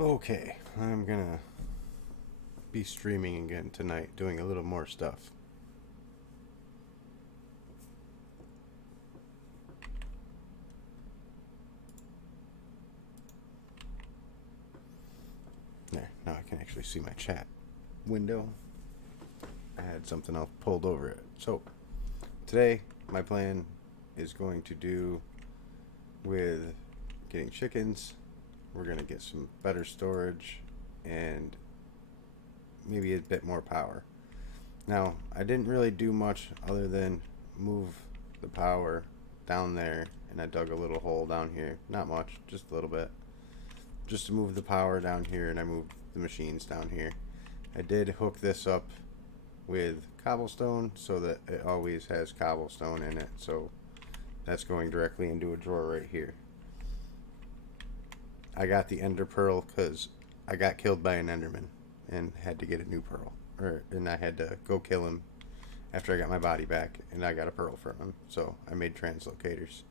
Okay, I'm gonna be streaming again tonight, doing a little more stuff. There, now I can actually see my chat window. I had something else pulled over it. So, today, my plan is going to do with getting chickens. We're gonna get some better storage and maybe a bit more power. Now, I didn't really do much other than move the power down there, and I dug a little hole down here. Not much, just a little bit. Just to move the power down here, and I moved the machines down here. I did hook this up with cobblestone so that it always has cobblestone in it, so that's going directly into a drawer right here. I got the ender pearl because I got killed by an enderman and had to get a new pearl, and I had to go kill him after I got my body back, and I got a pearl from him, so I made translocators.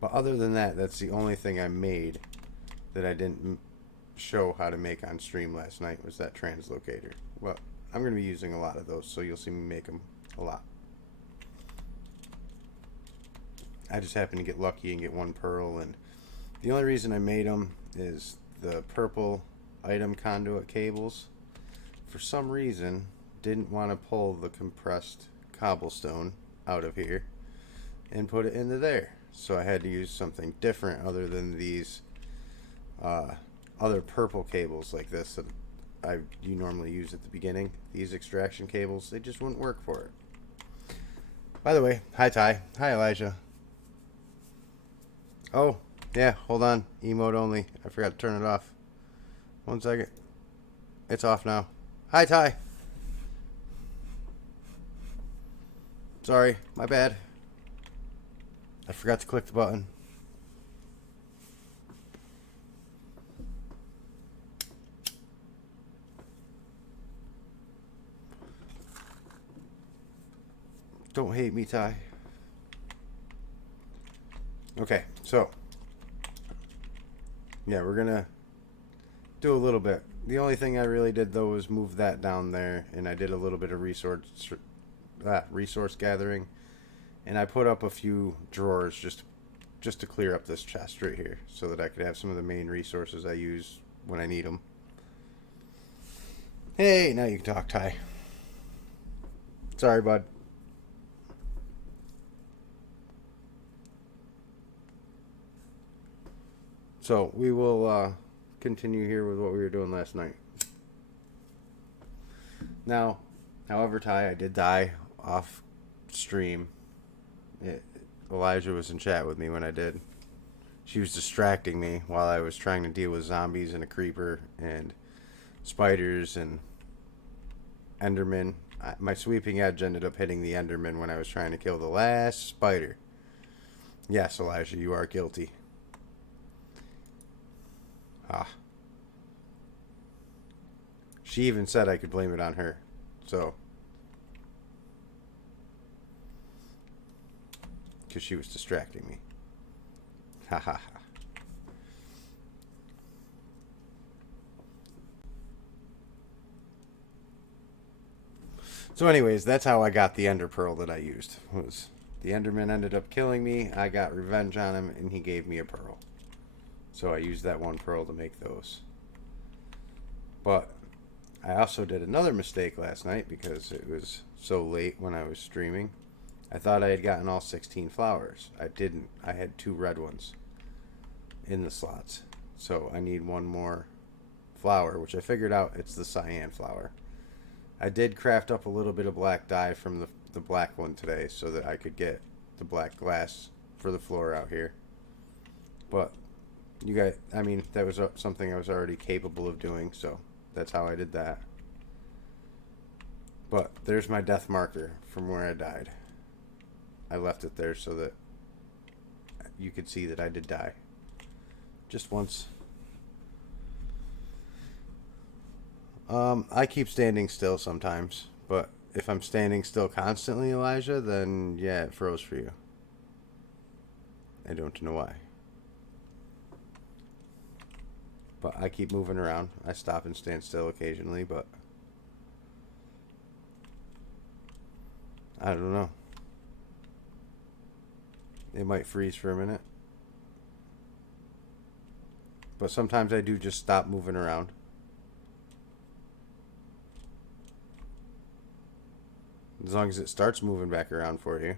But other than that, that's the only thing I made that I didn't show how to make on stream last night, was that translocator. Well, I'm going to be using a lot of those, so you'll see me make them a lot. I just happened to get lucky and get one pearl, and the only reason I made them is the purple item conduit cables, for some reason, didn't want to pull the compressed cobblestone out of here and put it into there. So I had to use something different other than these other purple cables like this that you normally use at the beginning. These extraction cables, they just wouldn't work for it. By the way, hi Ty. Hi Elijah. Oh, yeah, hold on. Emote only. I forgot to turn it off. 1 second. It's off now. Hi Ty. Sorry, my bad. I forgot to click the button. Don't hate me, Ty. Okay, so yeah, we're gonna do a little bit. The only thing I really did though was move that down there, and I did a little bit of resource gathering, and I put up a few drawers just to clear up this chest right here, so that I could have some of the main resources I use when I need them. Hey, now you can talk, Ty. Sorry, bud. So we will continue here with what we were doing last night. Now, however, Ty, I did die off stream. Elijah was in chat with me when I did. She was distracting me while I was trying to deal with zombies and a creeper and spiders and endermen. My sweeping edge ended up hitting the enderman when I was trying to kill the last spider. Yes, Elijah, you are guilty. Ah. She even said I could blame it on her. So. Because she was distracting me. Ha ha ha. So anyways, that's how I got the ender pearl that I used. Was the enderman ended up killing me, I got revenge on him, and he gave me a pearl. So I used that one pearl to make those. But I also did another mistake last night because it was so late when I was streaming. I thought I had gotten all 16 flowers. I didn't. I had 2 red ones in the slots. So I need one more flower, which I figured out it's the cyan flower. I did craft up a little bit of black dye from the black one today so that I could get the black glass for the floor out here. But you guys, I mean, that was something I was already capable of doing, so that's how I did that. But there's my death marker from where I died. I left it there so that you could see that I did die. Just once. I keep standing still sometimes, but if I'm standing still constantly, Elijah, then yeah, it froze for you. I don't know why. But I keep moving around. I stop and stand still occasionally, but I don't know. It might freeze for a minute. But sometimes I do just stop moving around. As long as it starts moving back around for you.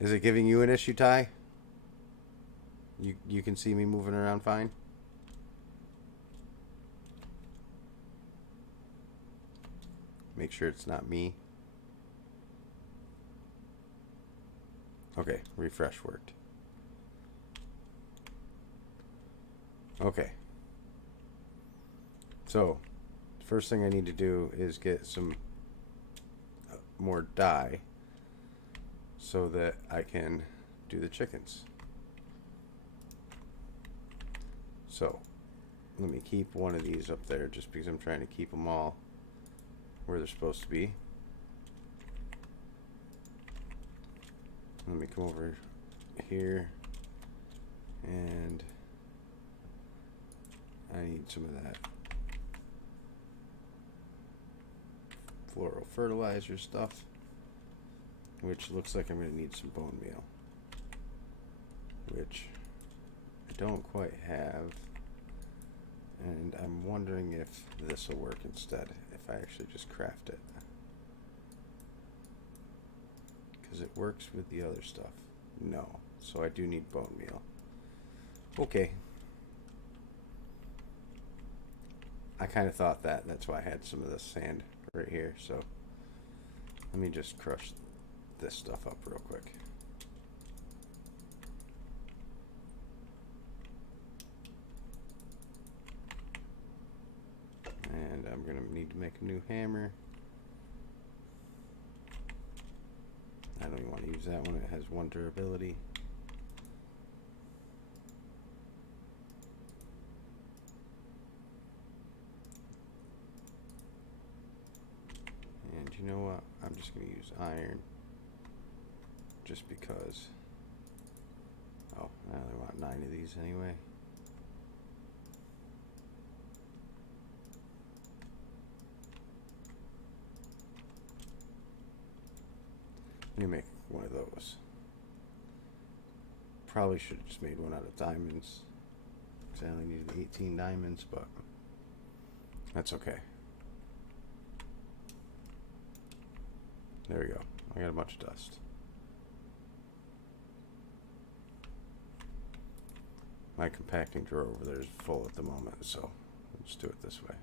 Is it giving you an issue, Ty? You can see me moving around fine? Make sure it's not me. Okay, refresh worked. Okay. So, first thing I need to do is get some more dye so that I can do the chickens. So, let me keep one of these up there just because I'm trying to keep them all where they're supposed to be. Let me come over here, and I need some of that floral fertilizer stuff, which looks like I'm going to need some bone meal, which I don't quite have, and I'm wondering if this will work instead, if I actually just craft it. Because it works with the other stuff. No. So I do need bone meal. Okay. I kind of thought that. That's why I had some of this sand right here. So let me just crush this stuff up real quick. And I'm going to need to make a new hammer. I don't even want to use that one. It has one durability. And you know what? I'm just going to use iron. Just because. Oh, I only want 9 of these anyway. Let me make one of those. Probably should have just made one out of diamonds, because I only needed 18 diamonds, but that's okay. There we go. I got a bunch of dust. My compacting drawer over there is full at the moment, so let's do it this way.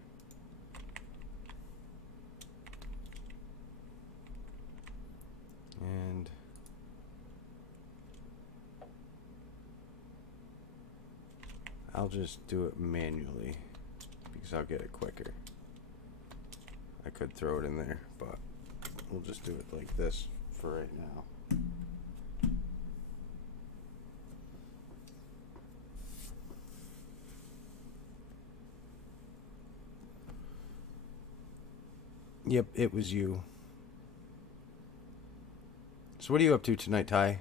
And I'll just do it manually because I'll get it quicker. I could throw it in there, but we'll just do it like this for right now. Yep, it was you. So what are you up to tonight, Ty?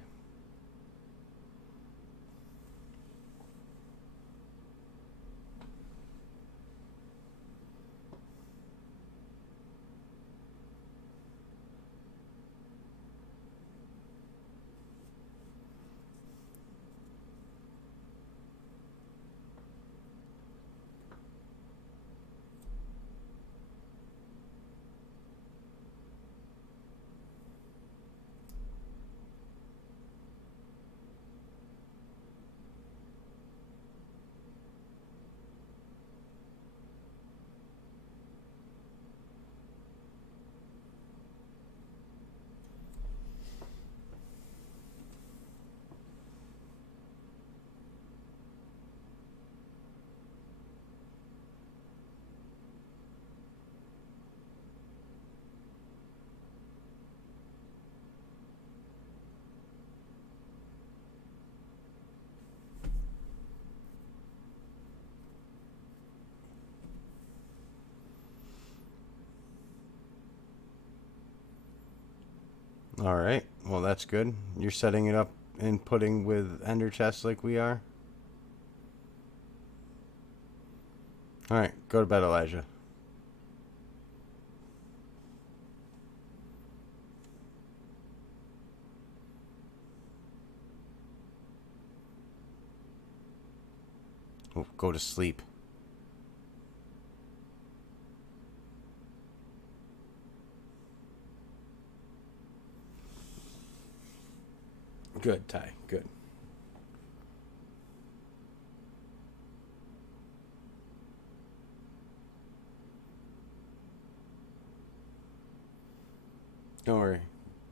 All right. Well, that's good. You're setting it up and putting with ender chests like we are. All right. Go to bed, Elijah. Oh, go to sleep. Good, Ty. Good. Don't worry.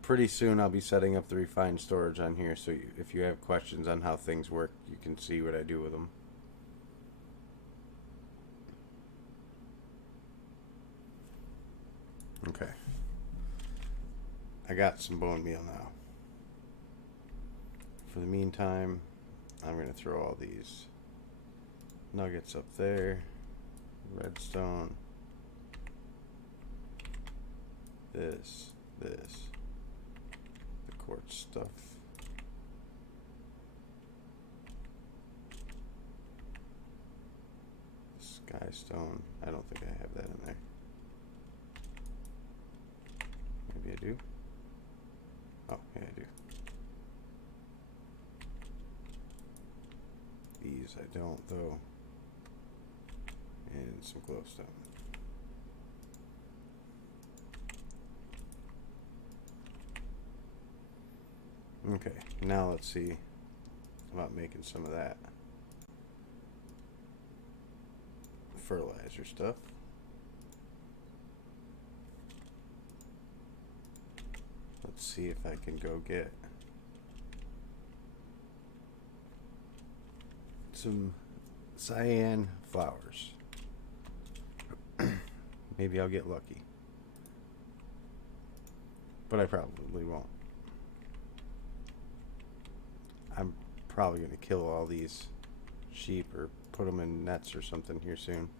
Pretty soon I'll be setting up the refined storage on here, so if you have questions on how things work, you can see what I do with them. Okay. I got some bone meal now. For the meantime, I'm going to throw all these nuggets up there. Redstone. This. The quartz stuff. Sky stone. I don't think I have that in there. Maybe I do. Oh, yeah, I do. These I don't, though. And some glowstone. Okay, now let's see about making some of that fertilizer stuff. Let's see if I can go get some cyan flowers. Maybe I'll get lucky, but I probably won't. I'm probably going to kill all these sheep or put them in nets or something here soon.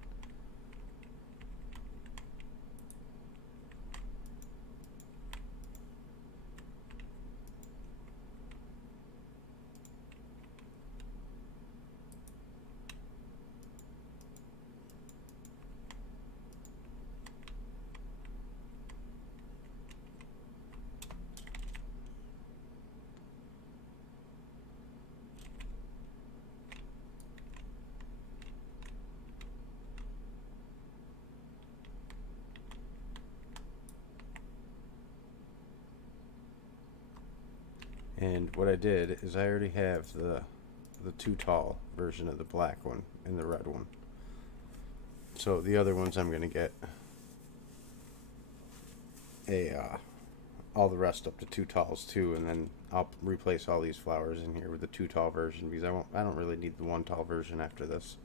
And what I did is I already have the too tall version of the black one and the red one. So the other ones I'm going to get all the rest up to too talls too, and then I'll replace all these flowers in here with the too tall version because I don't really need the one tall version after this.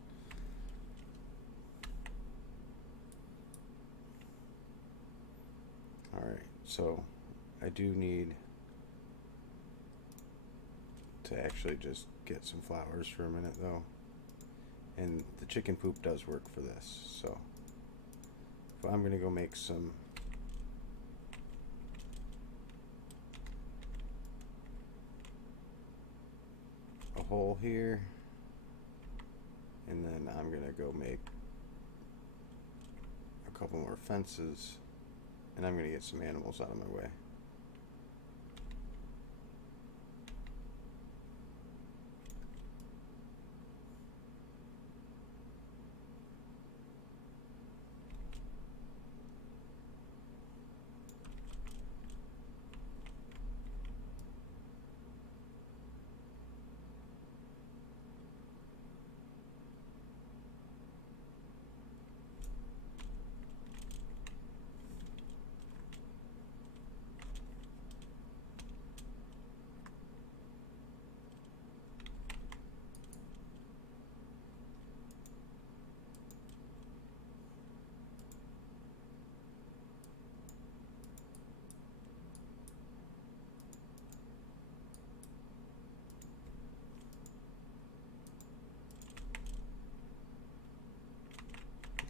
All right, so I do need to actually just get some flowers for a minute though, and the chicken poop does work for this. So if I'm gonna go make some a hole here, and then I'm gonna go make a couple more fences, and I'm gonna get some animals out of my way.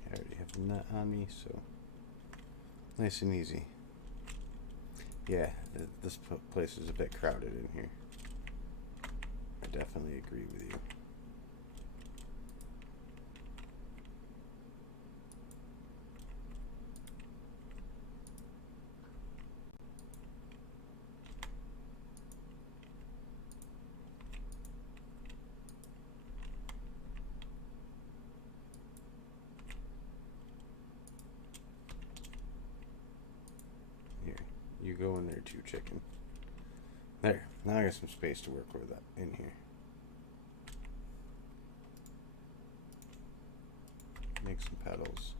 I already have a net on me, so nice and easy. Yeah, this place is a bit crowded in here. I definitely agree with you. Here, you go in there too, chicken. There, now I got some space to work with that in here. Make some petals.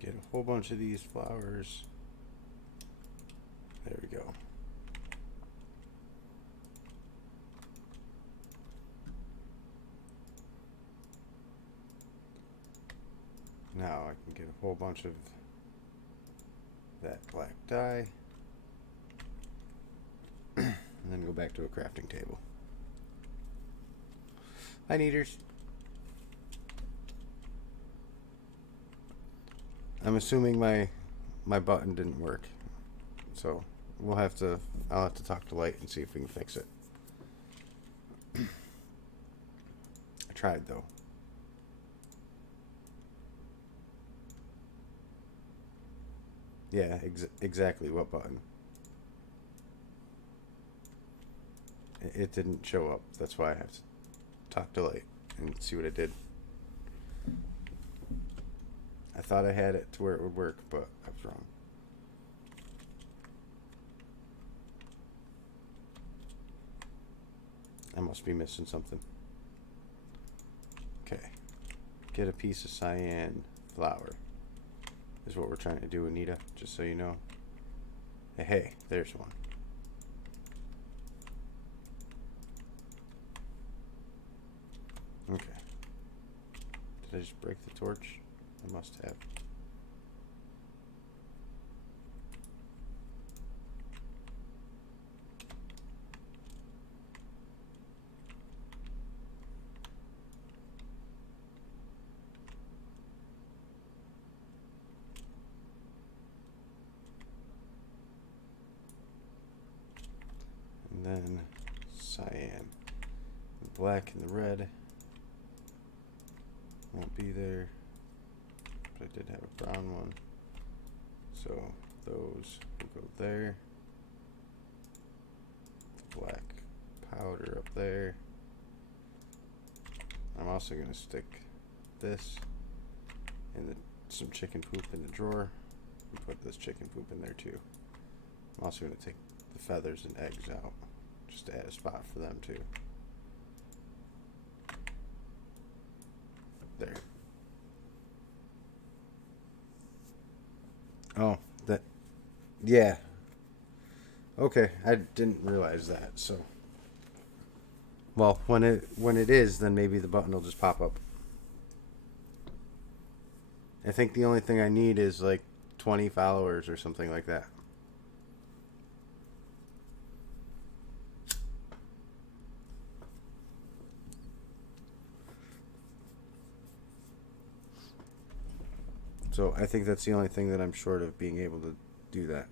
Get a whole bunch of these flowers. There we go. Now I can get a whole bunch of that black dye. And then go back to a crafting table. Hi, Neaters. I'm assuming my button didn't work. So I'll have to talk to Light and see if we can fix it. I tried though. Yeah, exactly what button. It didn't show up. That's why I have to talk to Light and see what it did. I thought I had it to where it would work, but I was wrong. I must be missing something. Okay. Get a piece of cyan flower. Is what we're trying to do, Anita, just so you know. Hey, there's one. Okay. Did I just break the torch? I must have. And then cyan. The black and the red won't be there. But I did have a brown one. So those will go there. The black powder up there. I'm also going to stick this and some chicken poop in the drawer and put this chicken poop in there too. I'm also going to take the feathers and eggs out just to add a spot for them too. There. Oh, that, yeah. Okay, I didn't realize that. So, well, when it is, then maybe the button will just pop up. I think the only thing I need is like 20 followers or something like that. So I think that's the only thing that I'm short of being able to do that.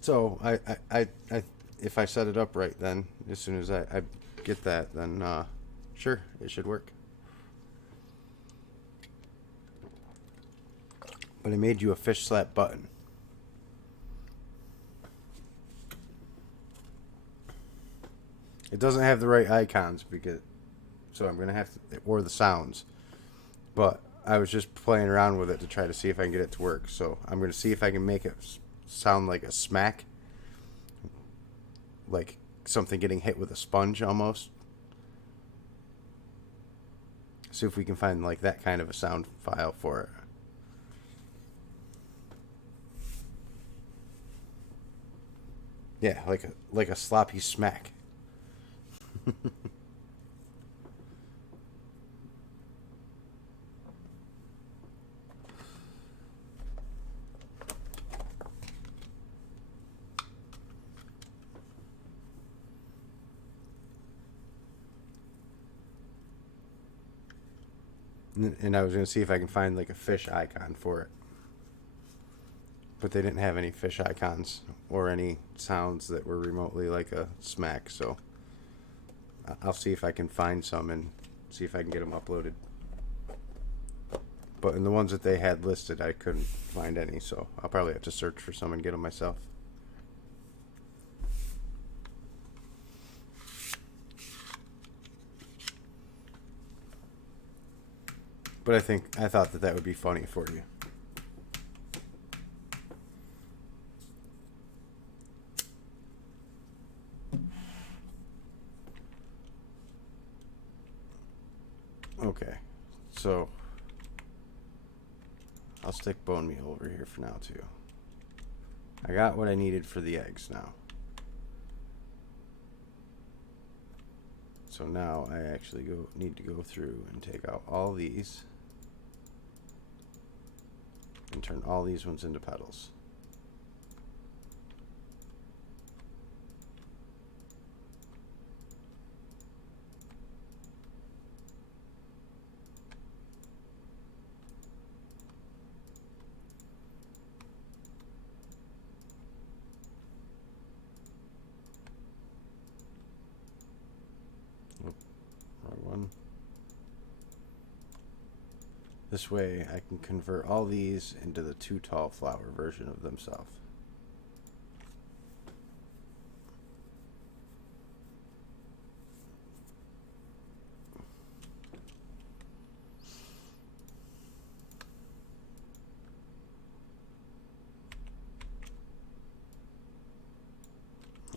So if I set it up right, then as soon as I get that, then sure, it should work. But I made you a fish slap button. It doesn't have the right icons so I'm gonna have to, or the sounds. But I was just playing around with it to try to see if I can get it to work. So I'm gonna see if I can make it sound like a smack, like something getting hit with a sponge almost. See if we can find like that kind of a sound file for it. Yeah, like a sloppy smack. And I was going to see if I can find like a fish icon for it. But they didn't have any fish icons or any sounds that were remotely like a smack, so I'll see if I can find some and see if I can get them uploaded. But in the ones that they had listed, I couldn't find any, so I'll probably have to search for some and get them myself. But I thought that would be funny for you. Okay, so I'll stick bone meal over here for now too. I got what I needed for the eggs now. So now I actually need to go through and take out all these and turn all these ones into petals. Wrong one. This way I can convert all these into the too tall flower version of themselves.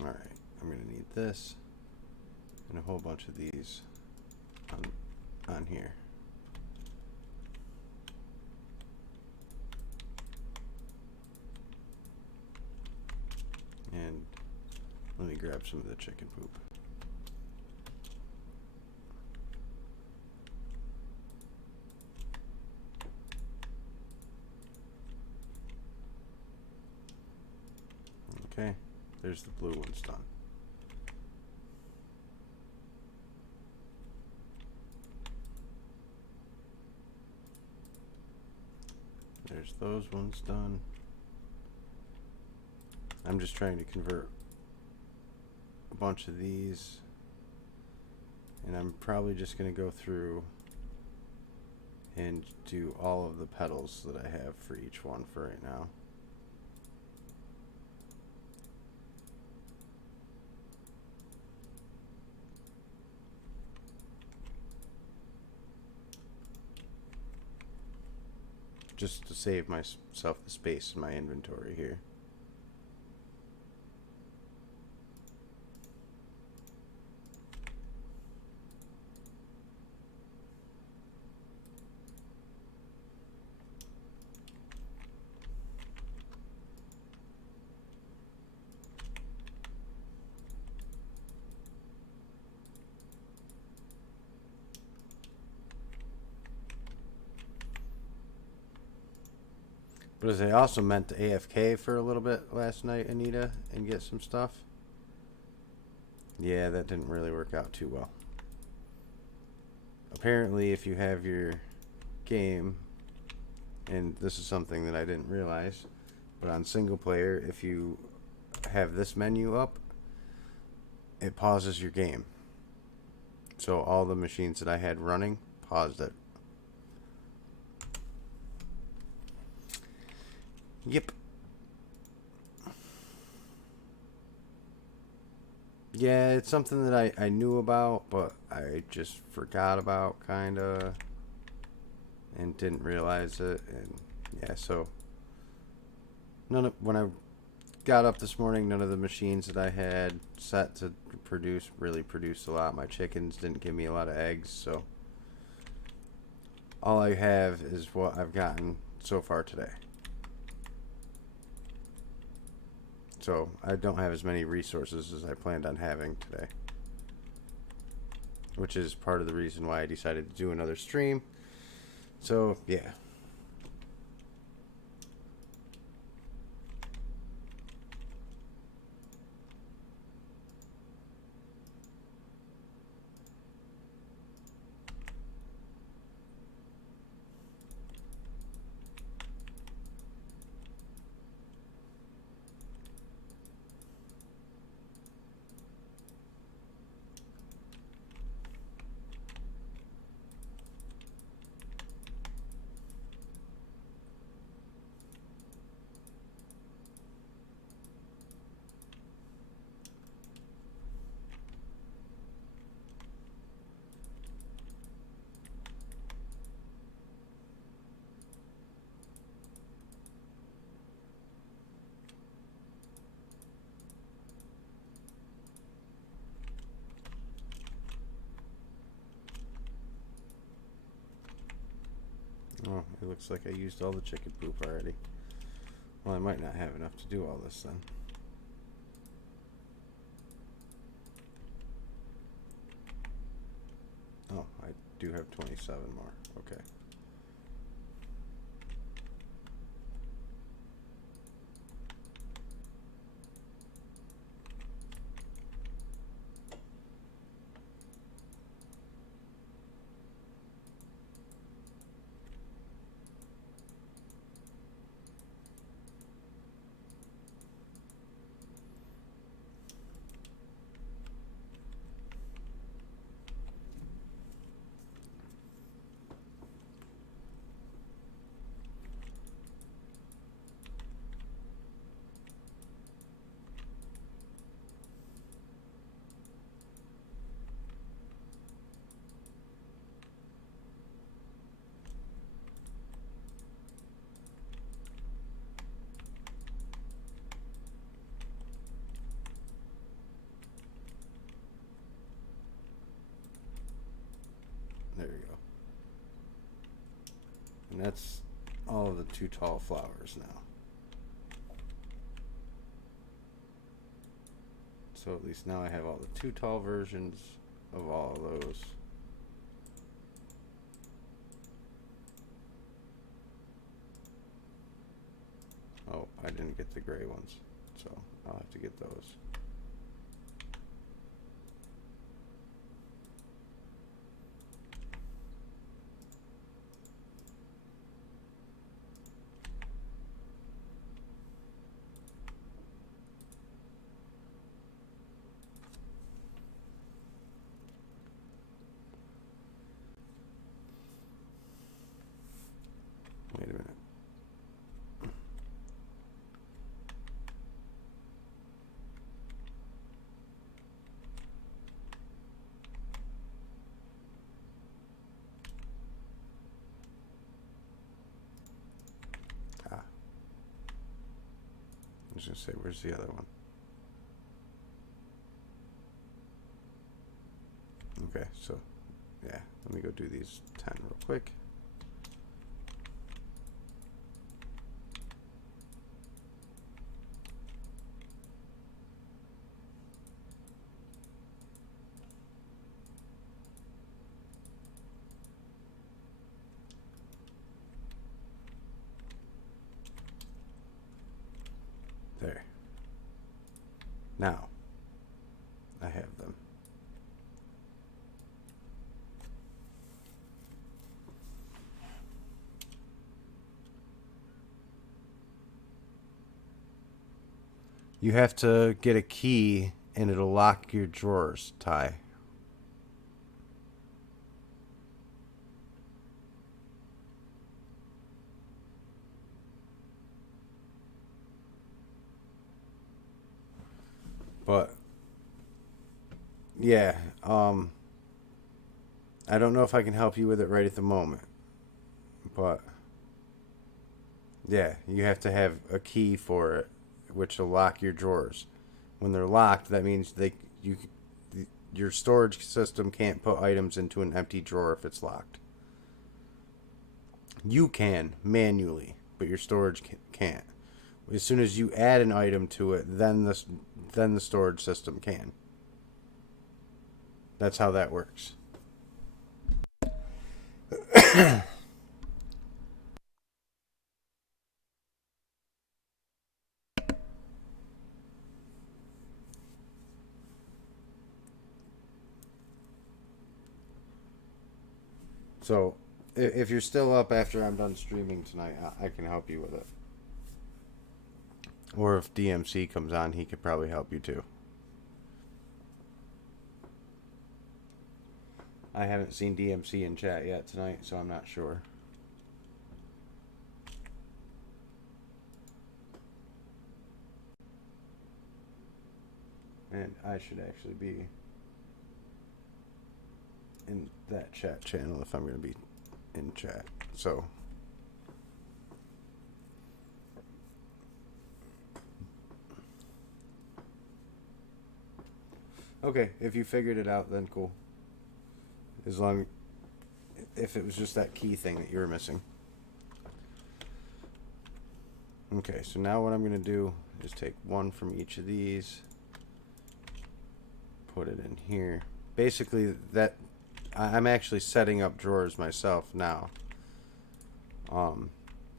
Alright, I'm going to need this and a whole bunch of these on here. And let me grab some of the chicken poop. Okay, there's the blue ones done. There's those ones done. I'm just trying to convert a bunch of these, and I'm probably just going to go through and do all of the petals that I have for each one for right now. Just to save myself the space in my inventory here. But as I also meant to AFK for a little bit last night, Anita, and get some stuff. Yeah, that didn't really work out too well. apparently if you have your game, and this is something that I didn't realize, but on single player, if you have this menu up, it pauses your game. So all the machines that I had running paused it. Yep. Yeah, it's something that I knew about, but I just forgot about, kind of, and didn't realize it. And yeah, so when I got up this morning, none of the machines that I had set to produce really produced a lot. My chickens didn't give me a lot of eggs, so all I have is what I've gotten so far today. So I don't have as many resources as I planned on having today, which is part of the reason why I decided to do another stream. So yeah. Oh, it looks like I used all the chicken poop already. Well, I might not have enough to do all this then. Oh, I do have 27 more. Okay. There you go. And that's all of the too tall flowers now. So at least now I have all the too tall versions of all of those. Oh, I didn't get the gray ones, so I'll have to get those. Wait a minute. I was going to say, where's the other one? Okay, so, yeah, let me go do these 10 real quick. There. Now, I have them. You have to get a key and it'll lock your drawers, Ty. But yeah, I don't know if I can help you with it right at the moment. But yeah, you have to have a key for it, which will lock your drawers. When they're locked, that means you your storage system can't put items into an empty drawer if it's locked. You can manually, but your storage can't. As soon as you add an item to it, then the storage system can. That's how that works. So, if you're still up after I'm done streaming tonight, I can help you with it. Or if DMC comes on, he could probably help you too. I haven't seen DMC in chat yet tonight, so I'm not sure. And I should actually be in that chat channel if I'm going to be in chat. So, okay, if you figured it out, then cool. As long if it was just that key thing that you were missing. Okay, so now what I'm going to do is take one from each of these, put it in here. Basically, that I'm actually setting up drawers myself now.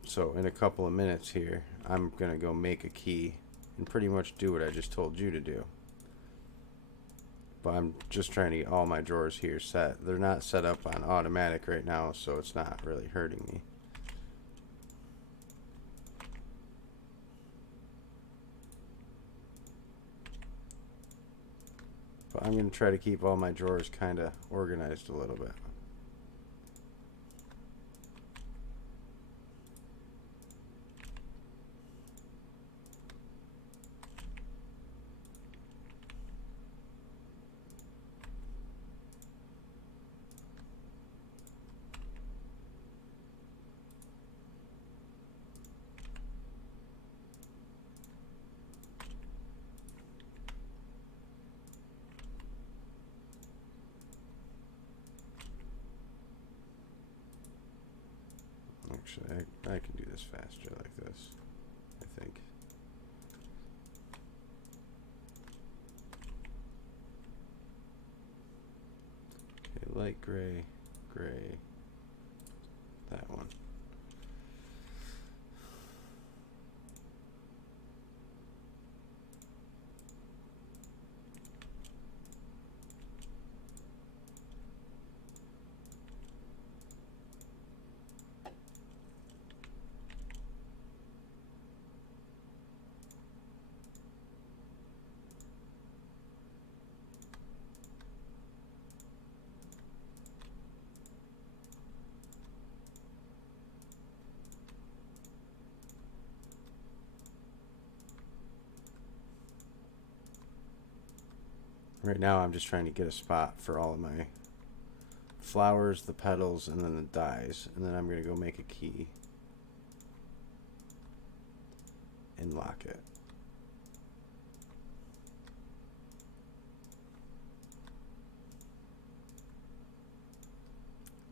So in a couple of minutes here, I'm going to go make a key and pretty much do what I just told you to do. But I'm just trying to get all my drawers here set. They're not set up on automatic right now, so it's not really hurting me. But I'm going to try to keep all my drawers kind of organized a little bit. Actually, I can do this faster like this, I think. Okay, light gray, gray, that one. Right now I'm just trying to get a spot for all of my flowers, the petals, and then the dyes. And then I'm going to go make a key and lock it.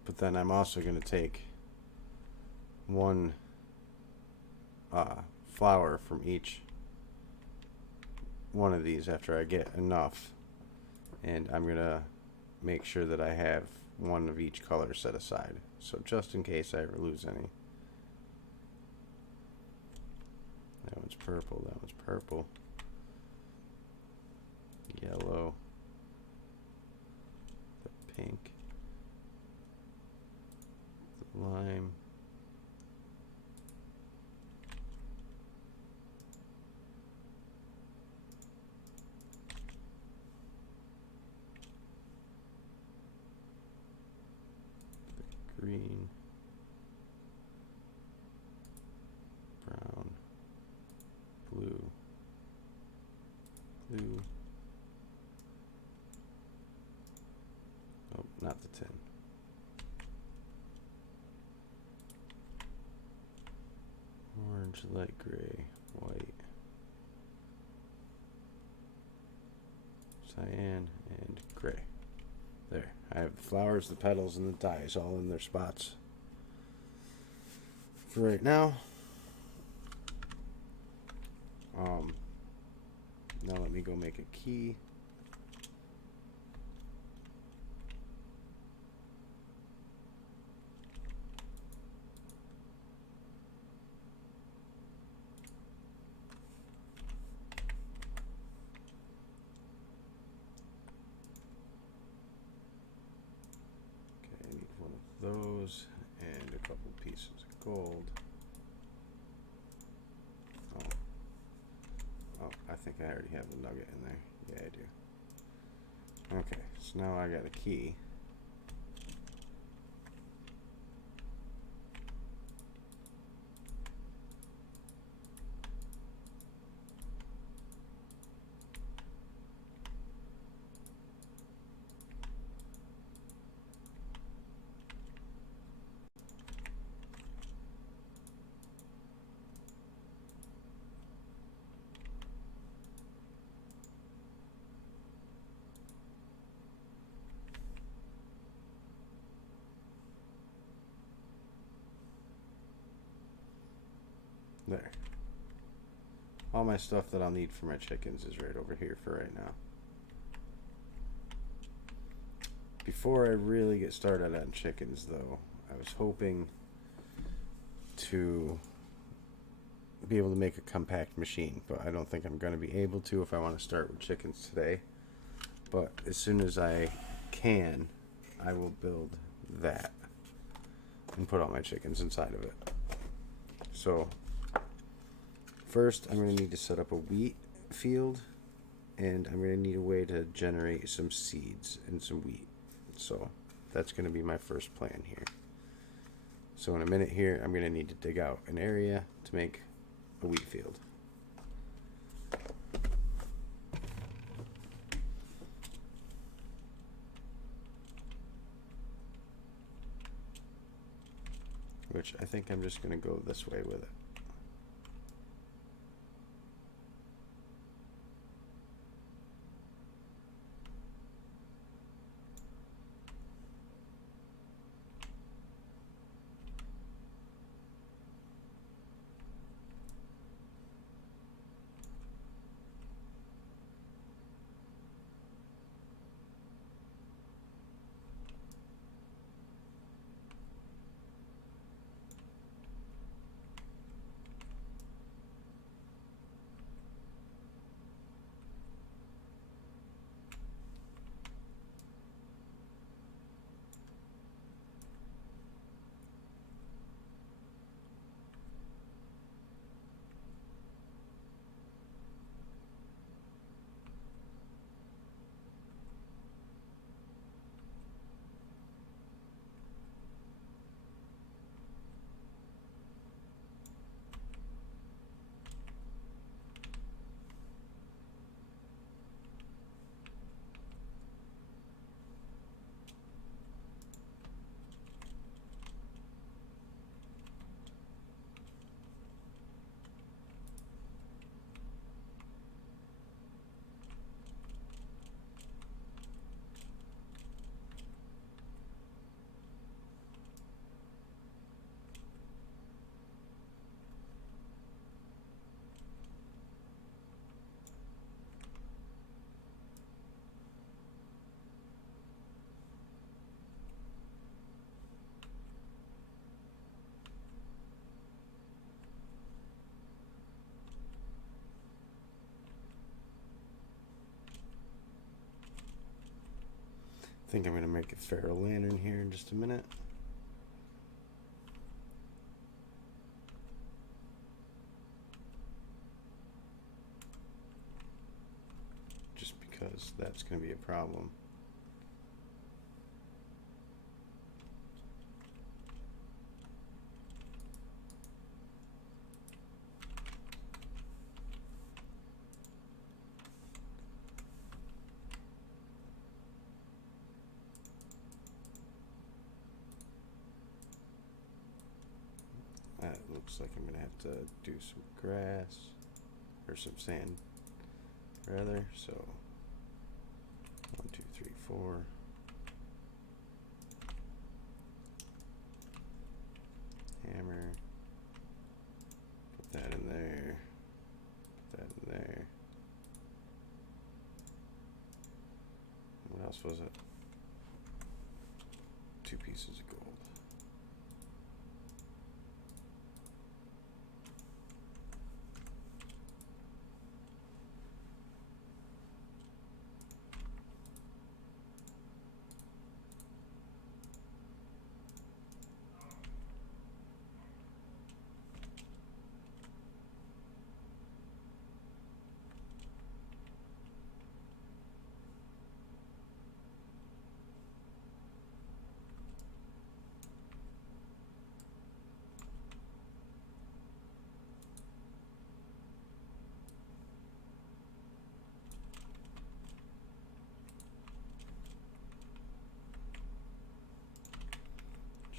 But then I'm also going to take one flower from each one of these after I get enough. And I'm going to make sure that I have one of each color set aside. So just in case I ever lose any. That one's purple, that one's purple. Yellow. The pink. The lime. orange, light gray, white, cyan, and gray. There. I have the flowers, the petals, and the dyes all in their spots for right now. Now let me go make a key. Okay, I need one of those and a couple pieces of gold. Oh, I think I already have the nugget in there. Yeah, I do. Okay, so now I got a key. There. All my stuff that I'll need for my chickens is right over here for right now. Before I really get started on chickens, though, I was hoping to be able to make a compact machine, but I don't think I'm going to be able to if I want to start with chickens today. But as soon as I can, I will build that and put all my chickens inside of it. So first, I'm going to need to set up a wheat field, and I'm going to need a way to generate some seeds and some wheat. So that's going to be my first plan here. So in a minute here, I'm going to need to dig out an area to make a wheat field. Which I think I'm just going to go this way with it. I think I'm going to make a ferro lantern here in just a minute. Just because that's going to be a problem. looks like I'm gonna have to do some grass or some sand rather. So 1, 2, 3, 4. Hammer. Put that in there. Put that in there. What else was it? 2 pieces of gold.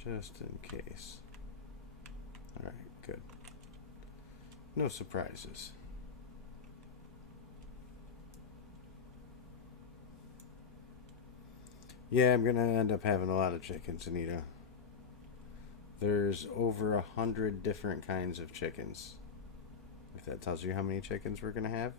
Just in case. Alright, good. No surprises. Yeah, I'm gonna end up having a lot of chickens, Anita. There's over 100 different kinds of chickens. If that tells you how many chickens we're gonna have.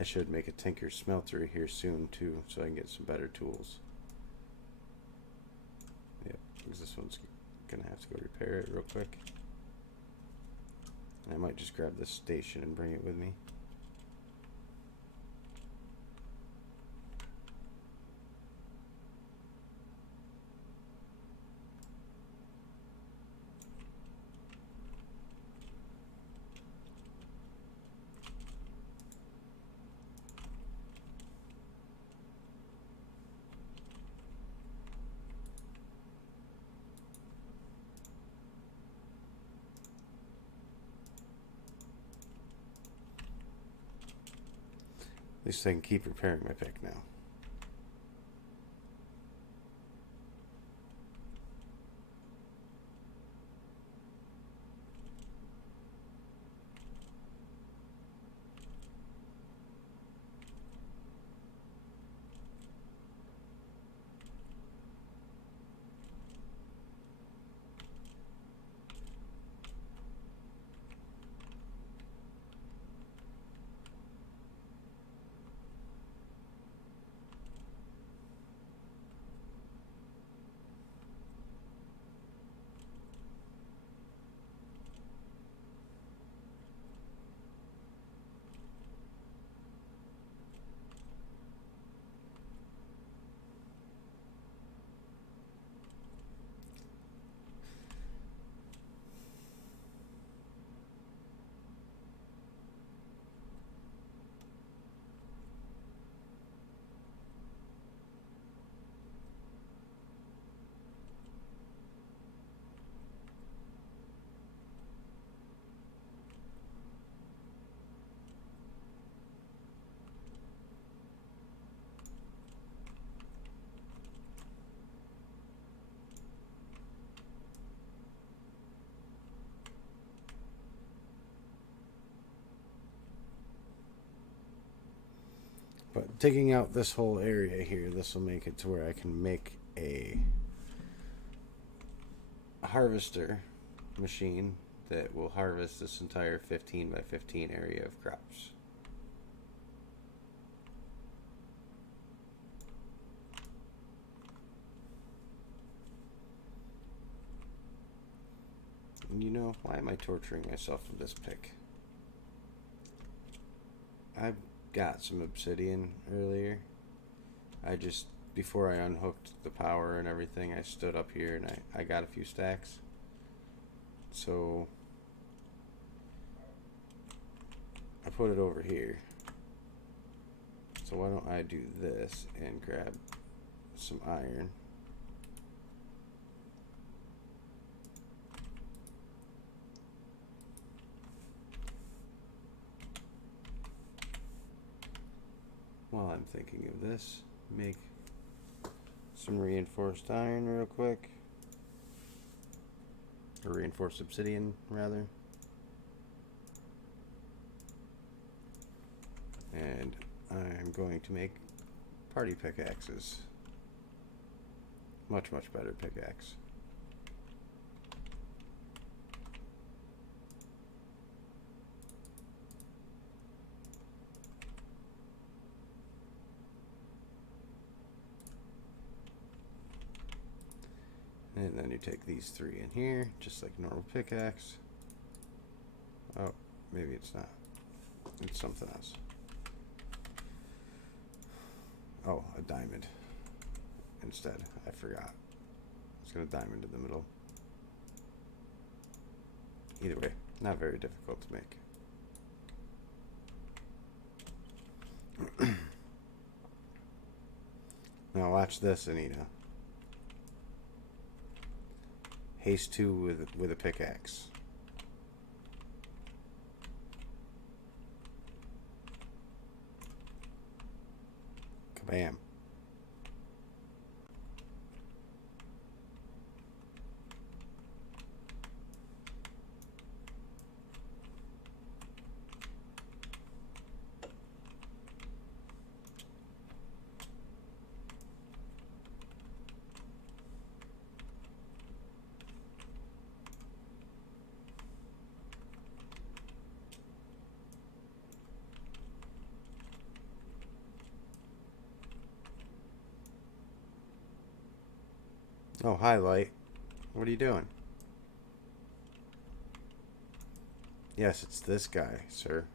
I should make a tinker smelter here soon too, so I can get some better tools. Yep, because this one's gonna have to go repair it real quick. I might just grab this station and bring it with me. At least I can keep repairing my pick now. But digging out this whole area here, this will make it to where I can make a harvester machine that will harvest this entire 15 by 15 area of crops. And you know, why am I torturing myself with this pick? I've got some obsidian earlier. I just before I unhooked the power and everything, I stood up here and I got a few stacks. So I put it over here. So why don't I do this and grab some iron. While I'm thinking of this, make some reinforced iron real quick. Or reinforced obsidian, rather. And I'm going to make party pickaxes. Much, much better pickaxe. And then you take these three in here, just like normal pickaxe. Oh, maybe it's not. It's something else. Oh, a diamond. Instead, I forgot. It's got a diamond in the middle. Either way, not very difficult to make. Now watch this, Anita. Haste 2 with a pickaxe. Kabam. Oh, highlight. What are you doing? Yes, it's this guy, sir.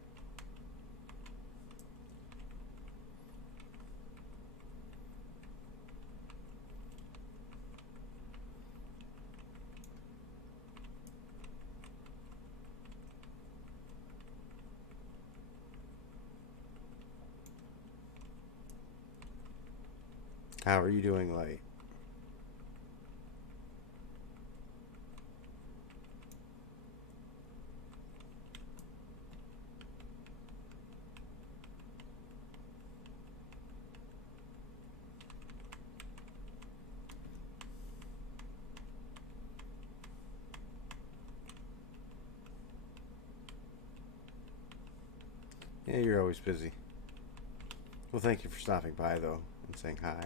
How are you doing, light? Yeah, you're always busy. Well, thank you for stopping by, though, and saying hi.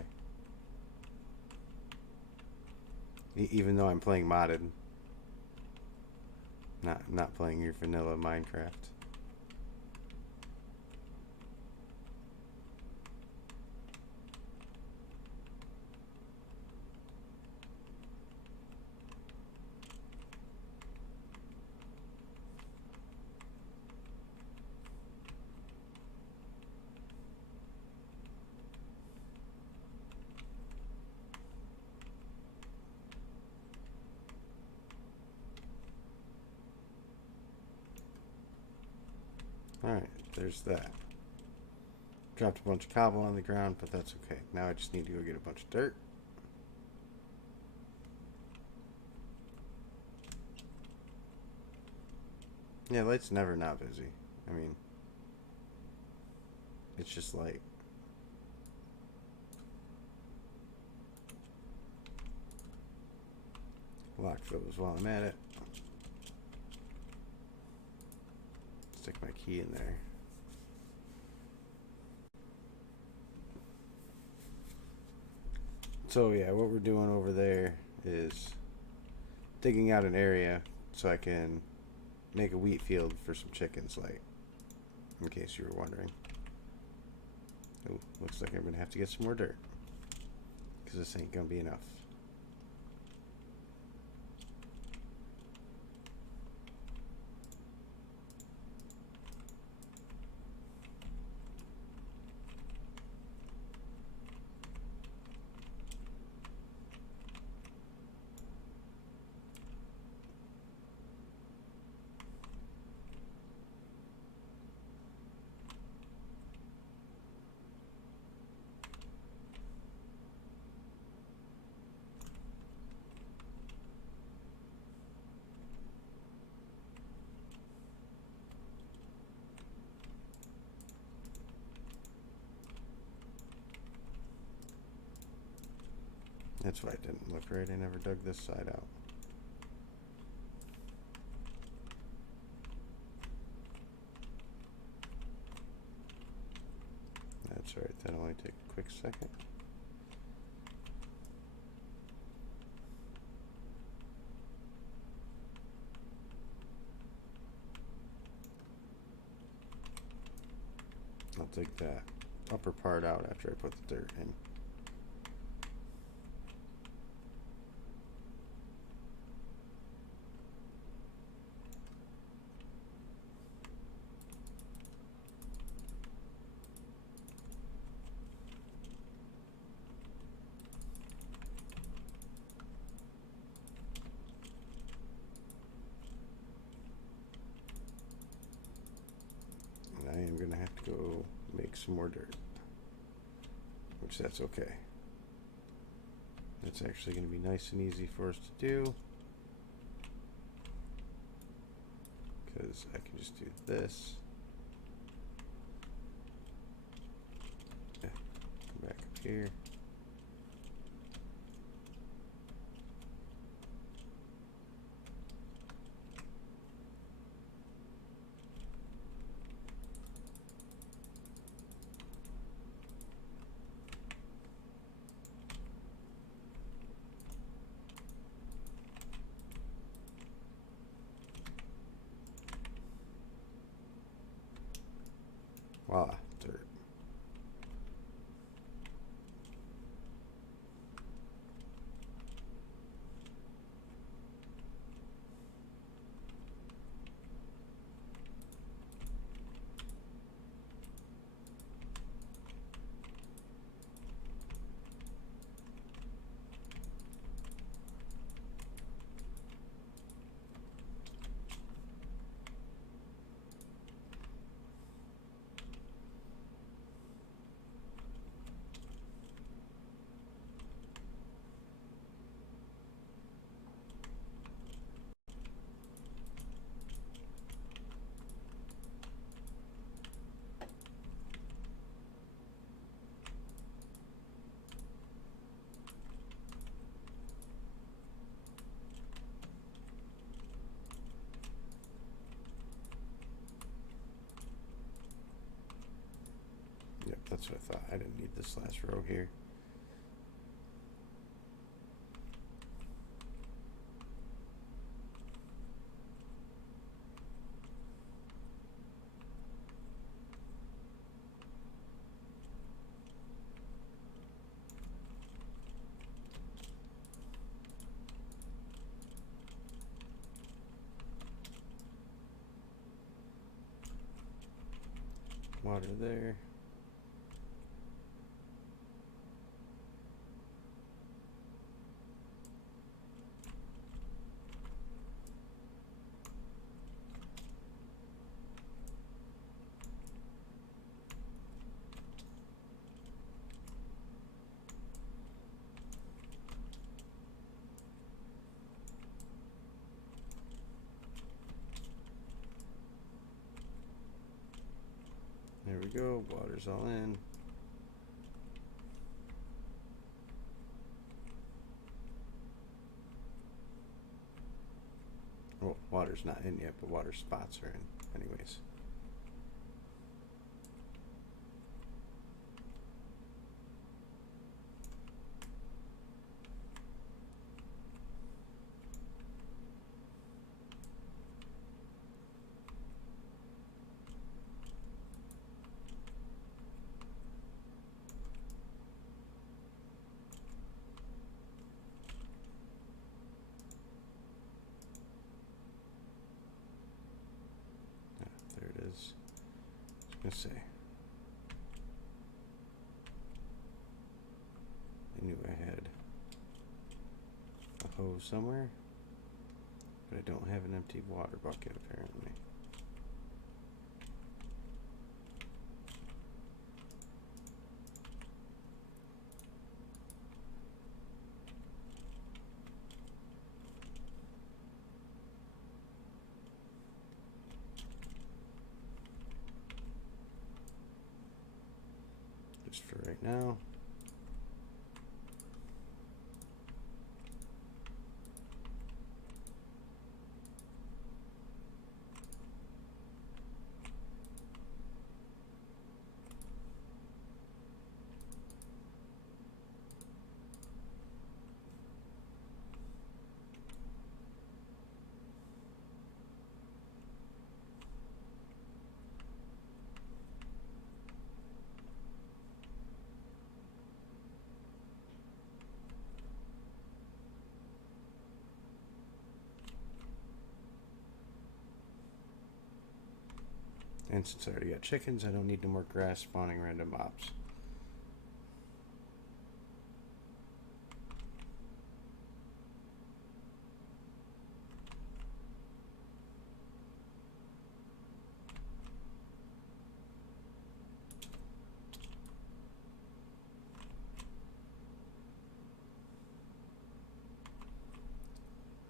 Even though I'm playing modded. Not playing your vanilla Minecraft. Alright, there's that. Dropped a bunch of cobble on the ground, but that's okay. Now I just need to go get a bunch of dirt. Yeah, light's never not busy. I mean, it's just light. Lock those while I'm at it. Stick my key in there. So yeah, what we're doing over there is digging out an area so I can make a wheat field for some chickens, like, in case you were wondering. Oh, looks like I'm gonna have to get some more dirt, because this ain't gonna be enough. That's why it didn't look right. I never dug this side out. That's right. That'll only take a quick second. I'll take that upper part out after I put the dirt in. I am going to have to go make some more dirt, which that's okay. That's actually going to be nice and easy for us to do, because I can just do this. Yeah, come back up here. Voila, dirt. Yep, that's what I thought. I didn't need this last row here. Water there. There we go, water's all in. Well, water's not in yet, but water spots are in anyways. There it is. I was gonna say. I knew I had a hose somewhere, but I don't have an empty water bucket apparently. Just for right now. And since I already got chickens, I don't need no more grass spawning random mobs.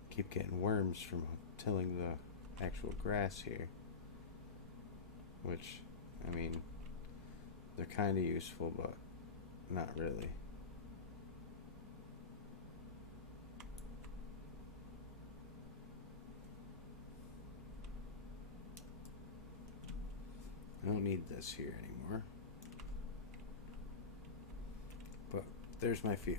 Keep getting worms from tilling the actual grass here. Which, I mean, they're kind of useful, but not really. I don't need this here anymore. But there's my field.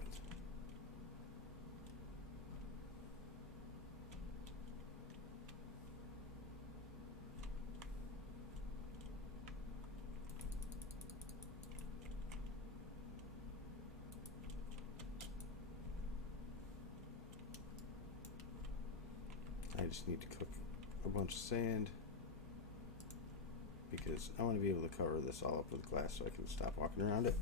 I just need to cook a bunch of sand because I want to be able to cover this all up with glass so I can stop walking around it.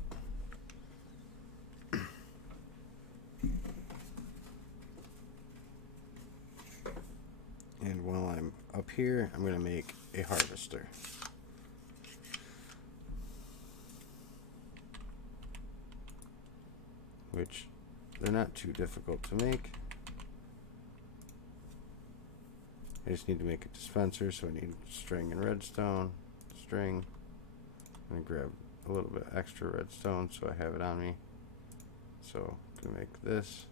And while I'm up here, I'm going to make a harvester. Which, they're not too difficult to make. I just need to make a dispenser, so I need string and redstone. String. I'm going to grab a little bit extra redstone so I have it on me. So I'm going to make this.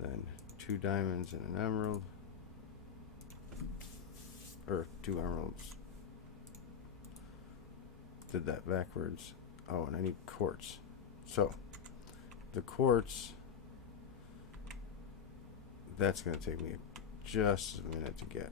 Then 2 diamonds and an emerald. Or 2 emeralds. Did that backwards. Oh, and I need quartz. So, the quartz, that's going to take me just a minute to get.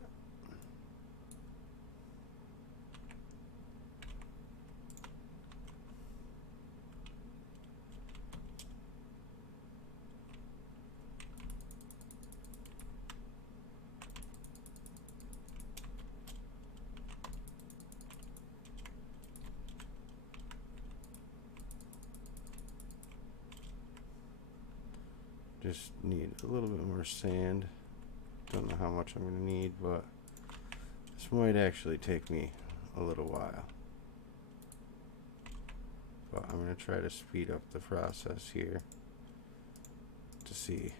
Just need a little bit more sand. Don't know how much I'm going to need, but this might actually take me a little while. But I'm going to try to speed up the process here to see.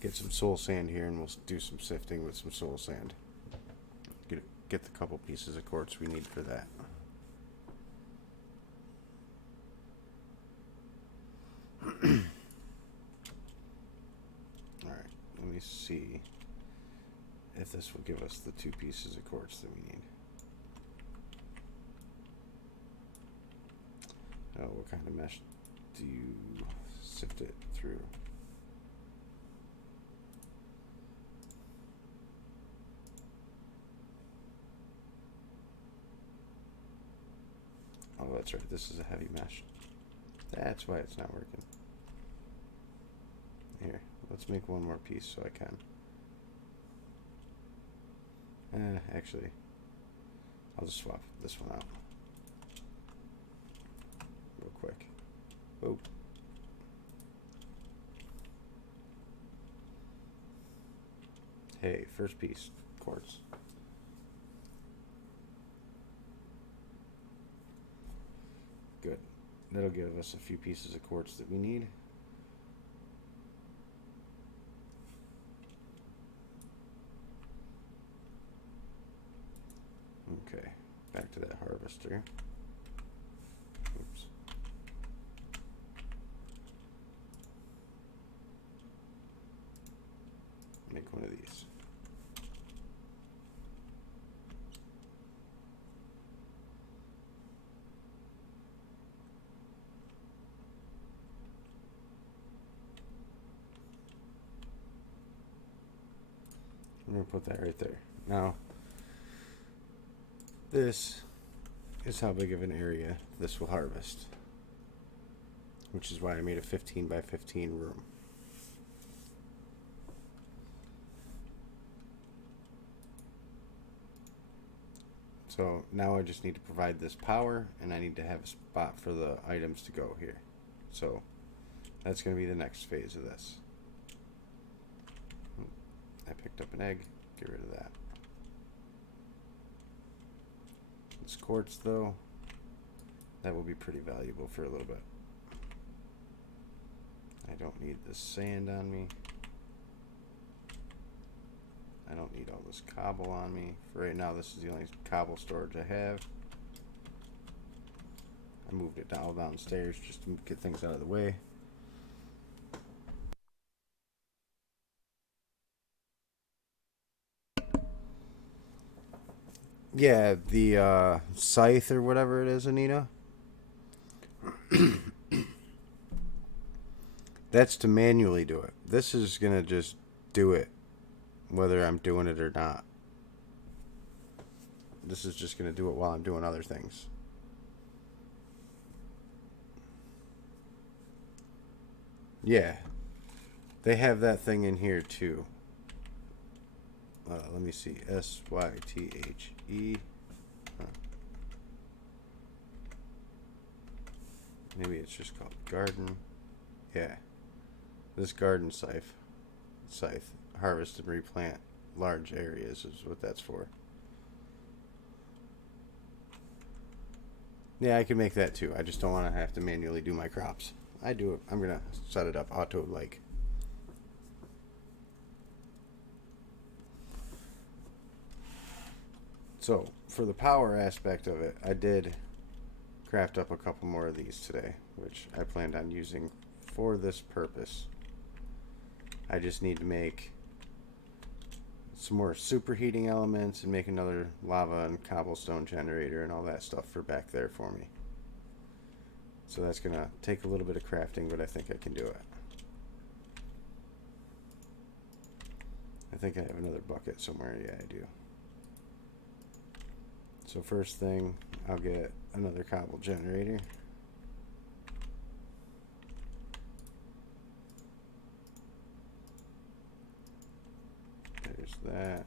Get some soul sand here and we'll do some sifting with some soul sand. Get the couple pieces of quartz we need for that. Alright, let me see if this will give us the 2 pieces of quartz that we need. Oh, what kind of mesh do you sift it through? Oh, that's right. This is a heavy mesh. That's why it's not working. Here, let's make one more piece so I can. Actually, I'll just swap this one out real quick. Oh. Hey, first piece, quartz. Good. That'll give us a few pieces of quartz that we need. Okay, back to that harvester. Oops. Make one of these. I'm going to put that right there. Now, this is how big of an area this will harvest, which is why I made a 15 by 15 room. So now I just need to provide this power, and I need to have a spot for the items to go here. So that's going to be the next phase of this. I picked up an egg. Get rid of that. This quartz, though, that will be pretty valuable for a little bit. I don't need this sand on me. I don't need all this cobble on me. For right now, this is the only cobble storage I have. I moved it all downstairs just to get things out of the way. Yeah, the scythe or whatever it is, Anita. That's to manually do it. This is going to just do it whether I'm doing it or not. This is just going to do it while I'm doing other things. Yeah. They have that thing in here too. Let me see. S-Y-T-H-E. Maybe it's just called garden. Yeah. This garden scythe harvest and replant large areas is what that's for. Yeah, I can make that too. I just don't want to have to manually do my crops. I do it. I'm gonna set it up auto like. So for the power aspect of it, I did craft up a couple more of these today, which I planned on using for this purpose. I just need to make some more superheating elements and make another lava and cobblestone generator and all that stuff for back there for me. So that's going to take a little bit of crafting, but I think I can do it. I think I have another bucket somewhere. Yeah, I do. So first thing, I'll get another cobble generator. There's that.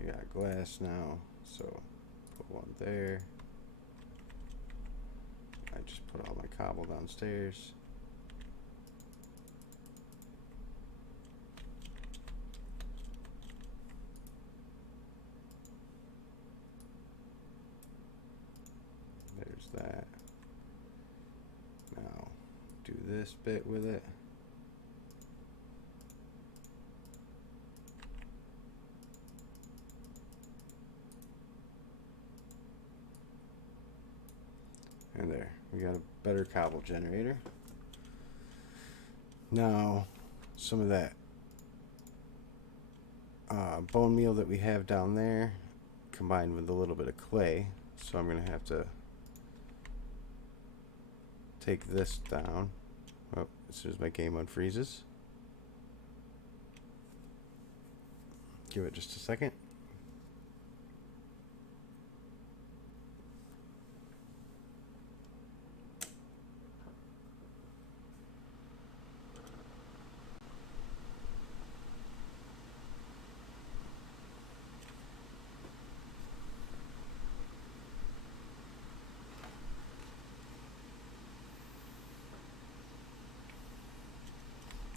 I got glass now, so put one there. I just put all my cobble downstairs. There's that. Now do this bit with it. And there, we got a better cobble generator. Now, some of that bone meal that we have down there combined with a little bit of clay. So I'm going to have to take this down. Oh, as soon as my game unfreezes. Give it just a second.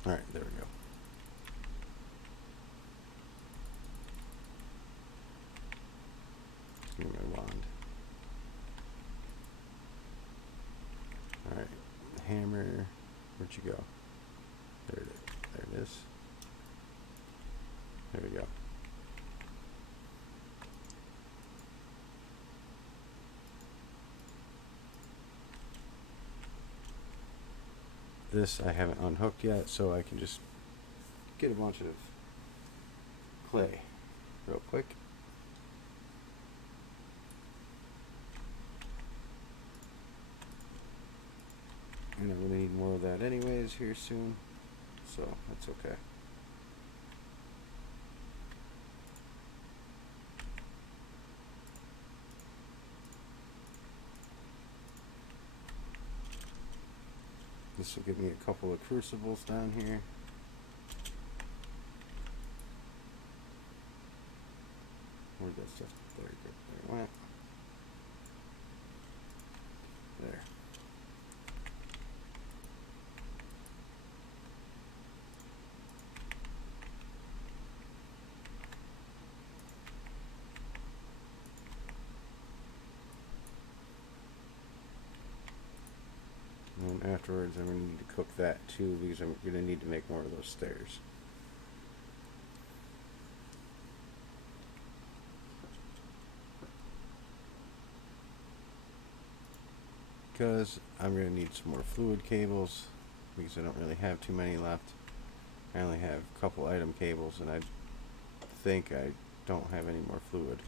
All right, there we go. Give me my wand. All right, hammer. Where'd you go? There it is. There it is. There we go. This I haven't unhooked yet, so I can just get a bunch of clay real quick. And I'm gonna need more of that anyways here soon, so that's okay. This will give me a couple of crucibles down here. Where'd that stuff? There it went. There. And then afterwards I'm going to need to cook that too, because I'm going to need to make more of those stairs. Because I'm going to need some more fluid cables, because I don't really have too many left. I only have a couple item cables, and I think I don't have any more fluid.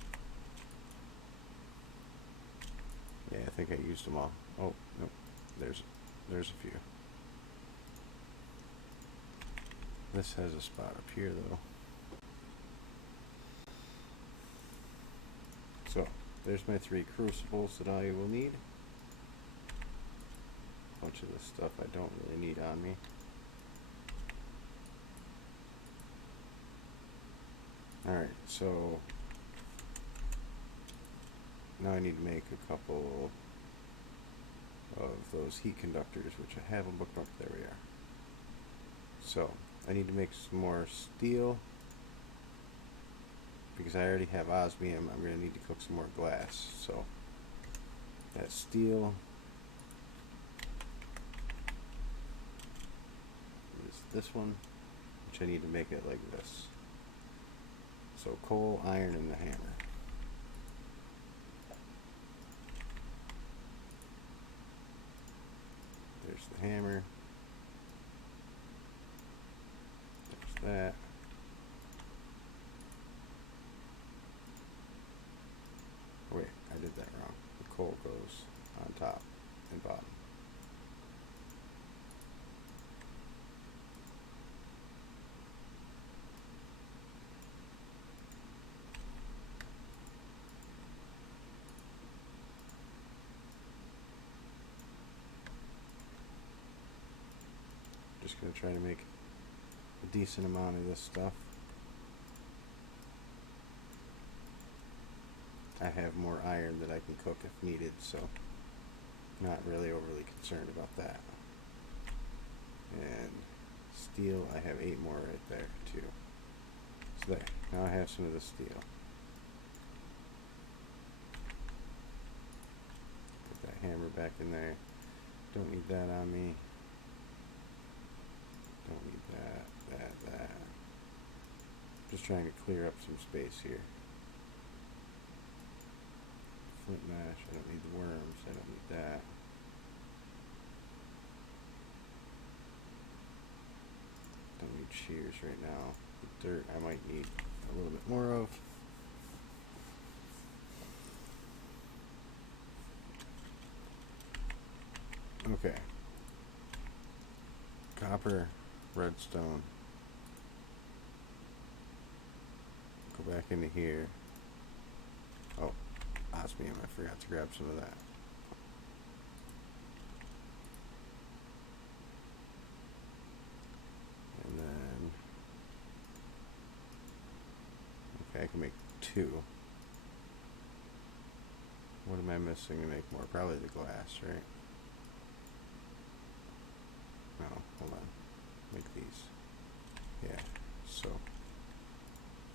Yeah, I think I used them all. Oh, no, there's a few. This has a spot up here, though. So, there's my 3 crucibles that I will need. A bunch of this stuff I don't really need on me. Alright, so now I need to make a couple of those heat conductors, which I have them bookmarked. There we are. So, I need to make some more steel, because I already have osmium. I'm going to need to cook some more glass. So, that steel is this one, which I need to make it like this. So, coal, iron, and the hammer. There's the hammer. There's that. Oh, wait, I did that wrong. The coal goes on top and bottom. Just going to try to make a decent amount of this stuff. I have more iron that I can cook if needed, so not really overly concerned about that. And steel, I have 8 more right there too. So there, now I have some of the steel. Put that hammer back in there. Don't need that on me. Don't need that. Just trying to clear up some space here. Flint mash, I don't need the worms, I don't need that. Don't need shears right now. The dirt I might need a little bit more of. Okay. Copper, redstone. Go back into here. Oh, osmium, I forgot to grab some of that. And then, okay, I can make 2. What am I missing to make more? Probably the glass, right? No, hold on. Make these. Yeah, so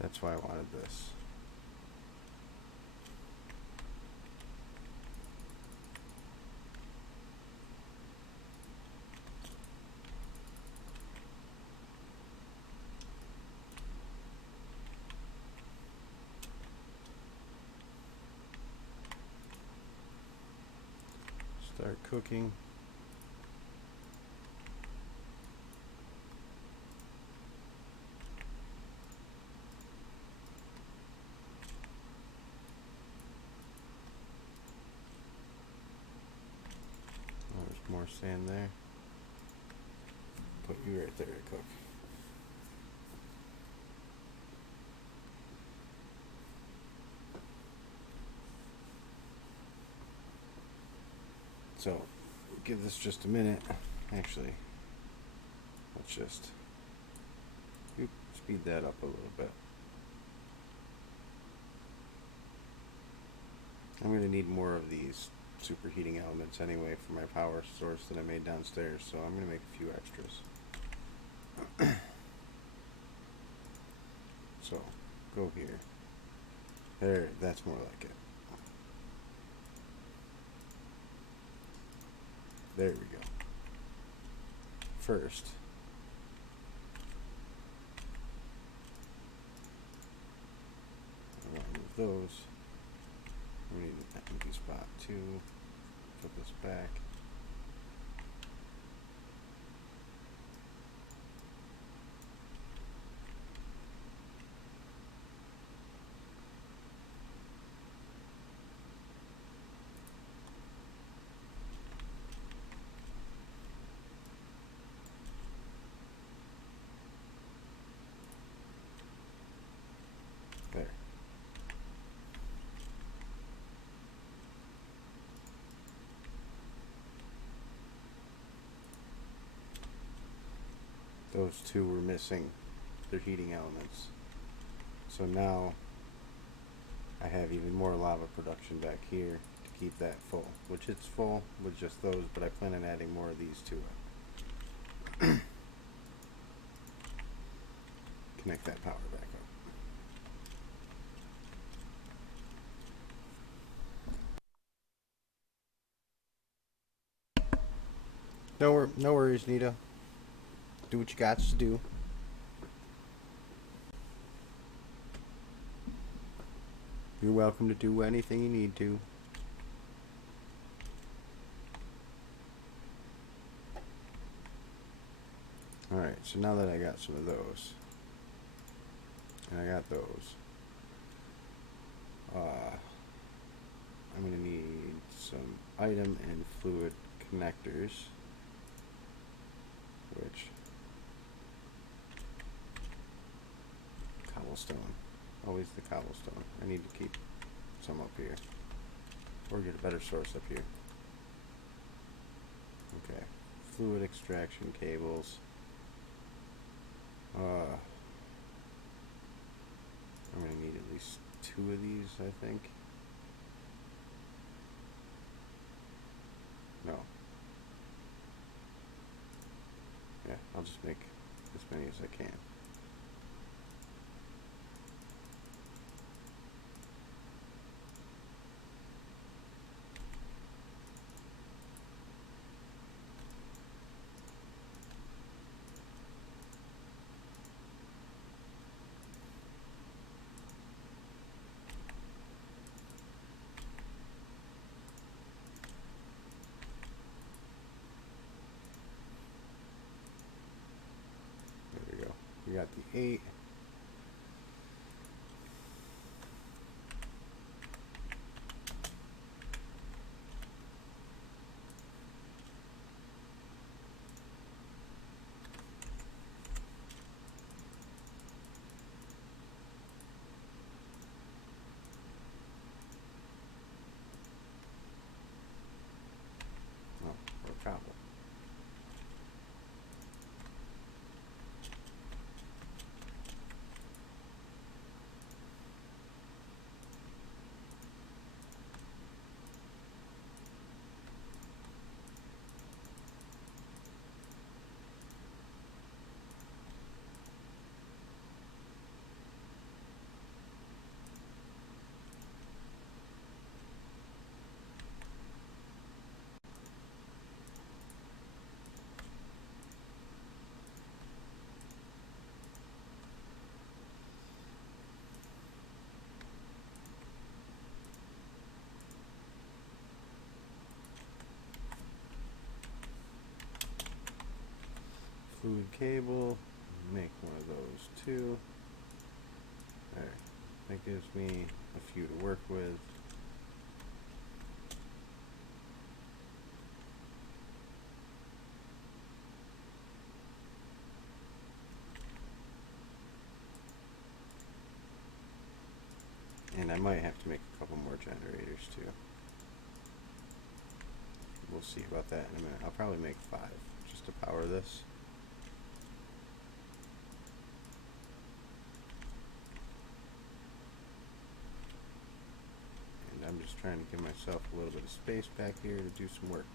that's why I wanted this. Start cooking. More sand there. Put you right there to cook. So, give this just a minute. Actually, let's just speed that up a little bit. I'm going to need more of these superheating elements anyway for my power source that I made downstairs, so I'm going to make a few extras. So, go here. There, that's more like it. There we go. First, I want to remove those. We need an empty spot too. Put this back. There. Those two were missing their heating elements. So now I have even more lava production back here to keep that full, which it's full with just those, but I plan on adding more of these to it. Connect that power back up. No worries, Nita. Do what you got to do. You're welcome to do anything you need to. Alright, so now that I got some of those, and I got those, I'm going to need some item and fluid connectors, which, cobblestone, always the cobblestone. I need to keep some up here, or get a better source up here. Okay, fluid extraction cables. I'm going to need at least 2 of these, I think. No. Yeah, I'll just make as many as I can. We got the 8. Oh, or cobble. Fluid cable, make one of those too. Alright, that gives me a few to work with. And I might have to make a couple more generators too. We'll see about that in a minute. I'll probably make 5, just just to power this. And I'm just trying to give myself a little bit of space back here to do some work.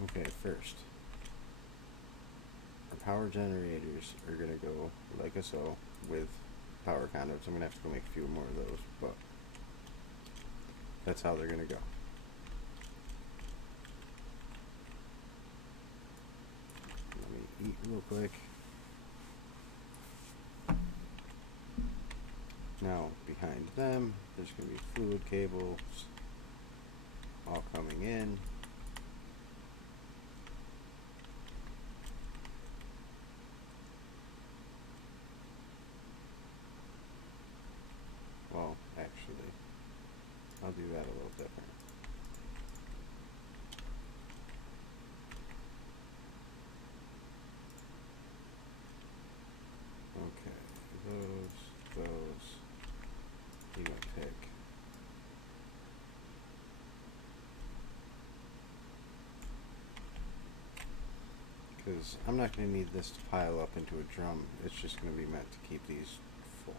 Okay, first, our power generators are going to go like so with power conduits. I'm going to have to go make a few more of those, but that's how they're going to go. Let me eat real quick. Now, behind them, there's going to be fluid cables all coming in. Well, actually, I'll do that a little different. Okay, those, you can pick. Because I'm not going to need this to pile up into a drum. It's just going to be meant to keep these full.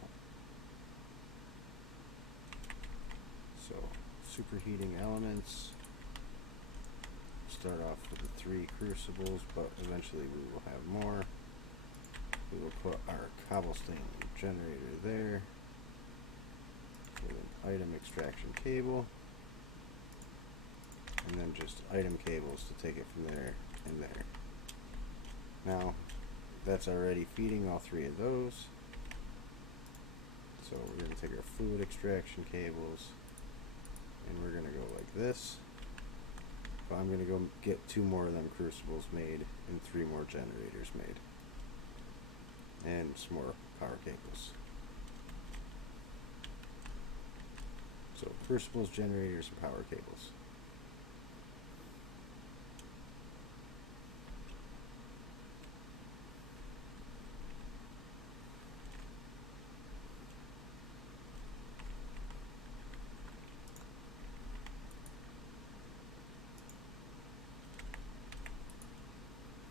So, superheating elements. Start off with the 3 crucibles, but eventually we will have more. We will put our cobblestone generator there with an item extraction cable, and then just item cables to take it from there and there. Now, that's already feeding all 3 of those. So we're going to take our fluid extraction cables and we're going to go like this. But I'm going to go get 2 more of them crucibles made and 3 more generators made. And some more power cables. So crucibles, generators, and power cables.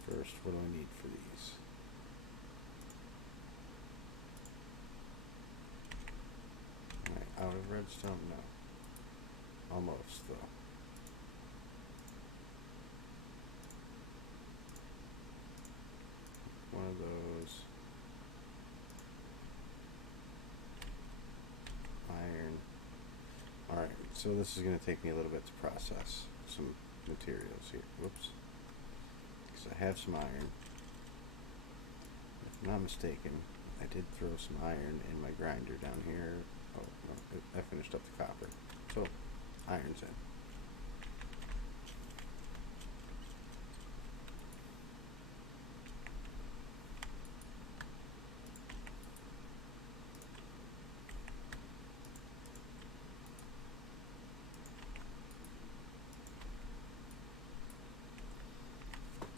First, what do I need for these? Am I out of redstone? No. Almost, though. One of those. Iron. Alright, so this is going to take me a little bit to process some materials here. Whoops. Because I have some iron. If I'm not mistaken, I did throw some iron in my grinder down here. Oh, no, I finished up the copper. So, iron's in.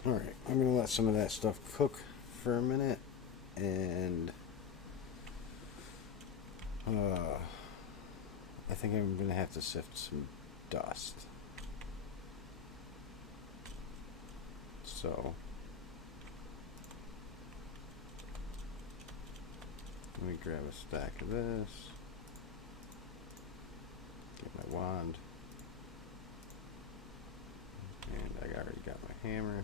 Alright, I'm going to let some of that stuff cook for a minute, and I think I'm going to have to sift some dust. So, let me grab a stack of this, get my wand, and I already got my hammer.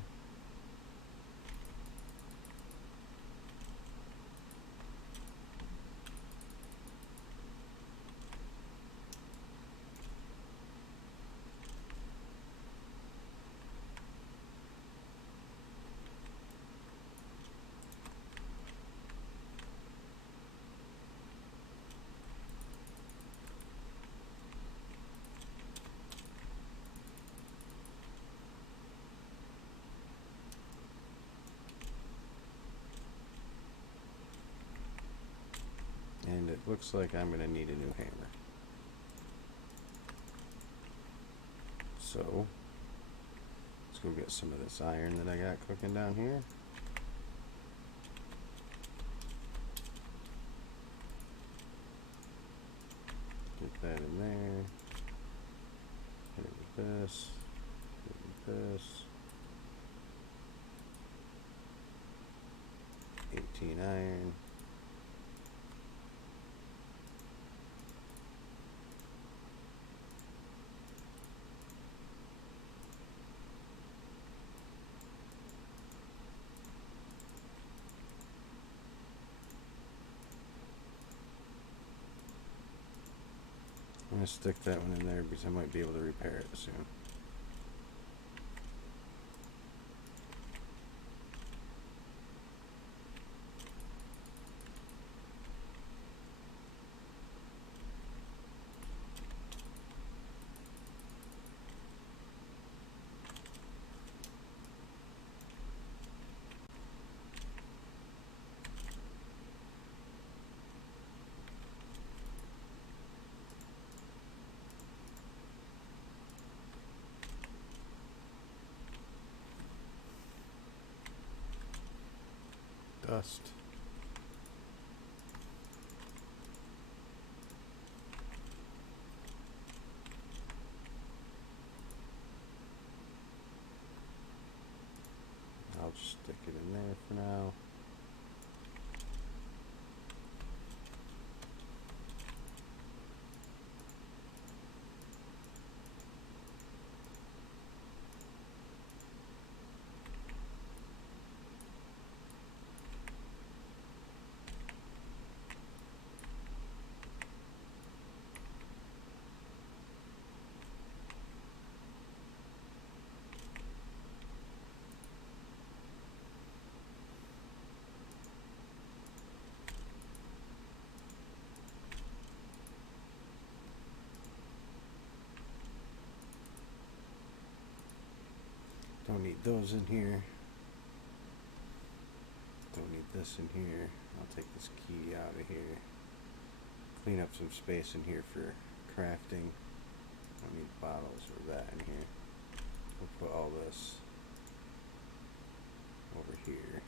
And it looks like I'm going to need a new hammer. So, let's go get some of this iron that I got cooking down here. Get that in there. Hit it with this. Hit it with this. 18 iron. I'm going to stick that one in there because I might be able to repair it soon. Dust. I'll just stick it in there for now. Don't need those in here. Don't need this in here. I'll take this key out of here. Clean up some space in here for crafting. Don't need bottles or that in here. We'll put all this over here.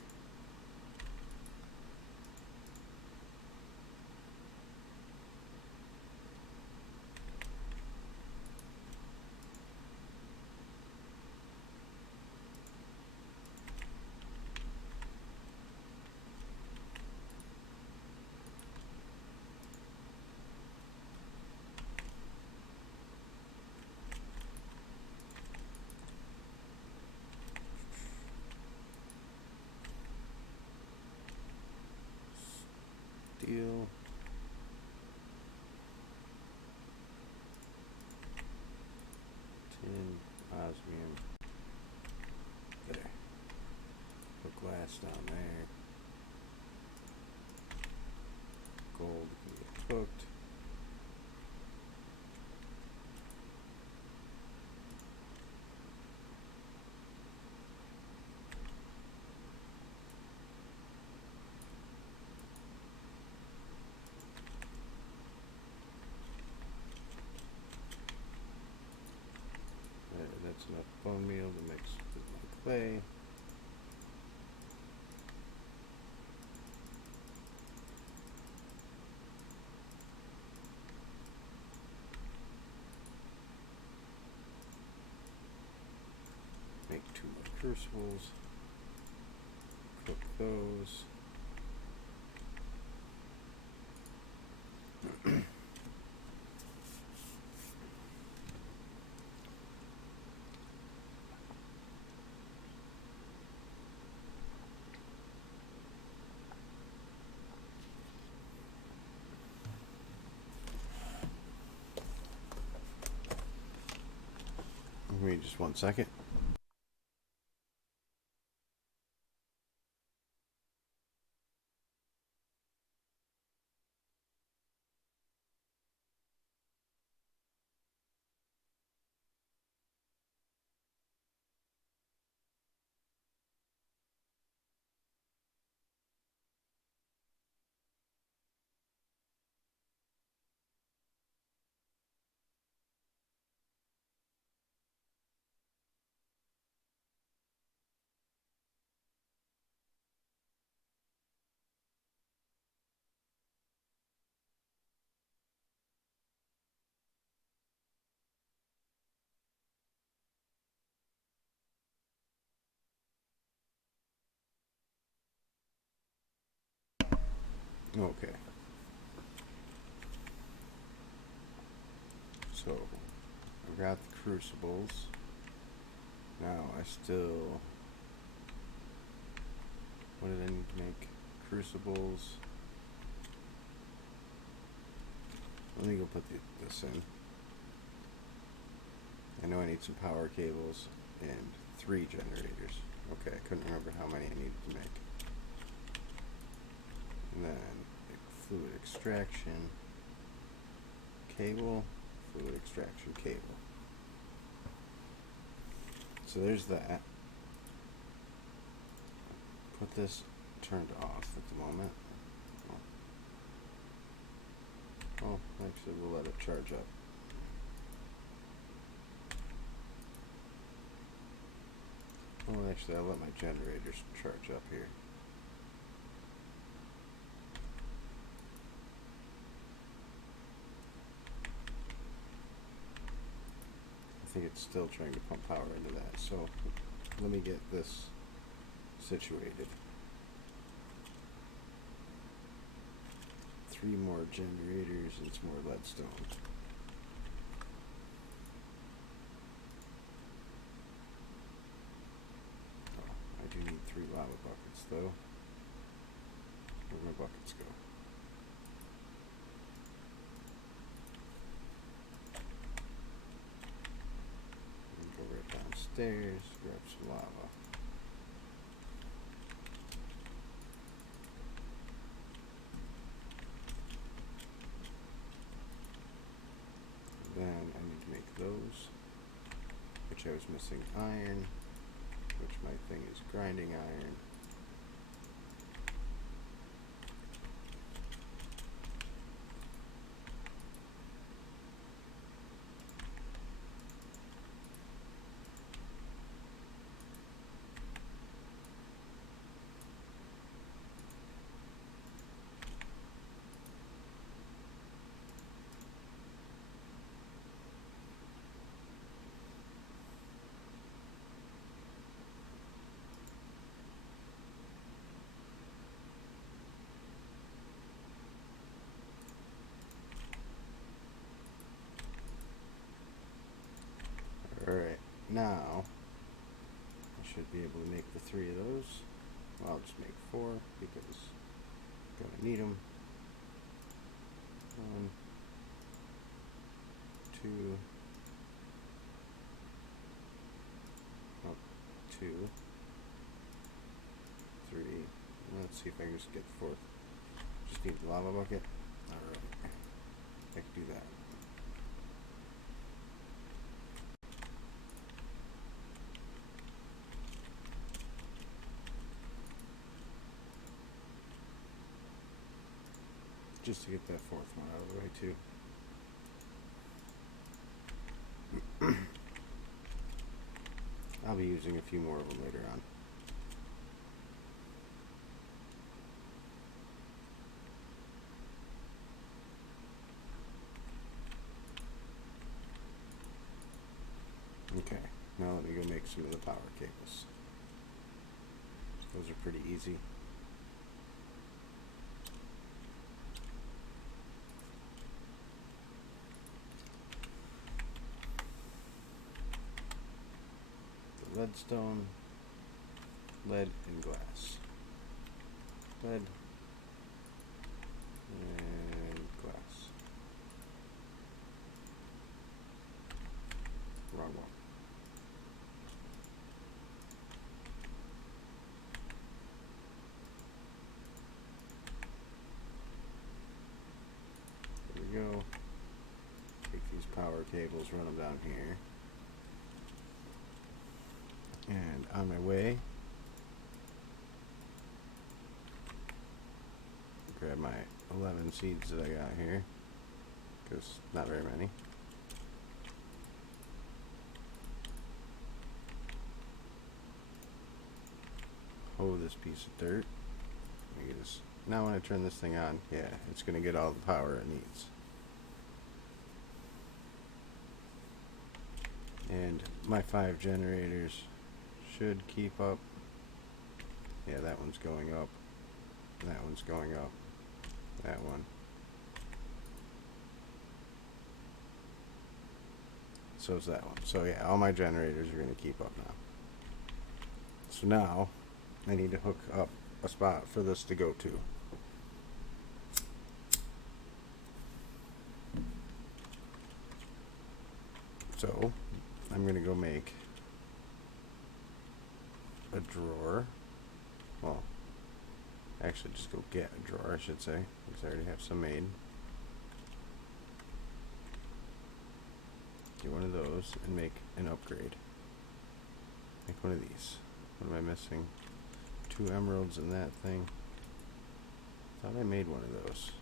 Steel. Tin. Osmium. There. Put glass down there. Gold can get cooked. That's enough bone meal to mix with my clay. Make 2 more crucibles. Cook those. Give me just 1 second. Okay. So, I've got the crucibles. Now, I still... What did I need to make? Crucibles. Let me go put this in. I know I need some power cables and 3 generators. Okay, I couldn't remember how many I needed to make. And then fluid extraction cable, fluid extraction cable. So there's that. Put this turned off at the moment. Oh, actually we'll let it charge up. Oh, actually I'll let my generators charge up here. I think it's still trying to pump power into that, so let me get this situated. 3 more generators and some more leadstone. Oh, I do need 3 lava buckets though. Where'd my buckets go? Go right downstairs, grab some lava. Then I need to make those, which I was missing iron, which my thing is grinding iron. Alright, now I should be able to make the 3 of those. Well, I'll just make 4 because I'm gonna need them. 1, 2, oh, 2, 3. Let's see if I can just get the 4th. Just need the lava bucket. Alright, I can do that. Just to get that 4th one out of the way too. I'll be using a few more of them later on. Okay, now let me go make some of the power cables. Those are pretty easy. Leadstone, lead, and glass. Lead and glass. Wrong one. There we go. Take these power cables, run them down here. And on my way, grab my 11 seeds that I got here, because not very many. Hoe this piece of dirt. Now when I turn this thing on, yeah, it's going to get all the power it needs. And my 5 generators should keep up. Yeah, that one's going up. That one's going up. That one. So is that one. So yeah, all my generators are going to keep up now. So now I need to hook up a spot for this to go to. So I'm going to go make a drawer. Well, actually just go get a drawer, I should say, because I already have some made. Get one of those and make an upgrade. Make one of these. What am I missing? 2 emeralds in that thing. Thought I made one of those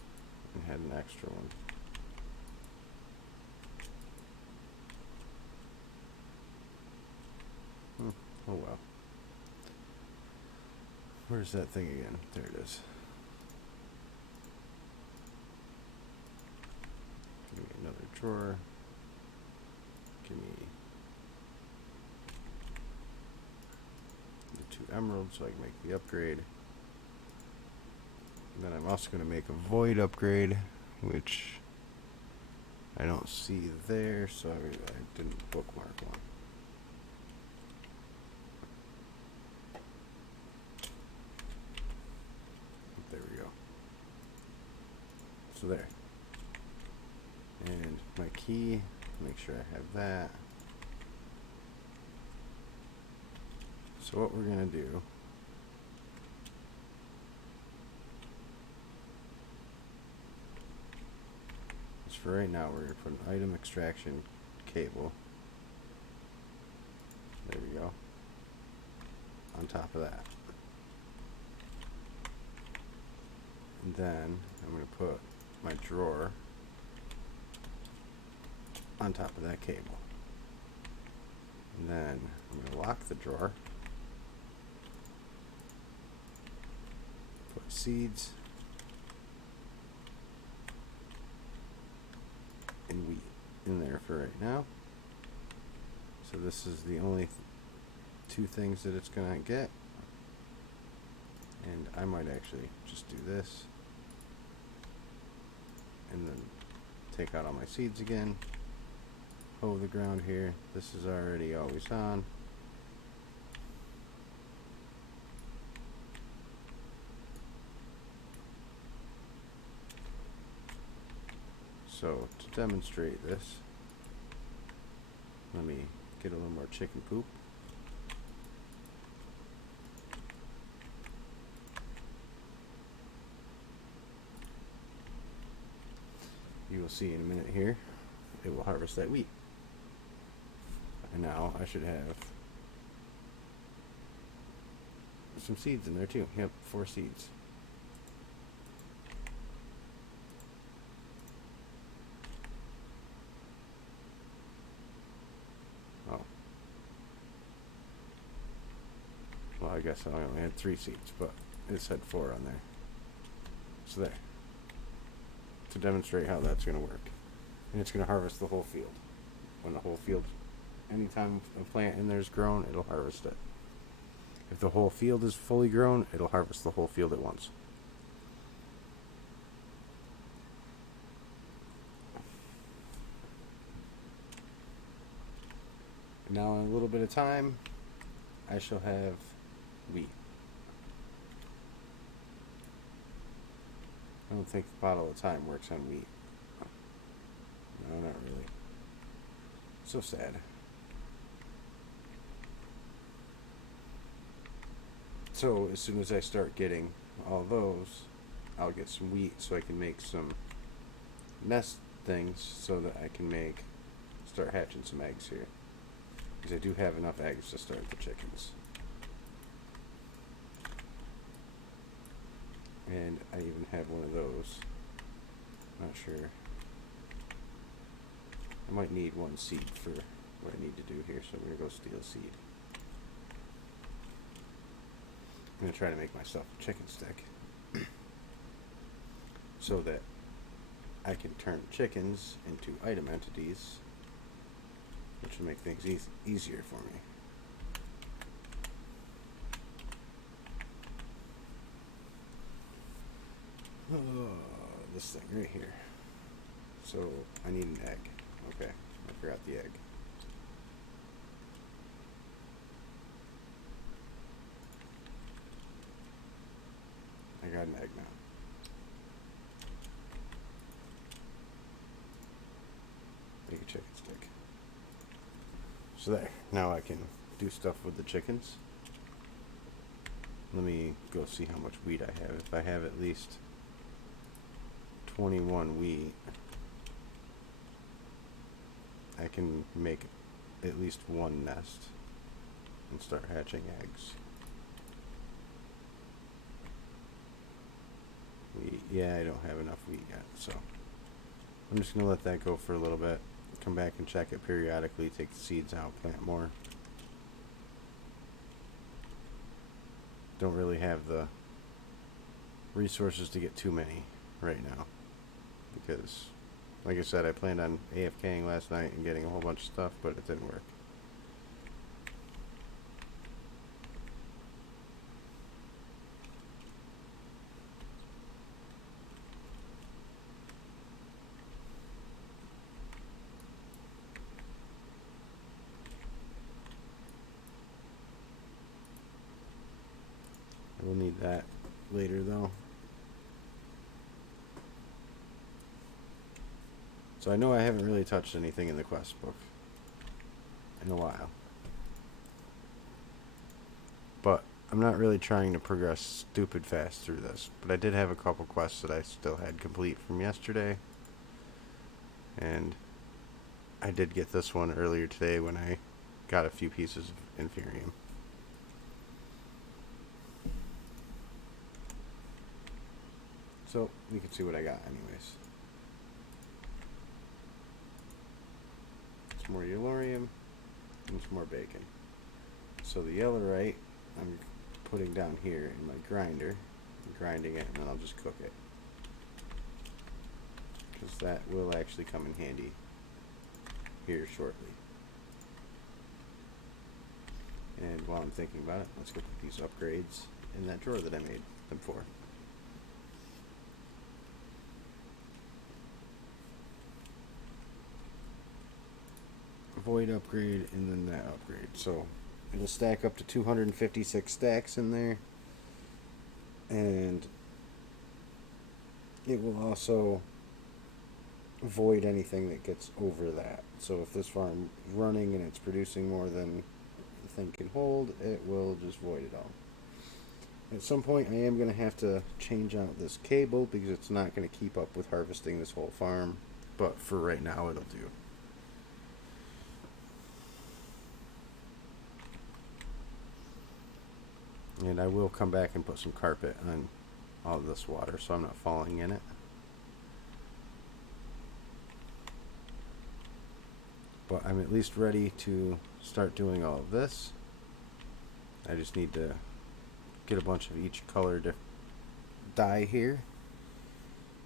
and had an extra one. Oh well. Where's that thing again? There it is. Give me another drawer. Give me the 2 emeralds so I can make the upgrade. And then I'm also going to make a void upgrade, which I don't see there, so I didn't bookmark one. There we go. So there. And my key, make sure I have that. So what we're going to do is, for right now, we're going to put an item extraction cable. There we go. On top of that. And then I'm going to put my drawer on top of that cable. And then I'm going to lock the drawer. Put seeds and wheat in there for right now. So this is the only 2 things that it's going to get. And I might actually just do this. And then take out all my seeds again. Hoe the ground here. This is already always on. So to demonstrate this, let me get a little more chicken poop. You will see in a minute here, it will harvest that wheat. And now I should have some seeds in there too. Yep, 4 seeds. Oh. Well, I guess I only had 3 seeds, but it said 4 on there. So there. To demonstrate how that's going to work. And it's going to harvest the whole field. When the whole field, anytime a plant in there is grown, it'll harvest it. If the whole field is fully grown, it'll harvest the whole field at once. And now in a little bit of time, I shall have wheat. I don't think the bottle of time works on wheat. No, not really. So sad. So as soon as I start getting all those, I'll get some wheat so I can make some nest things so that I can start hatching some eggs here. Because I do have enough eggs to start the chickens. And I even have one of those. Not sure. I might need 1 seed for what I need to do here, so I'm going to go steal a seed. I'm going to try to make myself a chicken stick so that I can turn chickens into item entities, which will make things easier for me. this thing right here. So I need an egg. Okay, I forgot the egg. I got an egg now. Make a chicken stick. So there. Now I can do stuff with the chickens. Let me go see how much wheat I have. If I have at least 21 wheat, I can make at least one nest and start hatching eggs. Wheat. Yeah, I don't have enough wheat yet, so I'm just going to let that go for a little bit. Come back and check it periodically, take the seeds out, plant more. Don't really have the resources to get too many right now because, like I said, I planned on AFKing last night and getting a whole bunch of stuff, but it didn't work. We'll need that later though. So I know I haven't really touched anything in the quest book in a while. But I'm not really trying to progress stupid fast through this. But I did have a couple quests that I still had complete from yesterday. And I did get this one earlier today when I got a few pieces of Inferium. So we can see what I got anyways. Some more Yellorium and some more bacon. So the Yellorite I'm putting down here in my grinder. I'm grinding it and then I'll just cook it. Because that will actually come in handy here shortly. And while I'm thinking about it, let's go put these upgrades in that drawer that I made them for. Void upgrade and then that upgrade. So it'll stack up to 256 stacks in there. And it will also void anything that gets over that. So if this farm is running and it's producing more than the thing can hold, it will just void it all. At some point I am going to have to change out this cable because it's not going to keep up with harvesting this whole farm. But for right now it'll do. And I will come back and put some carpet on all of this water so I'm not falling in it. But I'm at least ready to start doing all of this. I just need to get a bunch of each color dye here.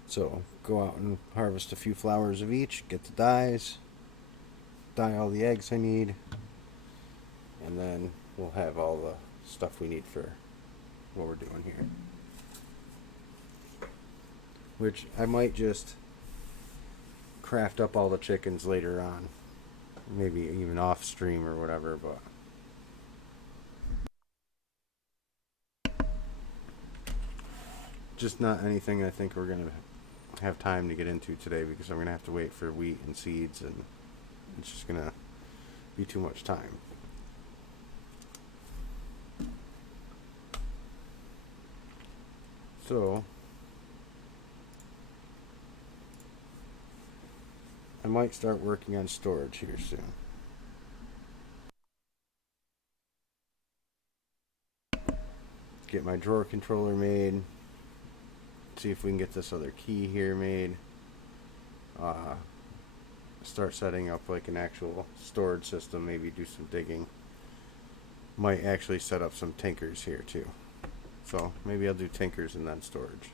So go out and harvest a few flowers of each, get the dyes, dye all the eggs I need, and then we'll have all the stuff we need for what we're doing here. Which I might just craft up all the chickens later on. Maybe even off stream or whatever, but just not anything I think we're going to have time to get into today because I'm going to have to wait for wheat and seeds and it's just going to be too much time. So I might start working on storage here soon. Get my drawer controller made. See if we can get this other key here made. Start setting up like an actual storage system. Maybe do some digging. Might actually set up some tinkers here too. So maybe I'll do tinkers and then storage.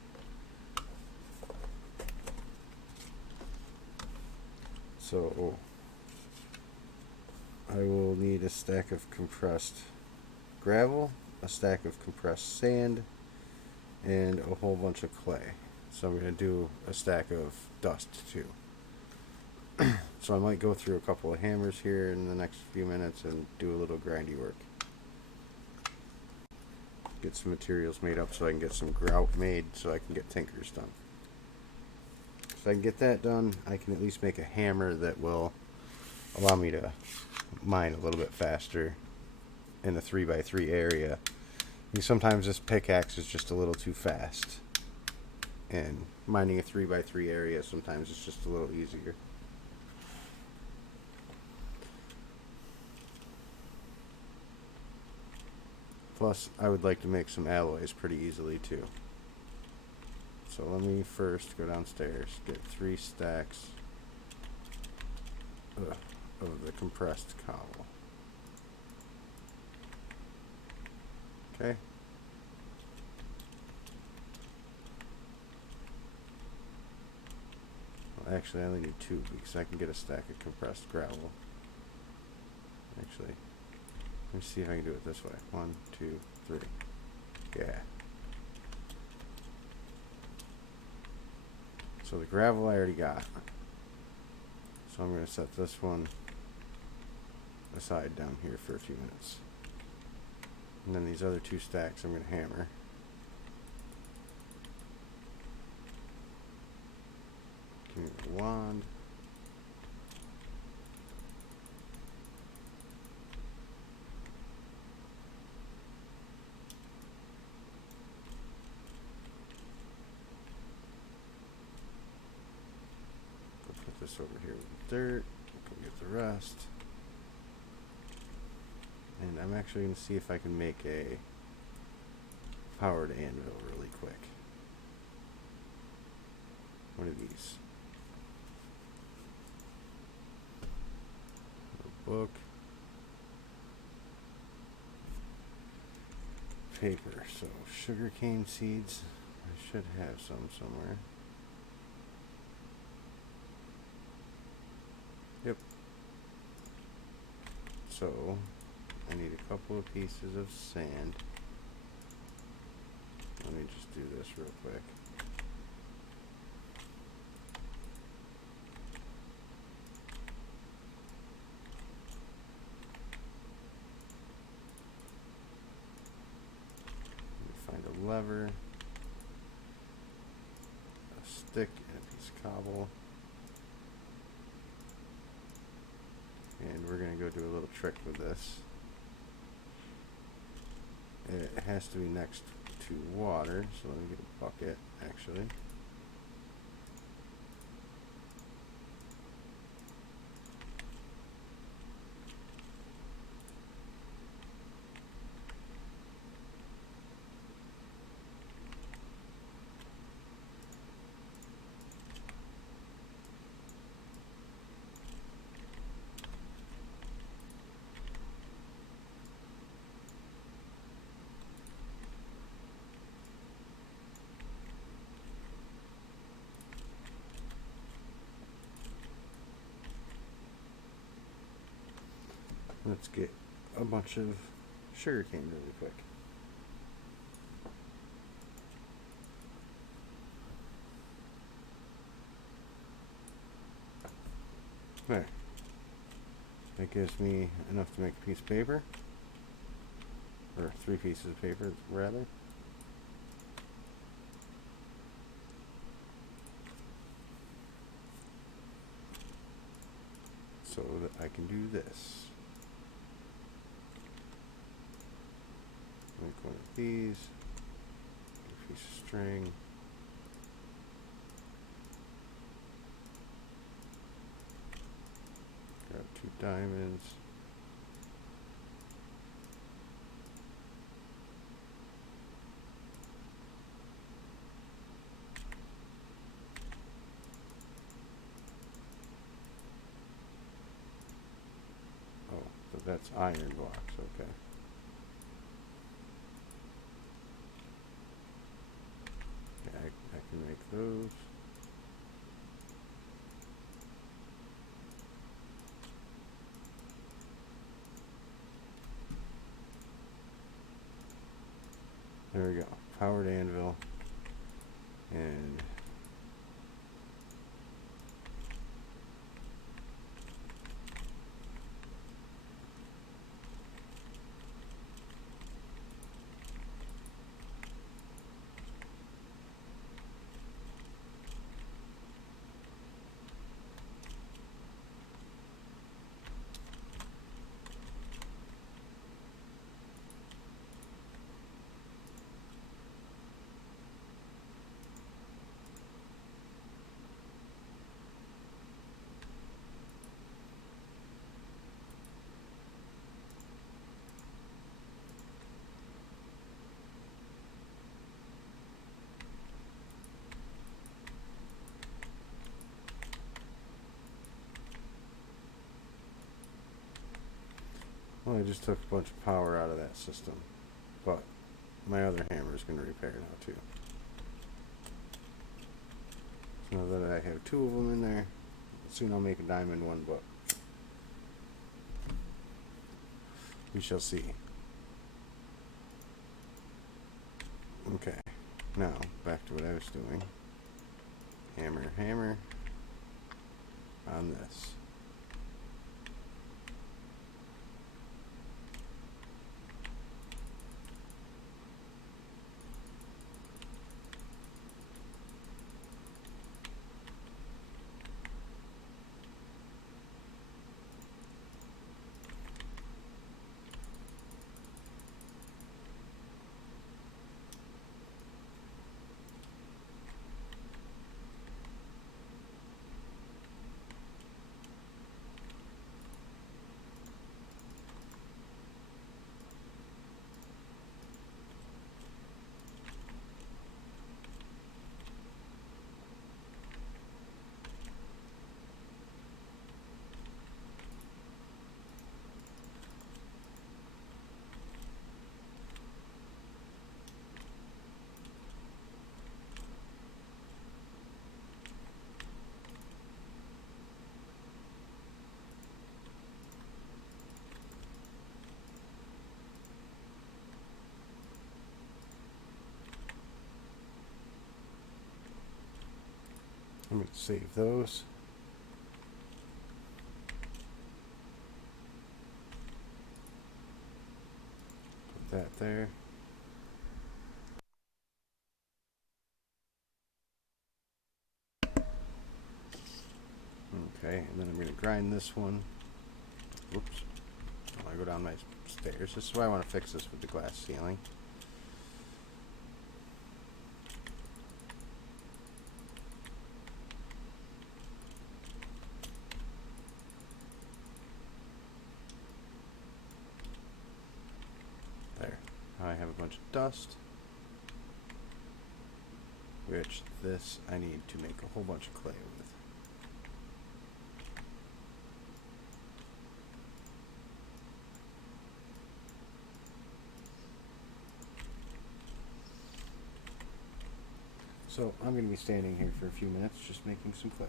So I will need a stack of compressed gravel, a stack of compressed sand, and a whole bunch of clay. So I'm going to do a stack of dust too. So I might go through a couple of hammers here in the next few minutes and do a little grindy work. Get some materials made up so I can get some grout made so I can get tinkers done. If I can get that done, I can at least make a hammer that will allow me to mine a little bit faster in the 3x3 area. Because sometimes this pickaxe is just a little too fast. And mining a 3x3 area sometimes it's just a little easier. Plus, I would like to make some alloys pretty easily too. So let me first go downstairs, get 3 stacks of the compressed cobble. Okay. Well, actually, I only need 2 because I can get a stack of compressed gravel. Actually, let me see if I can do it this way. 1, 2, 3. Yeah. So the gravel I already got. So I'm going to set this one aside down here for a few minutes. And then these other 2 stacks I'm going to hammer. Give me the wand. This over here with the dirt. Go get the rest. And I'm actually going to see if I can make a powered anvil really quick. One of these. A book. Paper. So sugarcane seeds. I should have some somewhere. Yep. So, I need a couple of pieces of sand. Let me just do this real quick. Find a lever, a stick, and a piece of cobble. And we're going to go do a little trick with this. It has to be next to water, so let me get a bucket, actually. Let's get a bunch of sugarcane really quick. There. That gives me enough to make a piece of paper. Or 3 pieces of paper, rather. So that I can do this. Make one of these, a piece of string, grab 2 diamonds, oh, but that's iron blocks, okay. I can make those. There we go. Powered anvil. And Well, I just took a bunch of power out of that system, but my other hammer is going to repair now too. So now that I have two of them in there, soon I'll make a diamond one, but we shall see. Okay, now back to what I was doing. Hammer, hammer on this. I'm going to save those. Put that there. Okay, and then I'm going to grind this one. Whoops. I want to go down my stairs. This is why I want to fix this with the glass ceiling. There. Now I have a bunch of dust. Which this I need to make a whole bunch of clay with. So I'm going to be standing here for a few minutes just making some clay.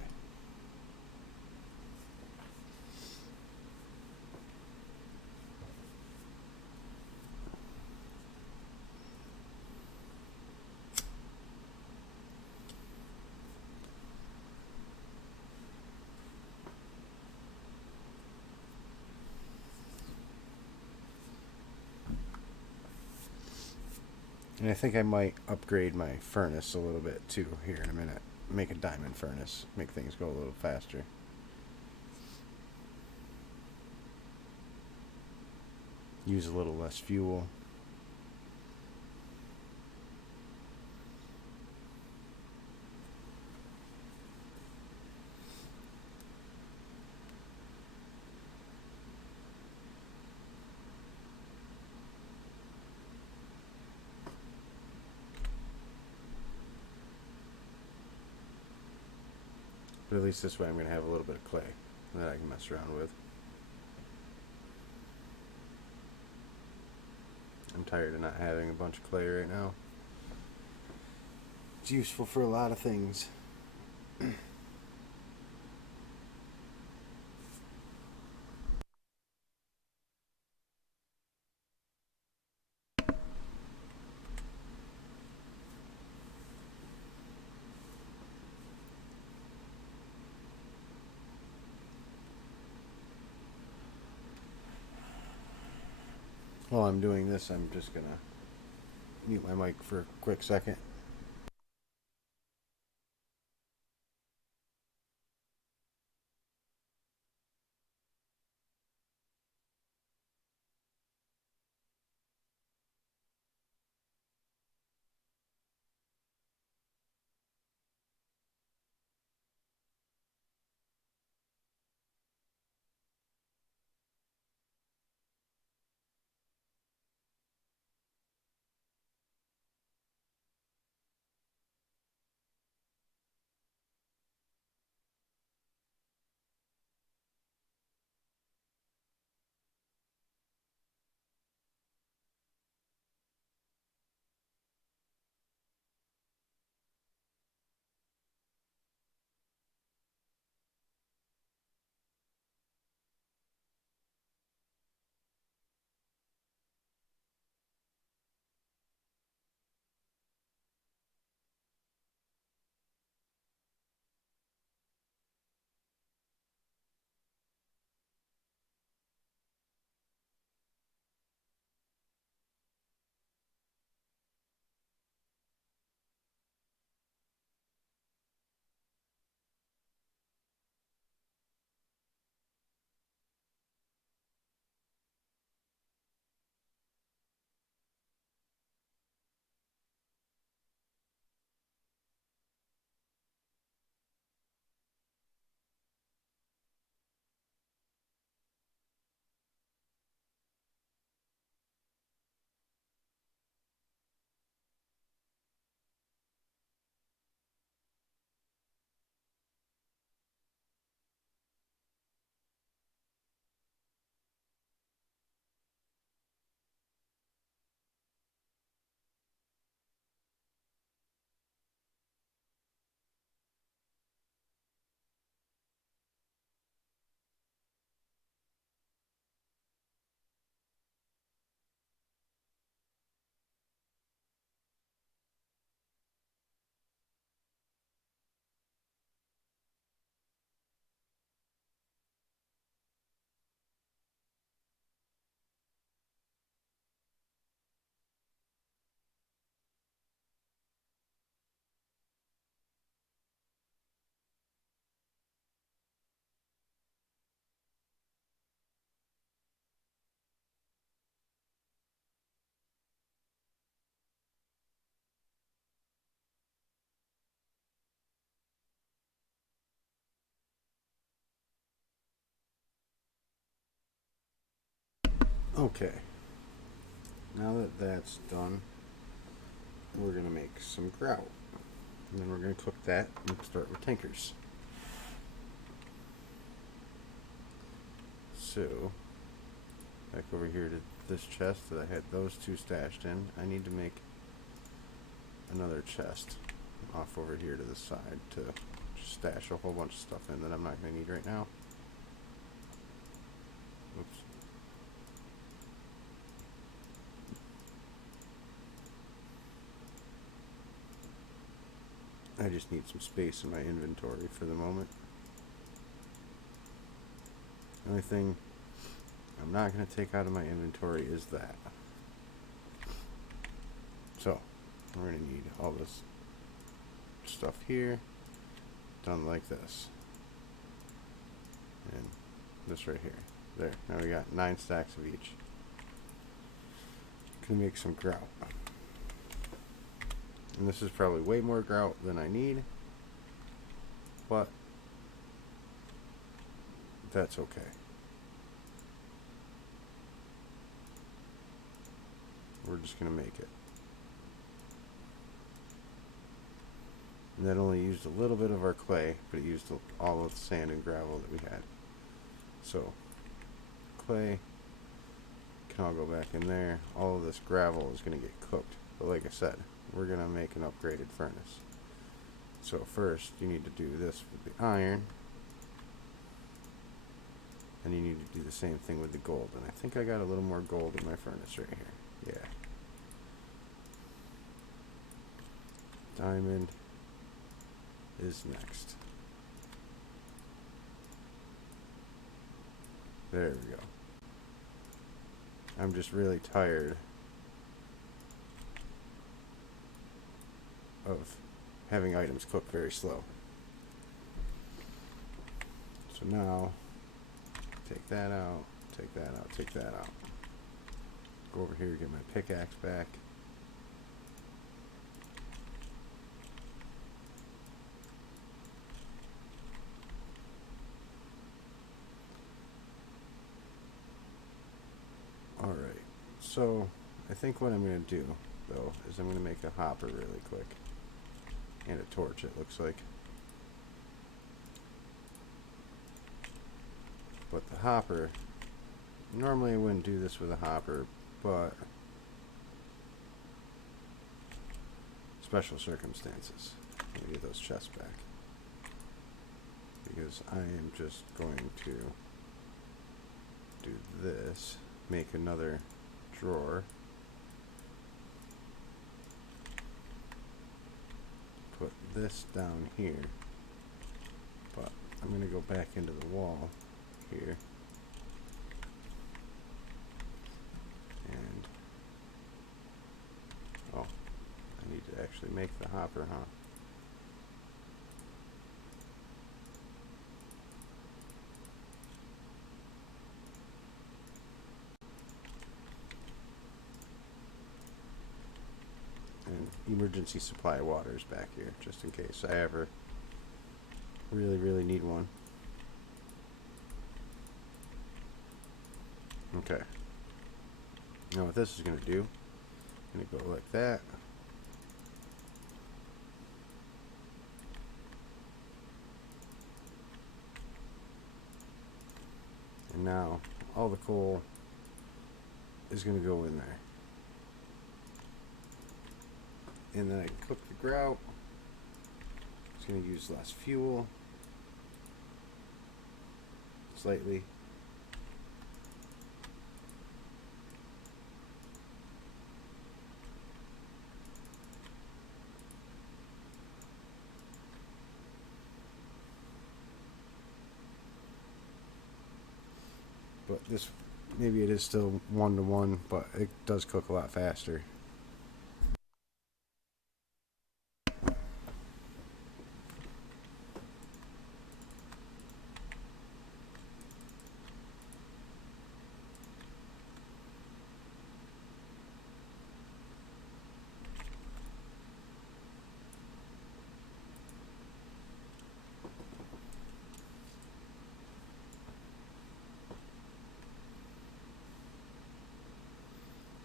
And I think I might upgrade my furnace a little bit too here in a minute. Make a diamond furnace. Make things go a little faster. Use a little less fuel. But at least this way I'm going to have a little bit of clay that I can mess around with. I'm tired of not having a bunch of clay right now. It's useful for a lot of things. While I'm doing this, I'm just going to mute my mic for a quick second. Okay, now that that's done, we're going to make some grout. And then we're going to cook that and start with tinkers. So, back over here to this chest that I had those two stashed in, I need to make another chest off over here to the side to just stash a whole bunch of stuff in that I'm not going to need right now. Oops. I just need some space in my inventory for the moment. The only thing I'm not going to take out of my inventory is that. So, we're going to need all this stuff here done like this. And this right here. There. Now we got 9 stacks of each. Gonna make some grout. And this is probably way more grout than I need. But that's okay. We're just gonna make it. And that only used a little bit of our clay, but it used all of the sand and gravel that we had. So, clay can all go back in there. All of this gravel is going to get cooked. But like I said, we're going to make an upgraded furnace. So first, you need to do this with the iron. And you need to do the same thing with the gold. And I think I got a little more gold in my furnace right here. Yeah. Diamond is next. There we go. I'm just really tired of having items cook very slow. So now, take that out, take that out, take that out. Go over here, get my pickaxe back. Alright, so I think what I'm going to do, though, is I'm going to make a hopper really quick. And a torch, it looks like. But the hopper, normally I wouldn't do this with a hopper, but special circumstances. Let me get those chests back. Because I am just going to do this. Make another drawer. Put this down here. But I'm going to go back into the wall here. And oh, I need to actually make the hopper, huh? Emergency supply of water is back here, just in case I ever really need one. Okay. Now what this is going to do, I'm going to go like that. And now all the coal is going to go in there. And then I can cook the grout. It's going to use less fuel. Slightly. But this, maybe it is still 1-to-1, but it does cook a lot faster.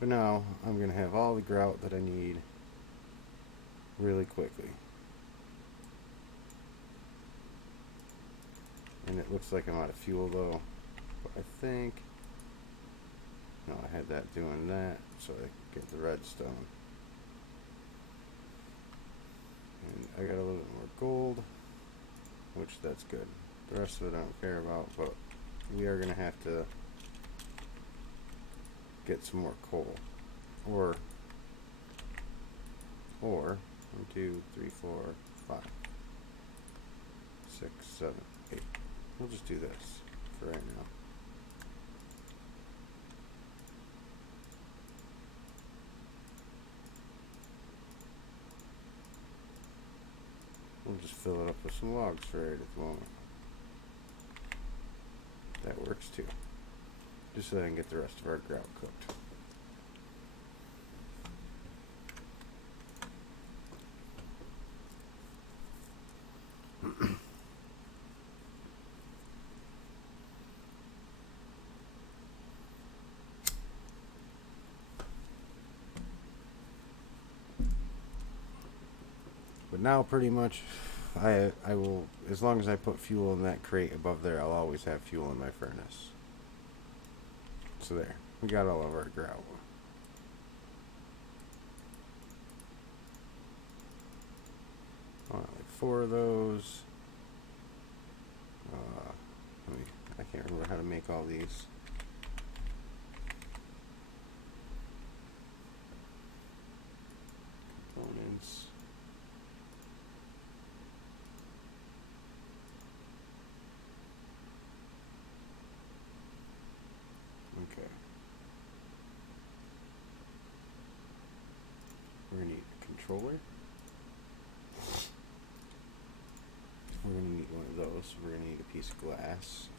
But now I'm going to have all the grout that I need really quickly. And it looks like I'm out of fuel though. But I think... No, I had that doing that so I could get the redstone. And I got a little bit more gold, which that's good. The rest of it I don't care about, but we are going to have to get some more coal. Or 1, 2, 3, 4, 5, 6, 7, 8. We'll just do this for right now. We'll just fill it up with some logs for right at the moment. That works too. Just so I can get the rest of our grout cooked. But now pretty much I will, as long as I put fuel in that crate above there, I'll always have fuel in my furnace. So there, we got all of our grout. Like 4 of those. I can't remember how to make all these. Components. Okay. We're going to need a controller. We're going to need one of those. We're going to need a piece of glass.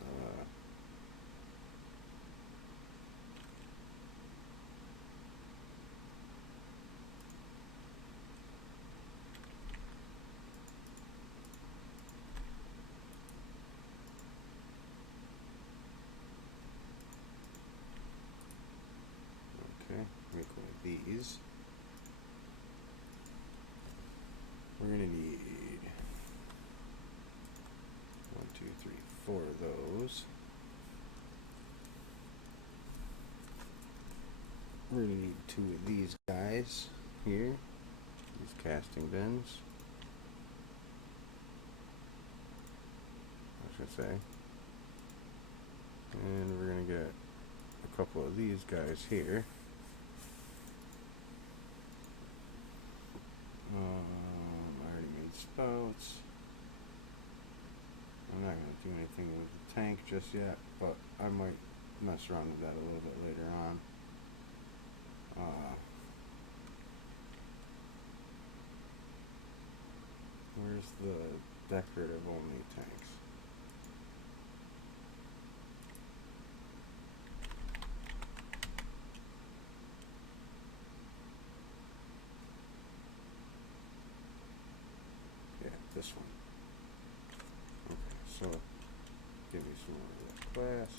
Okay, make one of these. We're going to need 1, 2, 3, 4 of those. We're going to need 2 of these guys here, these casting bins, I should say. And we're going to get a couple of these guys here. I already made spouts. I'm not going to do anything with the tank just yet, but I might mess around with that a little bit later on. Where's the decorative only tanks? Yeah, this one. Okay, so give me some more of that glass.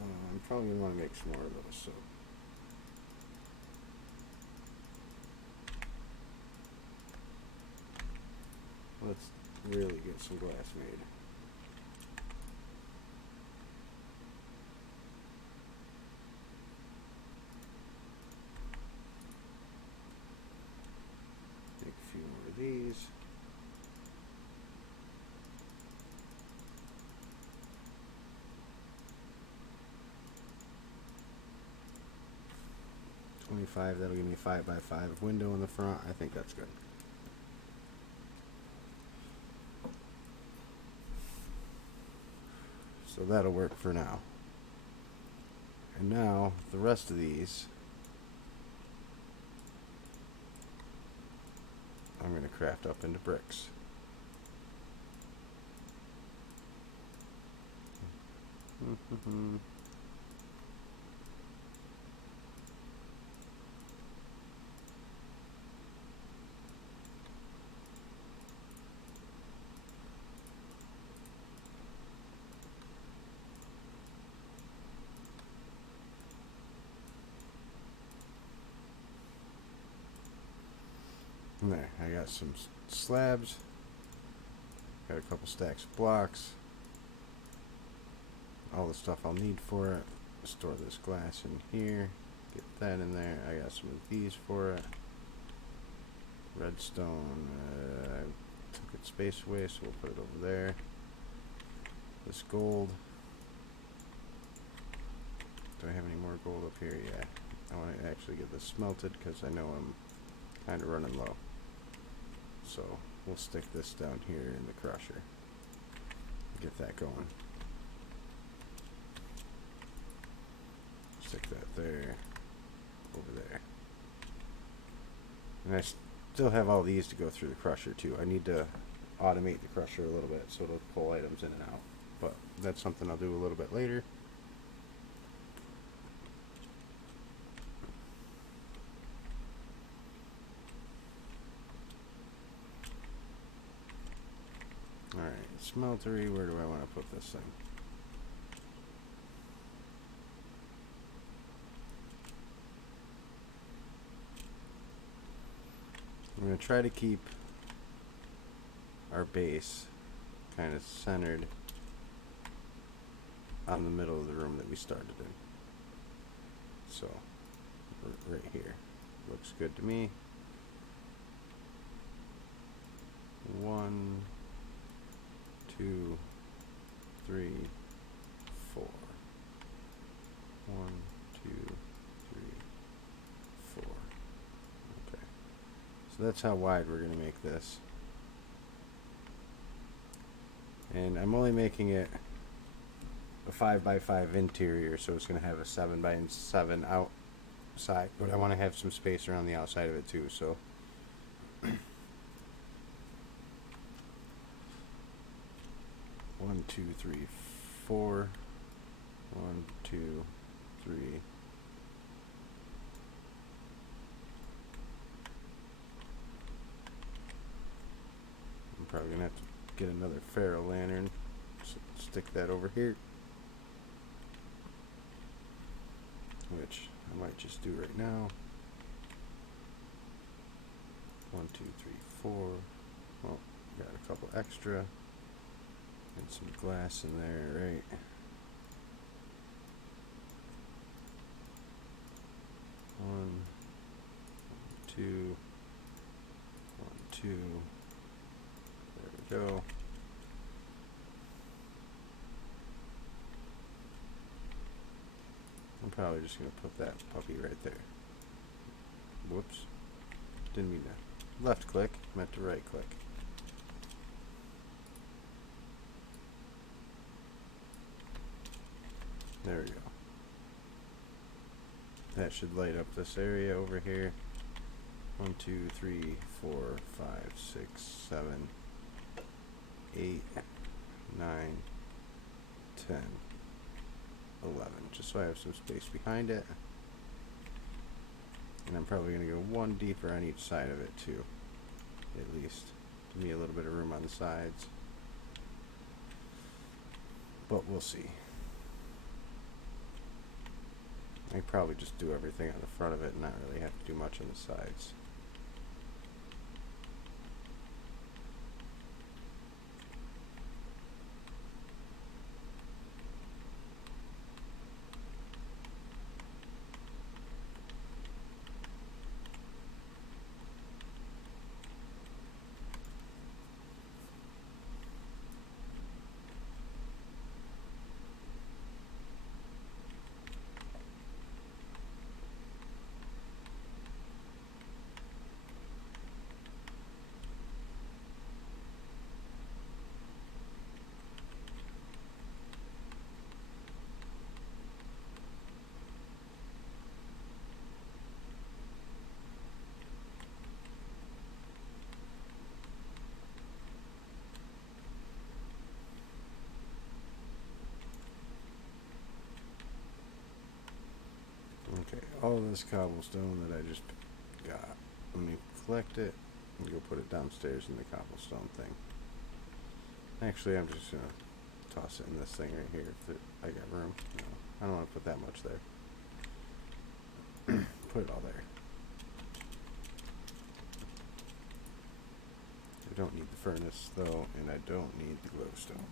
I'm probably going to want to make some more of those, so. Let's really get some glass made. Make a few more of these. $25, that'll give me a 5x5 window in the front. I think that's good. So that'll work for now. And now the rest of these I'm going to craft up into bricks. There, I got some slabs. Got a couple stacks of blocks. All the stuff I'll need for it. Store this glass in here. Get that in there. I got some of these for it. Redstone. I took its space away, so we'll put it over there. This gold. Do I have any more gold up here? Yeah. I want to actually get this smelted because I know I'm kind of running low. So we'll stick this down here in the crusher. Get that going. Stick that there. Over there. And I still have all these to go through the crusher too. I need to automate the crusher a little bit so it'll pull items in and out. But that's something I'll do a little bit later. Alright, smeltery, where do I want to put this thing? I'm going to try to keep our base kind of centered on the middle of the room that we started in. So, right here. Looks good to me. 1, 2, 3, 4. 1, 2, 3, 4. Okay. So that's how wide we're going to make this. And I'm only making it a 5x5 interior, so it's going to have a 7x7 outside, but I want to have some space around the outside of it too, so 1, 2, 3, 4. 1, 2, 3. I'm probably gonna have to get another ferro lantern. So stick that over here, which I might just do right now. 1, 2, 3, 4. Well, got a couple extra. And some glass in there, right? 1, 2, 1, 2. There we go. I'm probably just going to put that puppy right there. Whoops. Didn't mean to left click, meant to right click. There we go. That should light up this area over here. 1, 2, 3, 4, 5, 6, 7, 8, 9, 10, 11. Just so I have some space behind it. And I'm probably going to go one deeper on each side of it too. At least. Give me a little bit of room on the sides. But we'll see. I probably just do everything on the front of it and not really have to do much on the sides. Okay, all this cobblestone that I just got, let me collect it and go put it downstairs in the cobblestone thing. Actually, I'm just going to toss it in this thing right here if I got room. No, I don't want to put that much there. Put it all there. furnace though, and I don't need the glowstone.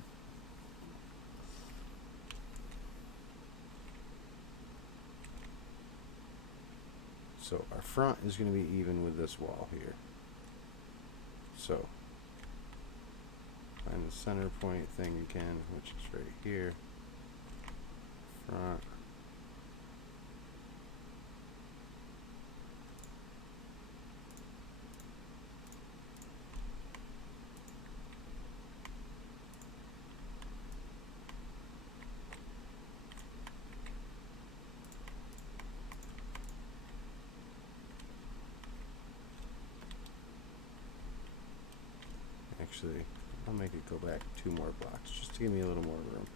So our front is going to be even with this wall here. So find the center point thing again, which is right here. Front. Actually, I'll make it go back 2 more blocks just to give me a little more room.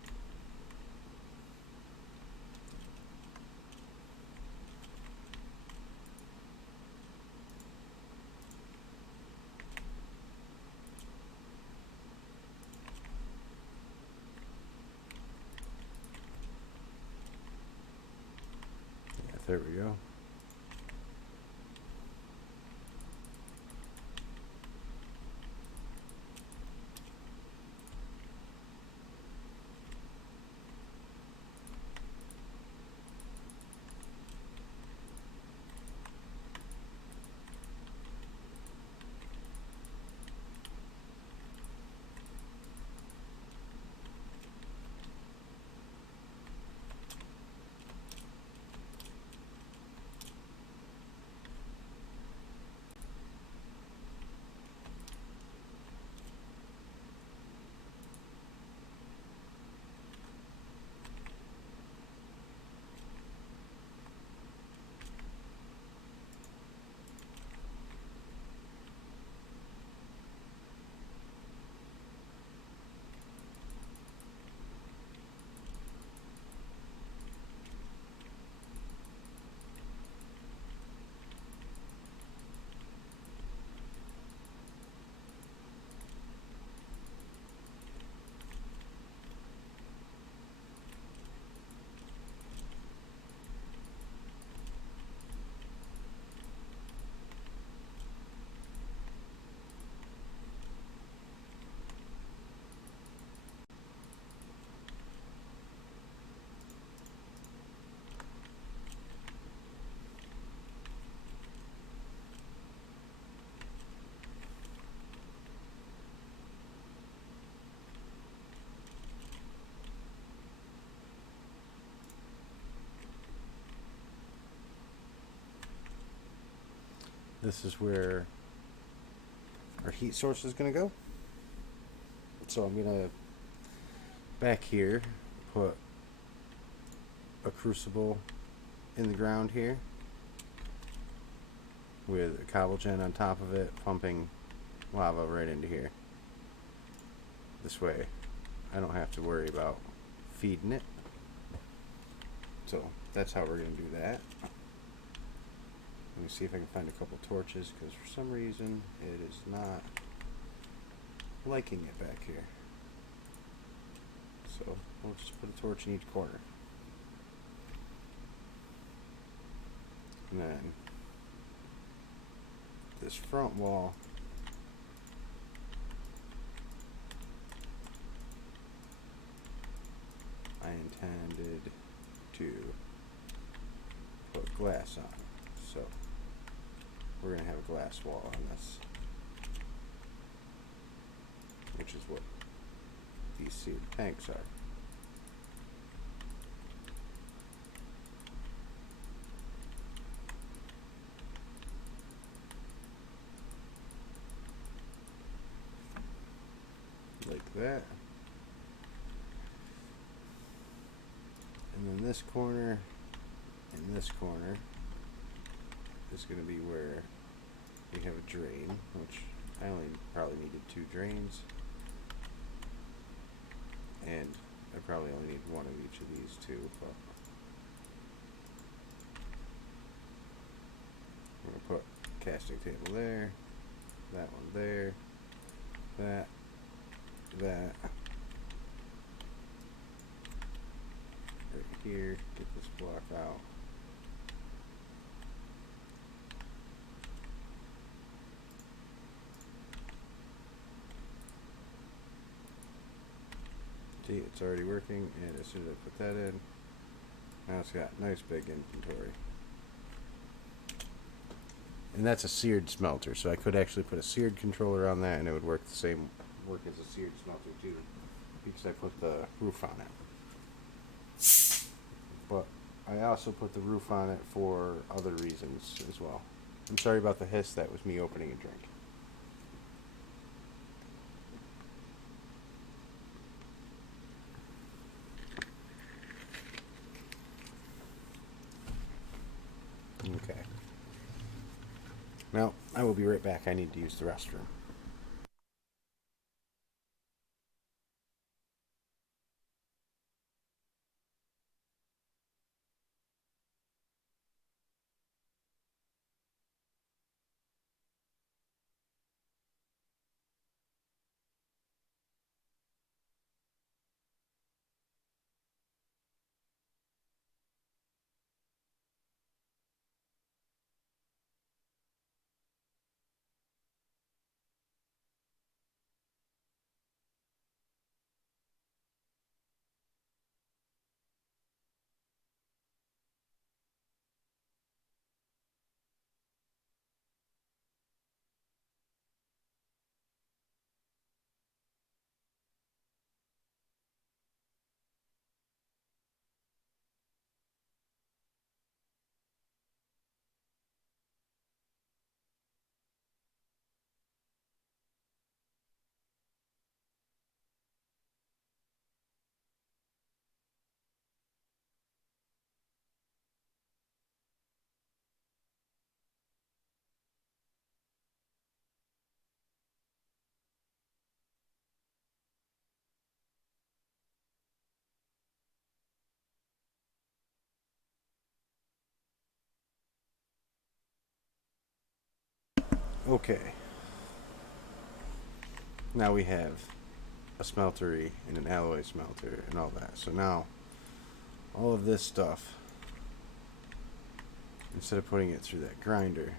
Yeah, there we go. This is where our heat source is going to go. So I'm going to, back here, put a crucible in the ground here with a cobble gen on top of it, pumping lava right into here. This way I don't have to worry about feeding it. So that's how we're going to do that. Let me see if I can find a couple torches, because for some reason it is not liking it back here. So we'll just put a torch in each corner. And then this front wall, I intended to put glass on. So we're going to have a glass wall on this, which is what these sealed tanks are. Like that. And then this corner and this corner is going to be where we have a drain, which I only probably needed 2 drains, and I probably only need 1 of each of these 2, but we're going to put a casting table there, that one there, that, right here, get this block out. See, it's already working, and as soon as I put that in, now it's got nice big inventory. And that's a seared smelter, so I could actually put a seared controller on that, and it would work the same work as a seared smelter too, because I put the roof on it. But I also put the roof on it for other reasons as well. I'm sorry about the hiss. That was me opening a drink. Okay. Now, I will be right back. I need to use the restroom. Okay. Now we have a smeltery and an alloy smelter and all that. So now, all of this stuff, instead of putting it through that grinder,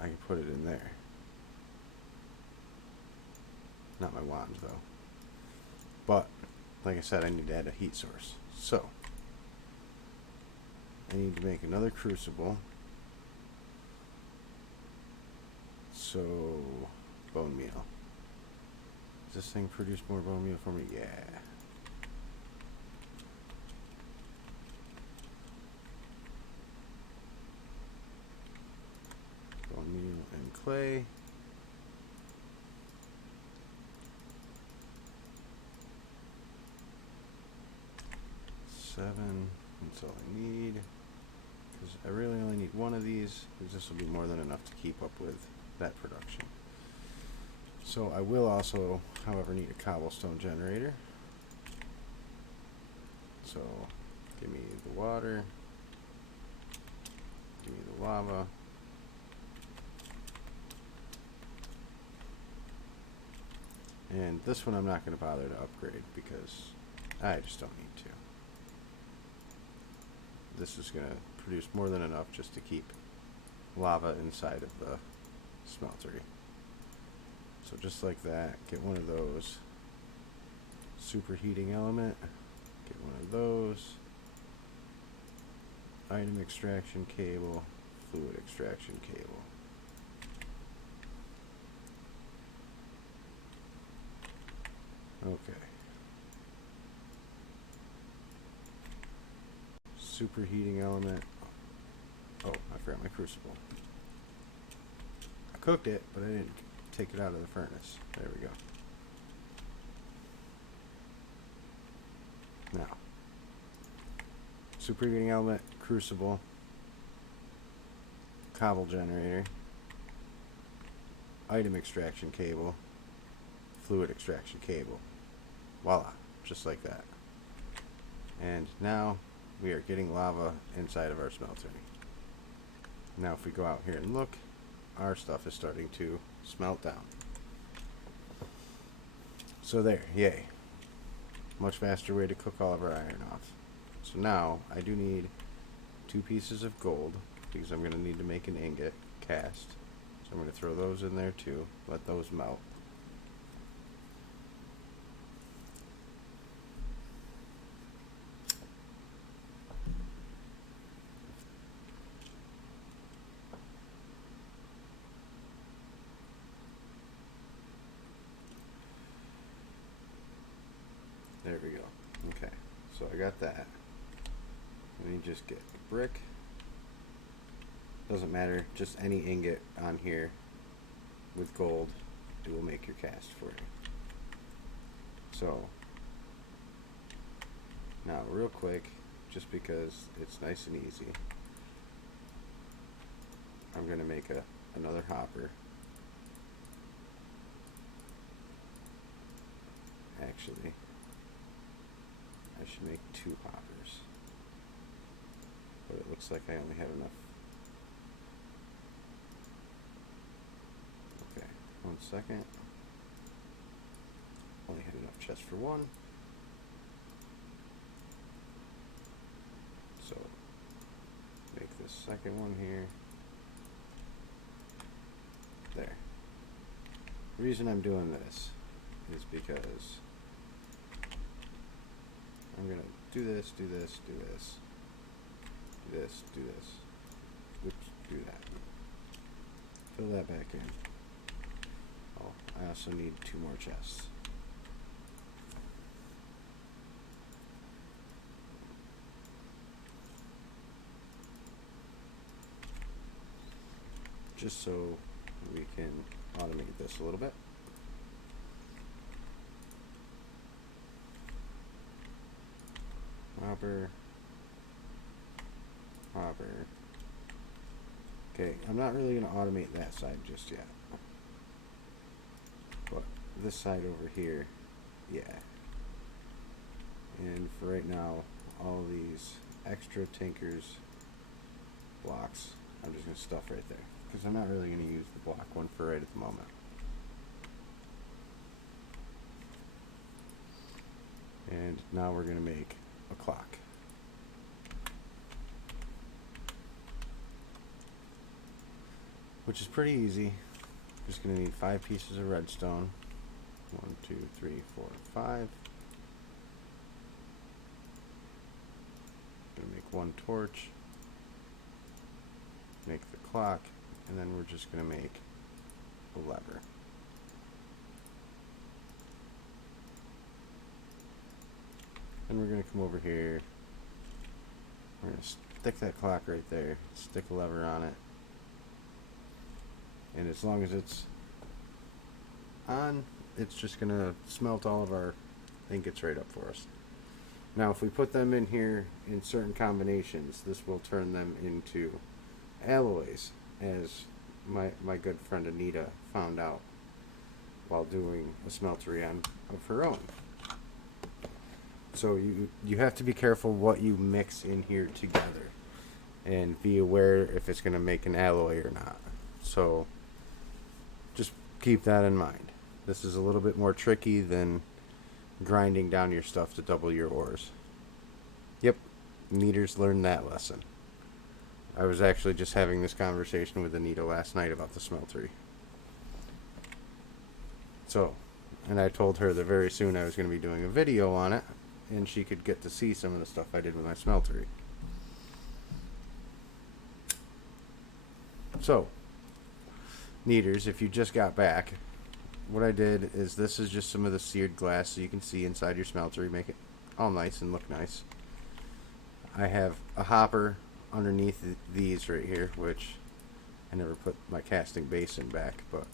I can put it in there. Not my wand, though. But, like I said, I need to add a heat source. So, I need to make another crucible. So, bone meal. Does this thing produce more bone meal for me? Yeah. Bone meal and clay. Seven. That's all I need. Because I really only need one of these, because this will be more than enough to keep up with that production. So I will also, however, need a cobblestone generator. So give me the water, give me the lava, and this one I'm not going to bother to upgrade because I just don't need to. This is going to produce more than enough just to keep lava inside of the smeltery. So just like that, get one of those. Superheating element, get one of those. Item extraction cable, fluid extraction cable. Okay. Superheating element. Oh, I forgot my crucible. I cooked it, but I didn't take it out of the furnace. There we go. Now, superheating element, crucible, cobble generator, item extraction cable, fluid extraction cable. Voila, just like that. And now we are getting lava inside of our smelter. Now if we go out here and look, our stuff is starting to smelt down. So there, yay. Much faster way to cook all of our iron off. So now I do need 2 pieces of gold because I'm going to need to make an ingot cast. So I'm going to throw those in there too, let those melt. So I got that. Let me just get a brick. Doesn't matter, just any ingot on here with gold, it will make your cast for you. So now real quick, just because it's nice and easy, I'm going to make another hopper. Actually, I should make 2 hoppers, but it looks like I only have enough. Okay, 1 second. Only had enough chest for 1. So make this second one here. There. The reason I'm doing this is because I'm gonna do this, do this, do this, do this, do this. Oops, do that. Fill that back in. Oh, I also need 2 more chests. Just so we can automate this a little bit. Hopper. Hopper. Okay, I'm not really going to automate that side just yet. But this side over here, yeah. And for right now, all these extra Tinker's blocks, I'm just going to stuff right there. Because I'm not really going to use the block one for right at the moment. And now we're going to make a clock. Which is pretty easy. Just going to need 5 pieces of redstone. 1, 2, 3, 4, 5. Going to make 1 torch. Make the clock. And then we're just going to make a lever. And we're going to come over here. We're going to stick that clock right there. Stick a lever on it. And as long as it's on, it's just going to smelt all of our ingots right up for us. Now, if we put them in here in certain combinations, this will turn them into alloys, as my good friend Anita found out while doing a smeltery of her own. So you have to be careful what you mix in here together and be aware if it's going to make an alloy or not. So just keep that in mind. This is a little bit more tricky than grinding down your stuff to double your ores. Yep, Neaters learned that lesson. I was actually just having this conversation with Anita last night about the smeltery. So, and I told her that very soon I was going to be doing a video on it, and she could get to see some of the stuff I did with my smeltery. So, Neaters, if you just got back, what I did is this is just some of the seared glass so you can see inside your smeltery, make it all nice and look nice. I have a hopper underneath these right here, which I never put my casting basin back, but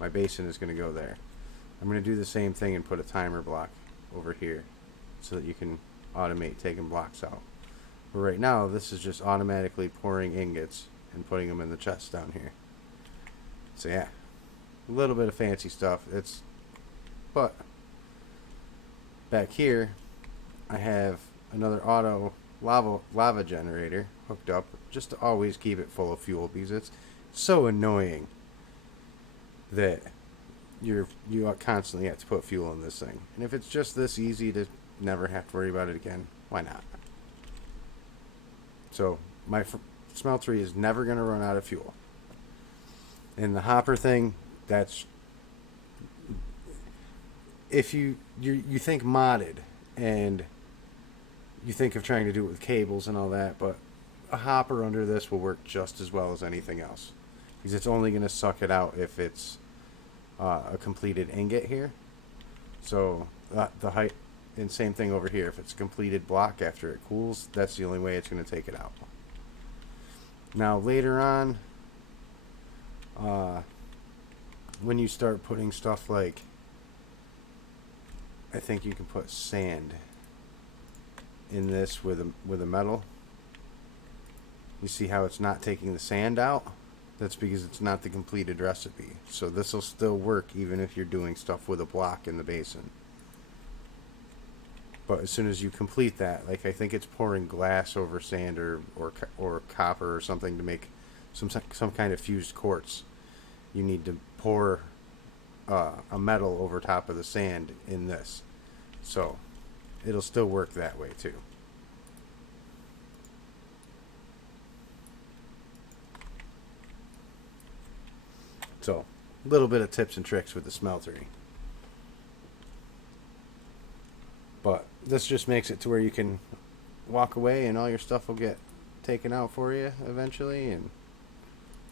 my basin is going to go there. I'm going to do the same thing and put a timer block over here so that you can automate taking blocks out. But right now, this is just automatically pouring ingots and putting them in the chest down here. So yeah, a little bit of fancy stuff. But back here, I have another auto lava generator hooked up just to always keep it full of fuel, because it's so annoying that you constantly have to put fuel in this thing. And if it's just this easy to never have to worry about it again, why not? So my smeltery is never going to run out of fuel. And the hopper thing, that's, if you think modded and you think of trying to do it with cables and all that, but a hopper under this will work just as well as anything else, because it's only going to suck it out if it's a completed ingot here. So the height, And same thing over here. If it's a completed block after it cools, that's the only way it's going to take it out. Now later on, when you start putting stuff like, I think you can put sand in this with a metal. You see how it's not taking the sand out? That's because it's not the completed recipe. So this will still work even if you're doing stuff with a block in the basin. But as soon as you complete that, like I think it's pouring glass over sand or copper or something to make some kind of fused quartz, you need to pour a metal over top of the sand in this. So it'll still work that way too. So, a little bit of tips and tricks with the smeltery. But this just makes it to where you can walk away and all your stuff will get taken out for you eventually and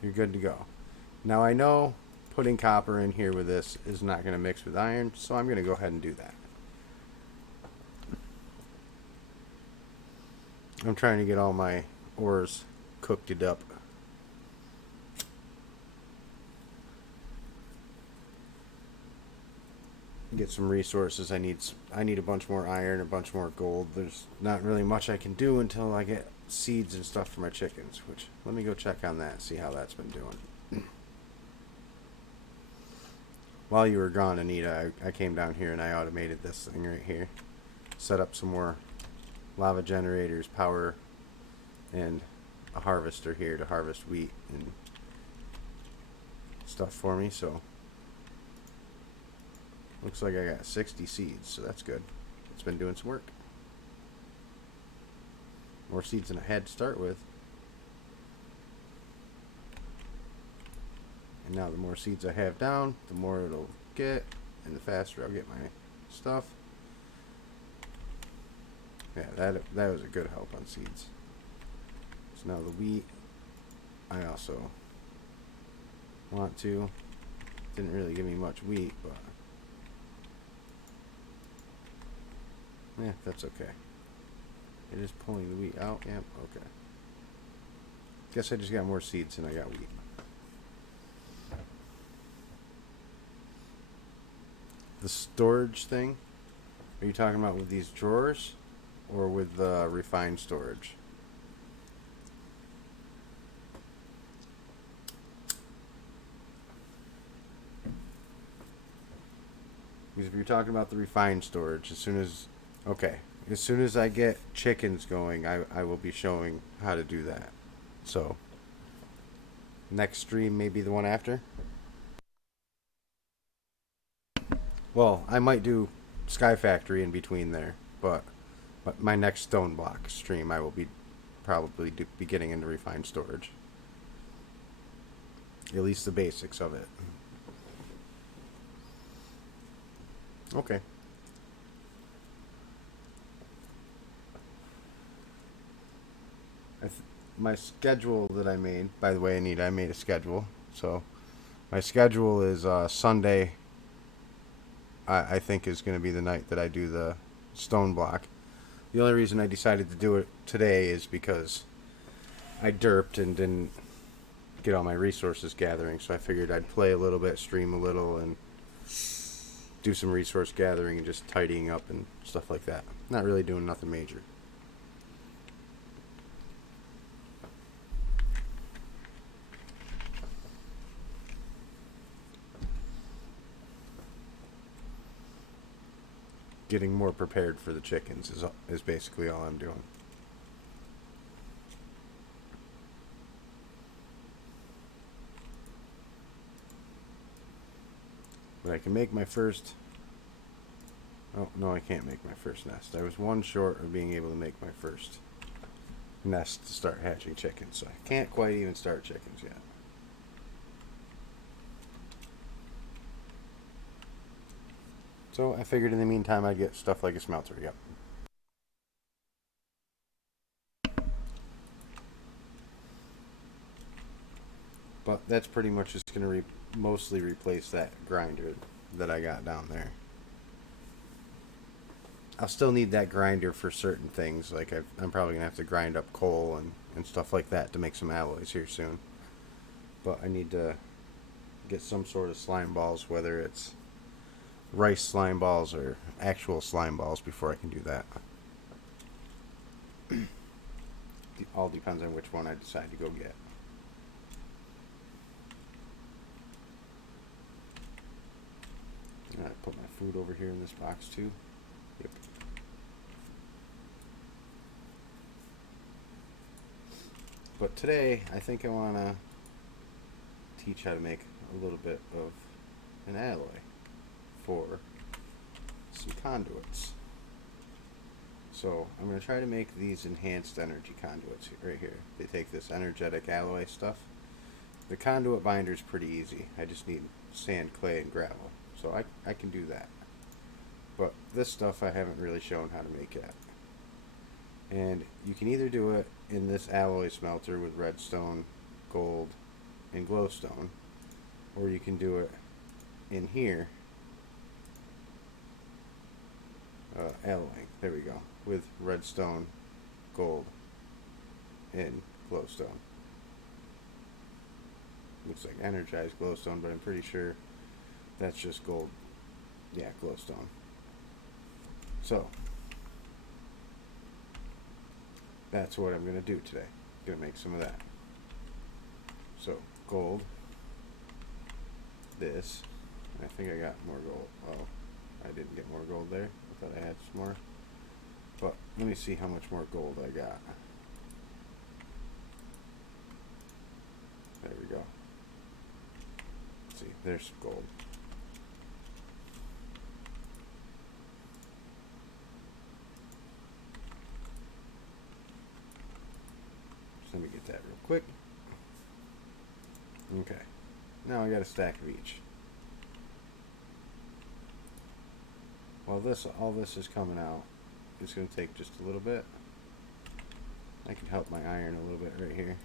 you're good to go. Now I know putting copper in here with this is not going to mix with iron, so I'm going to go ahead and do that. I'm trying to get all my ores cooked it up. Get some resources. I need a bunch more iron, a bunch more gold. There's not really much I can do until I get seeds and stuff for my chickens, which let me go check on that, see how that's been doing. While you were gone, Anita, I came down here and I automated this thing right here. Set up some more lava generators, power, and a harvester here to harvest wheat and stuff for me, so looks like I got 60 seeds, so that's good. It's been doing some work. More seeds than I had to start with. And now the more seeds I have down, the more it'll get, and the faster I'll get my stuff. Yeah, that was a good help on seeds. So now the wheat, I also want to. Didn't really give me much wheat, but yeah, that's okay. It is pulling the wheat out. Yep, okay. Guess I just got more seeds than I got wheat. The storage thing, are you talking about with these drawers or with the refined storage? Because if you're talking about the refined storage, as soon as I get chickens going, I will be showing how to do that. So, next stream may be the one after. Well, I might do Sky Factory in between there, but my next Stoneblock stream, I will be probably be getting into refined storage. At least the basics of it. Okay. My schedule that I made, by the way, Anita, I made a schedule. So my schedule is Sunday, I think is going to be the night that I do the Stoneblock. The only reason I decided to do it today is because I derped and didn't get all my resources gathering, so I figured I'd play a little bit, stream a little, and do some resource gathering and just tidying up and stuff like that. Not really doing nothing major. Getting more prepared for the chickens is basically all I'm doing. But I can make my first... Oh, no, I can't make my first nest. I was one short of being able to make my first nest to start hatching chickens, so I can't quite even start chickens yet. So I figured in the meantime I'd get stuff like a smelter, yep. But that's pretty much just going to mostly replace that grinder that I got down there. I'll still need that grinder for certain things. Like I'm probably gonna have to grind up coal and stuff like that to make some alloys here soon. But I need to get some sort of slime balls, whether it's rice slime balls or actual slime balls, before I can do that. It all depends on which one I decide to go get. I put my food over here in this box too. Yep. But today, I think I want to teach how to make a little bit of an alloy for some conduits. So I'm going to try to make these enhanced energy conduits right here. They take this energetic alloy stuff. The conduit binder is pretty easy. I just need sand, clay, and gravel. So I can do that. But this stuff I haven't really shown how to make yet. And you can either do it in this alloy smelter with redstone, gold, and glowstone, or you can do it in here, alloying, there we go, with redstone, gold, and glowstone. Looks like energized glowstone, but I'm pretty sure that's just gold. Yeah, glowstone. So that's what I'm going to do today. I'm going to make some of that. So gold, this, I think I got more gold. Oh, I didn't get more gold there. I thought I had some more. But let me see how much more gold I got. There we go. Let's see, there's gold. Just let me get that real quick. Okay. Now I got a stack of each. While all this is coming out, it's going to take just a little bit. I can help my iron a little bit right here.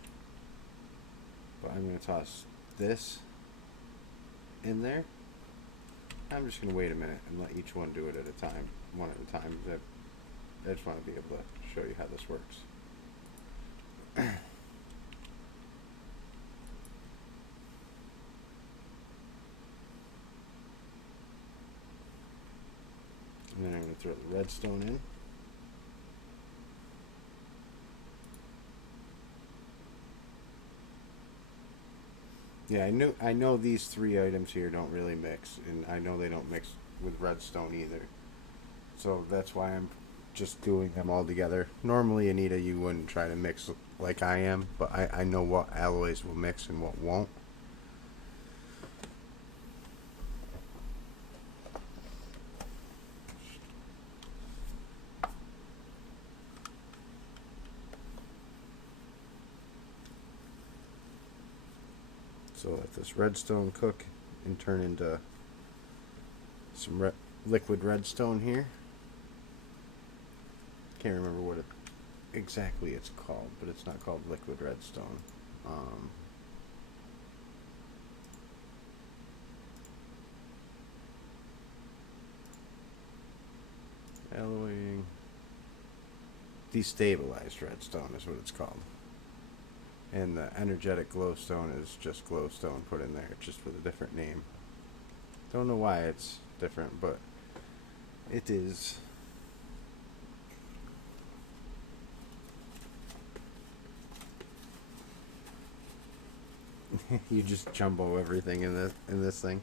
But I'm going to toss this in there. I'm just going to wait a minute and let each one do it at a time, one at a time. I just want to be able to show you how this works. And then I'm going to throw the redstone in. Yeah, I know these three items here don't really mix, and I know they don't mix with redstone either. So that's why I'm just doing them all together. Normally, Anita, you wouldn't try to mix like I am, but I know what alloys will mix and what won't. So let this redstone cook and turn into some liquid redstone here. Can't remember what exactly it's called, but it's not called liquid redstone. Alloying. Destabilized redstone is what it's called. And the energetic glowstone is just glowstone put in there, just with a different name. Don't know why it's different, but it is. You just jumbo everything in this thing.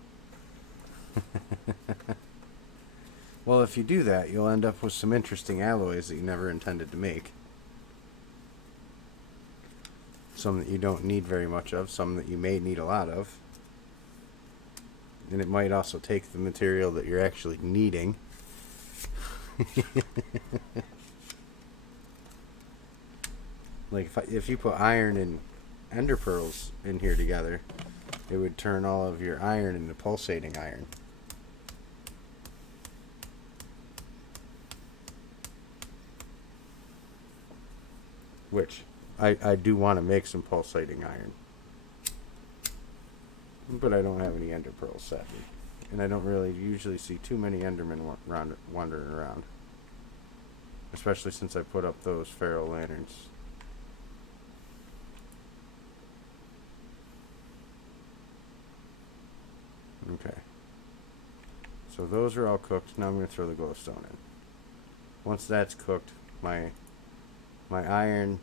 Well, if you do that, you'll end up with some interesting alloys that you never intended to make. Some that you don't need very much of, some that you may need a lot of. And it might also take the material that you're actually needing. Like if you put iron and ender pearls in here together, it would turn all of your iron into pulsating iron. Which I do want to make some pulsating iron. But I don't have any ender pearls, sadly. And I don't really usually see too many endermen wandering around. especially since I put up those ferro lanterns. Okay. So those are all cooked. Now I'm going to throw the glowstone in. Once that's cooked, my iron.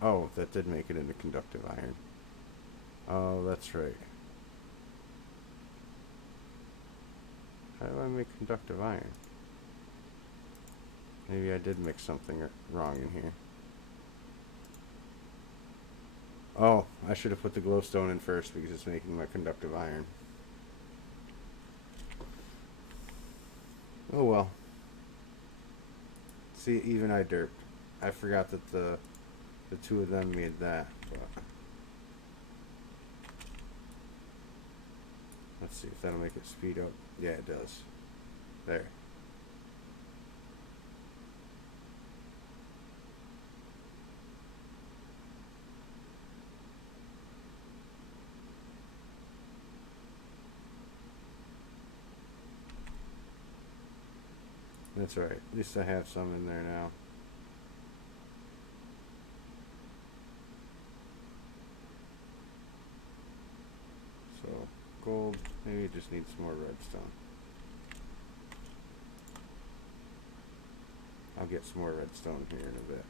Oh, that did make it into conductive iron. Oh, that's right. How do I make conductive iron? Maybe I did mix something wrong in here. Oh, I should have put the glowstone in first because it's making my conductive iron. Oh well. See, even I derped. I forgot that the two of them made that. But let's see if that'll make it speed up. Yeah, it does. There. That's right. At least I have some in there now. So, gold. Maybe it just needs some more redstone. I'll get some more redstone here in a bit.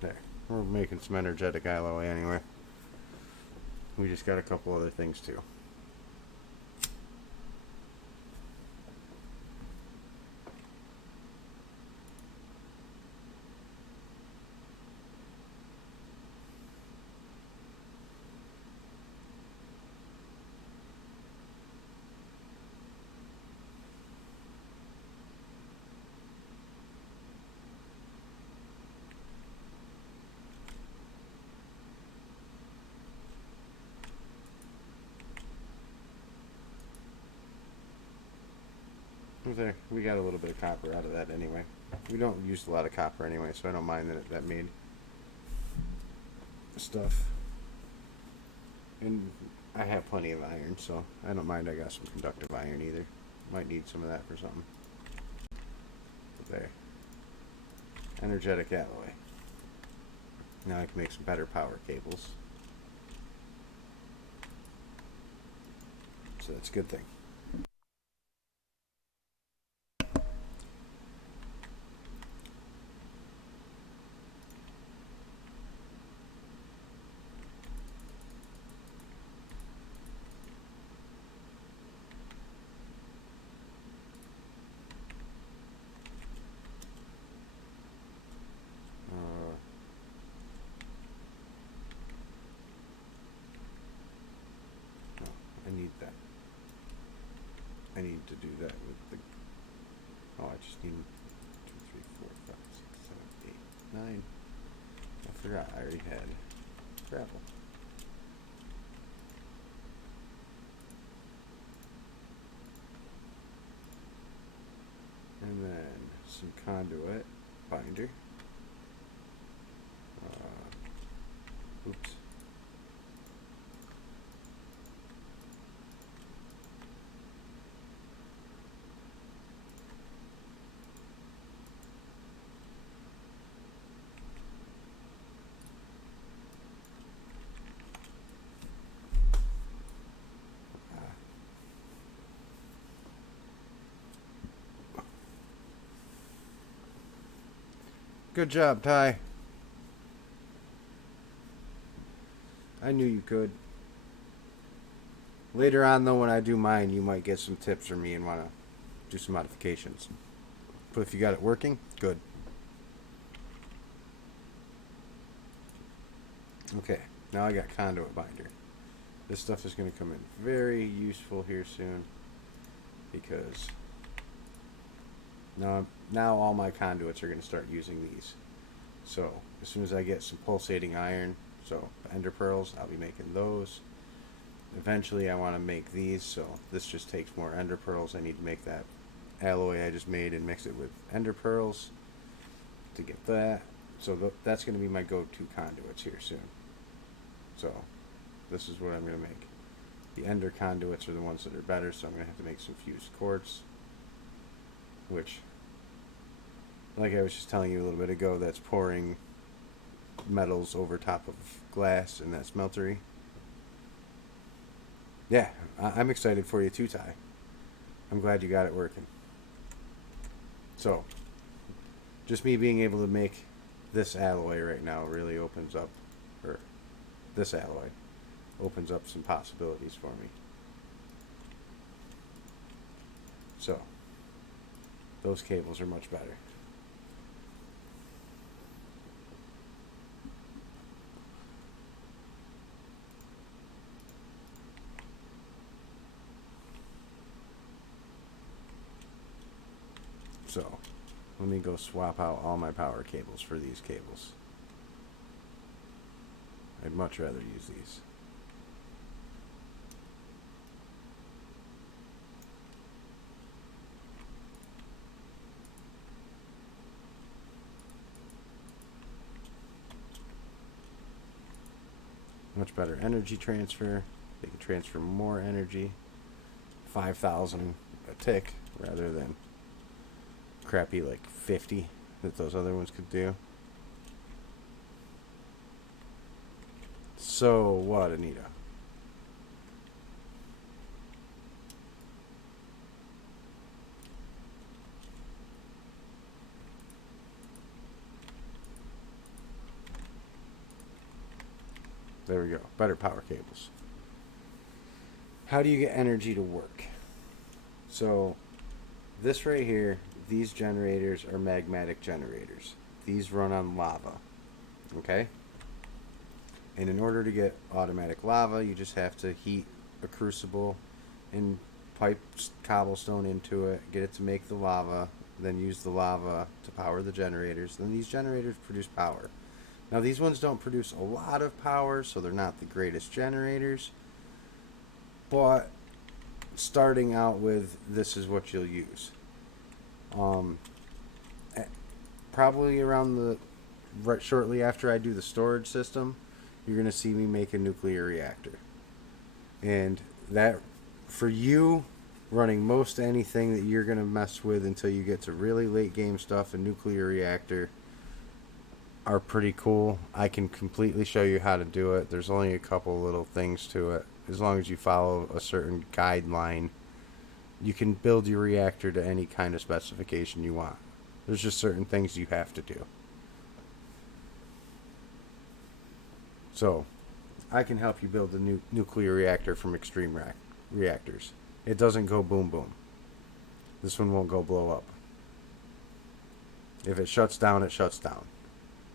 There. We're making some energetic alloy anyway. We just got a couple other things too. There, we got a little bit of copper out of that anyway. We don't use a lot of copper anyway, so I don't mind that made stuff. And I have plenty of iron, so I don't mind I got some conductive iron either. Might need some of that for something. But there. Energetic alloy. Now I can make some better power cables. So that's a good thing. I need that. I need to do that with the. Oh, I just need 2, 3, 4, 5, 6, 7, 8, 9. I forgot I already had gravel. And then some conduit binder. Oops. Good job, Ty. I knew you could. Later on, though, when I do mine, you might get some tips from me and want to do some modifications. But if you got it working, good. Okay, now I got conduit binder. This stuff is going to come in very useful here soon because now all my conduits are going to start using these. So as soon as I get some pulsating iron, so ender pearls, I'll be making those. eventually I want to make these, so this just takes more ender pearls. I need to make that alloy I just made and mix it with ender pearls to get that. So that's going to be my go-to conduits here soon. So this is what I'm going to make. The ender conduits are the ones that are better, so I'm going to have to make some fused quartz, which, like I was just telling you a little bit ago, that's pouring metals over top of glass in that smeltery. Yeah, I'm excited for you too, Ty. I'm glad you got it working. So, just me being able to make this alloy right now really opens up, or this alloy opens up some possibilities for me. So, those cables are much better. So, let me go swap out all my power cables for these cables. I'd much rather use these. Much better energy transfer. They can transfer more energy. 5,000 a tick rather than crappy like 50 that those other ones could do. So what, Anita? There we go. Better power cables. How do you get energy to work? So this right here, these generators are magmatic generators. These run on lava. Okay? And in order to get automatic lava, you just have to heat a crucible and pipe cobblestone into it, get it to make the lava, then use the lava to power the generators. Then these generators produce power. Now these ones don't produce a lot of power, so they're not the greatest generators. But starting out with, this is what you'll use. Probably around right shortly after I do the storage system, you're going to see me make a nuclear reactor. And that, for you, running most anything that you're going to mess with until you get to really late game stuff, a nuclear reactor are pretty cool. I can completely show you how to do it. There's only a couple little things to it. As long as you follow a certain guideline, you can build your reactor to any kind of specification you want. There's just certain things you have to do. So, I can help you build a new nuclear reactor from extreme reactors. It doesn't go boom boom. This one won't go blow up. If it shuts down, it shuts down.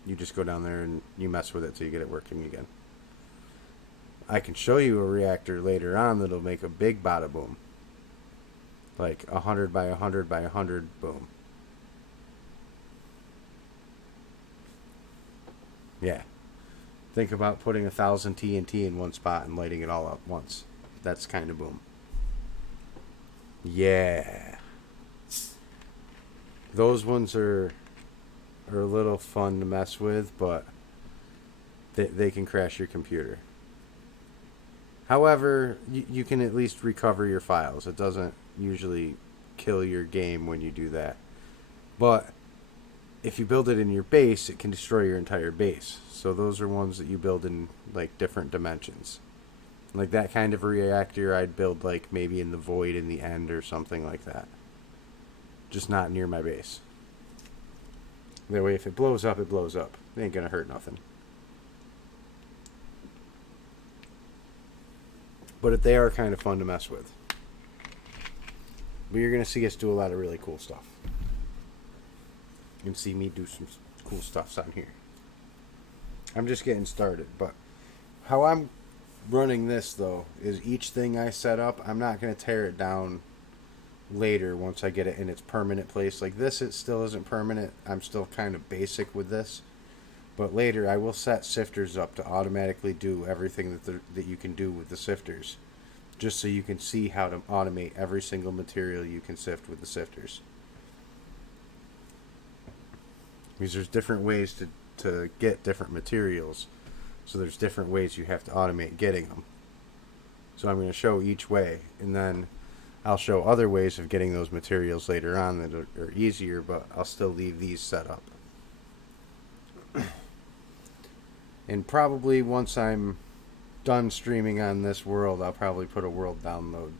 You just go down there and you mess with it till you get it working again. I can show you a reactor later on that'll make a big bada boom. Like 100 by 100 by 100 boom. Yeah. Think about putting 1,000 TNT in one spot and lighting it all up once. That's kind of boom. Yeah. Those ones are a little fun to mess with, but they can crash your computer. However, you can at least recover your files. It doesn't usually kill your game when you do that. But if you build it in your base, it can destroy your entire base. So those are ones that you build in like different dimensions. Like that kind of reactor I'd build like maybe in the void in the end or something like that. Just not near my base. That way if it blows up, it blows up. It ain't gonna hurt nothing. But they are kind of fun to mess with. But you're gonna see us do a lot of really cool stuff. You can see me do some cool stuff on here. I'm just getting started, but how I'm running this though is each thing I set up, I'm not going to tear it down later once I get it in its permanent place. Like this, it still isn't permanent. I'm still kind of basic with this. But later, I will set sifters up to automatically do everything that you can do with the sifters, just so you can see how to automate every single material you can sift with the sifters. Because there's different ways to get different materials, so there's different ways you have to automate getting them. So I'm going to show each way, and then I'll show other ways of getting those materials later on that are easier, but I'll still leave these set up. And probably once I'm done streaming on this world, I'll probably put a world download.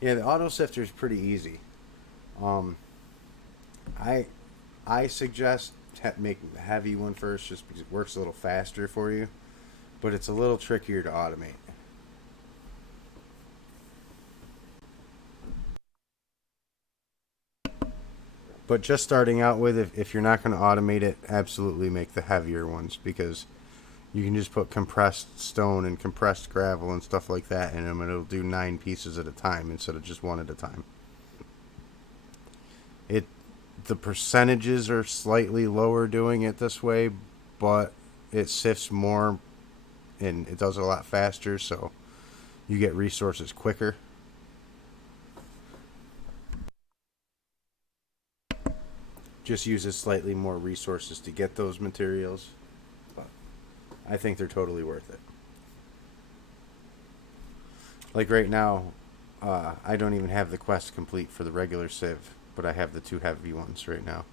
Yeah, the auto sifter is pretty easy. Um, I I suggest making the heavy one first, just because it works a little faster for you, but it's a little trickier to automate. But just starting out with, if you're not going to automate it, absolutely make the heavier ones, because you can just put compressed stone and compressed gravel and stuff like that in them, and it'll do 9 pieces at a time instead of just one at a time. It The percentages are slightly lower doing it this way, but it sifts more and it does it a lot faster, so you get resources quicker. Just uses slightly more resources to get those materials, but I think they're totally worth it. Like right now, I don't even have the quest complete for the regular sieve, but I have the 2 heavy ones right now.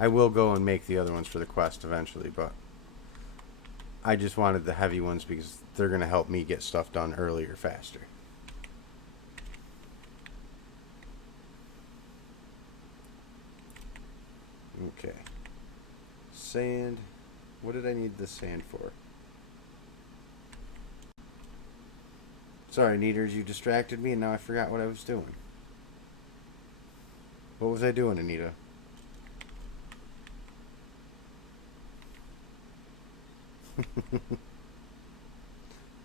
I will go and make the other ones for the quest eventually, but I just wanted the heavy ones because they're going to help me get stuff done earlier, faster. Okay. Sand. What did I need the sand for? Sorry, Neaters, you distracted me and now I forgot what I was doing. What was I doing, Anita?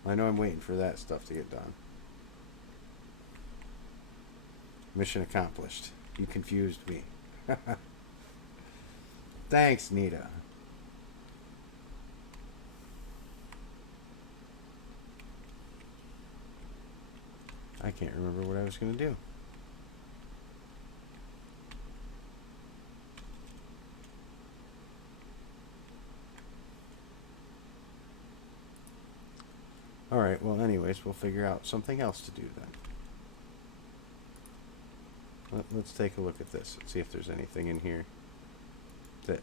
I know I'm waiting for that stuff to get done. Mission accomplished. You confused me. Thanks, Nita. I can't remember what I was going to do. Alright, well, anyways, we'll figure out something else to do then. Let's take a look at this and see if there's anything in here that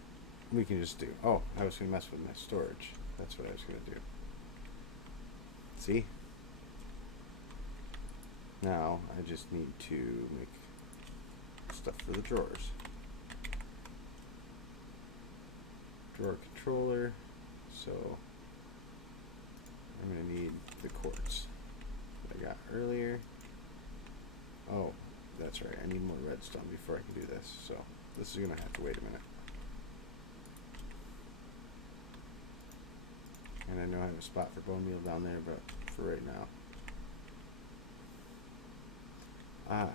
we can just do. Oh, I was going to mess with my storage. That's what I was going to do. See? Now, I just need to make stuff for the drawers. Drawer controller. So, I'm going to need the quartz that I got earlier. Oh, that's right. I need more redstone before I can do this. So, this is going to have to wait a minute. And I know I have a spot for bone meal down there, but for right now. Ah.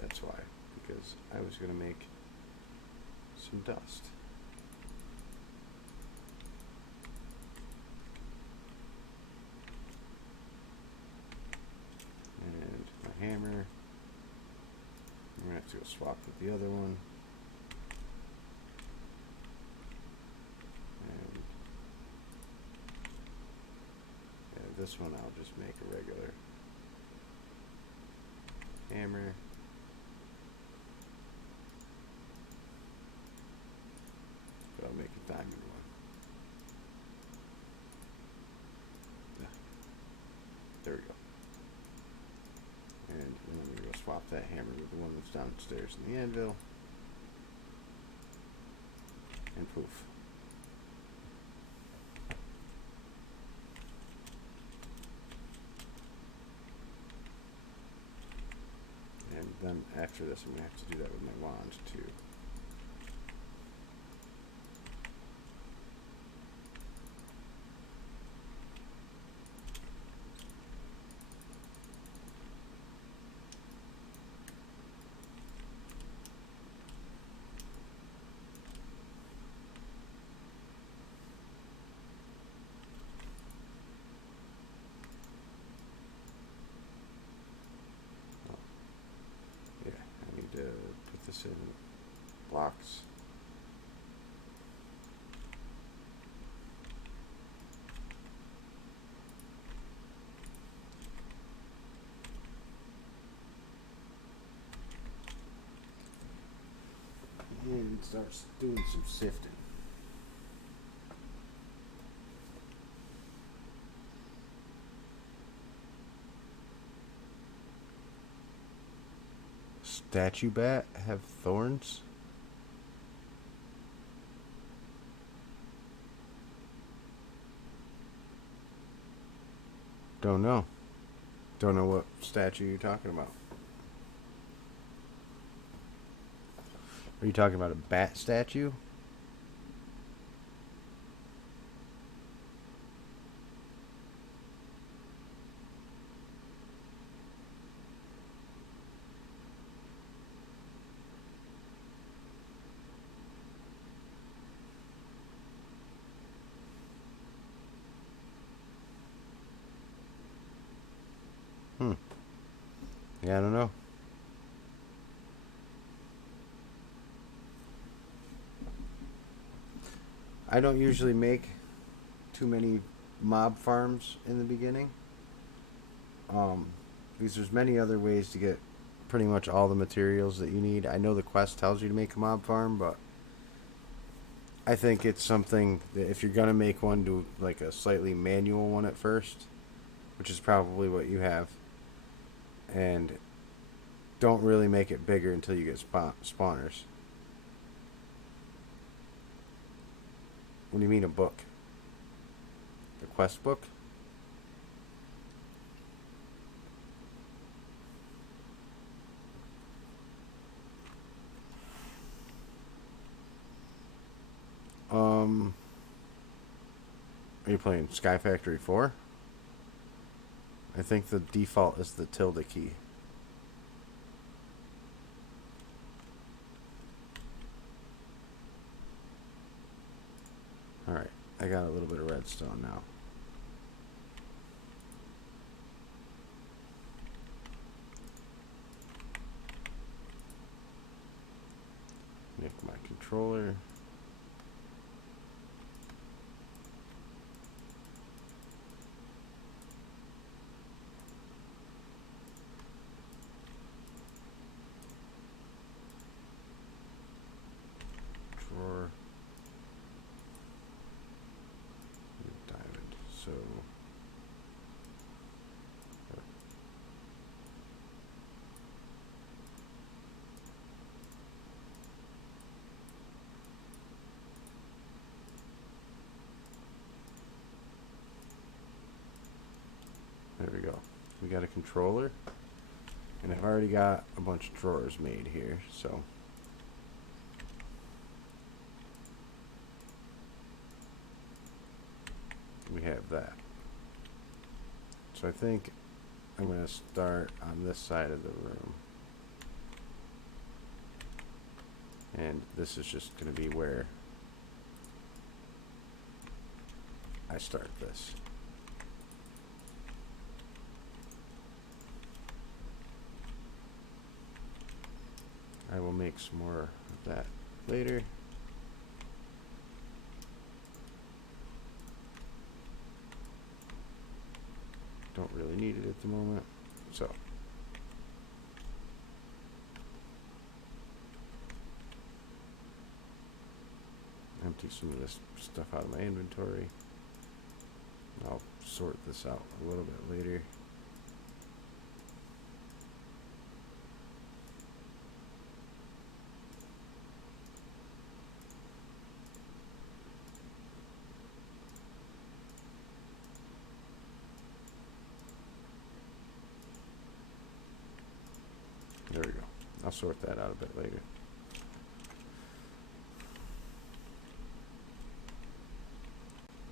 That's why. Because I was going to make some dust. And my hammer. I'm going to have to go swap with the other one. And yeah, this one I'll just make a regular hammer. But I'll make a diamond one. Yeah. There we go. And then I'm going to go swap that hammer with the one that's downstairs in the anvil. And poof. And then after this, I'm going to have to do that with my wand, too. Yeah, I need to put this in blocks. And starts doing some sifting. Statue bat have thorns? Don't know. Don't know what statue you're talking about. Are you talking about a bat statue? Hmm. Yeah, I don't know. I don't usually make too many mob farms in the beginning. Because there's many other ways to get pretty much all the materials that you need. I know the quest tells you to make a mob farm, but I think it's something that if you're gonna make one, do like a slightly manual one at first, which is probably what you have, and don't really make it bigger until you get spawners. What do you mean a book? A quest book? Are you playing Sky Factory 4? I think the default is the tilde key. Alright, I got a little bit of redstone now. Make my controller. Drawer. Diamond. So there we go. We got a controller. And I've already got a bunch of drawers made here, so we have that. So I think I'm going to start on this side of the room. And this is just going to be where I start this. I will make some more of that later. Don't really need it at the moment. So empty some of this stuff out of my inventory. I'll sort this out a little bit later. There we go. I'll sort that out a bit later.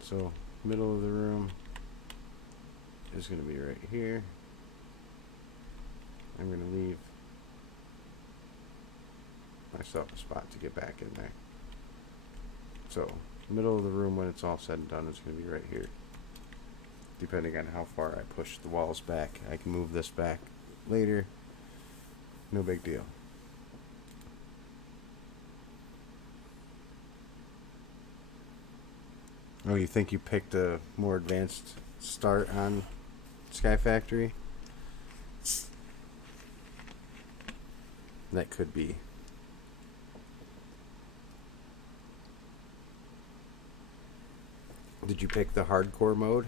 So, middle of the room is going to be right here. I'm going to leave myself a spot to get back in there. So, middle of the room when it's all said and done is going to be right here. Depending on how far I push the walls back, I can move this back later. No big deal. Oh, you think you picked a more advanced start on Sky Factory? That could be. Did you pick the hardcore mode?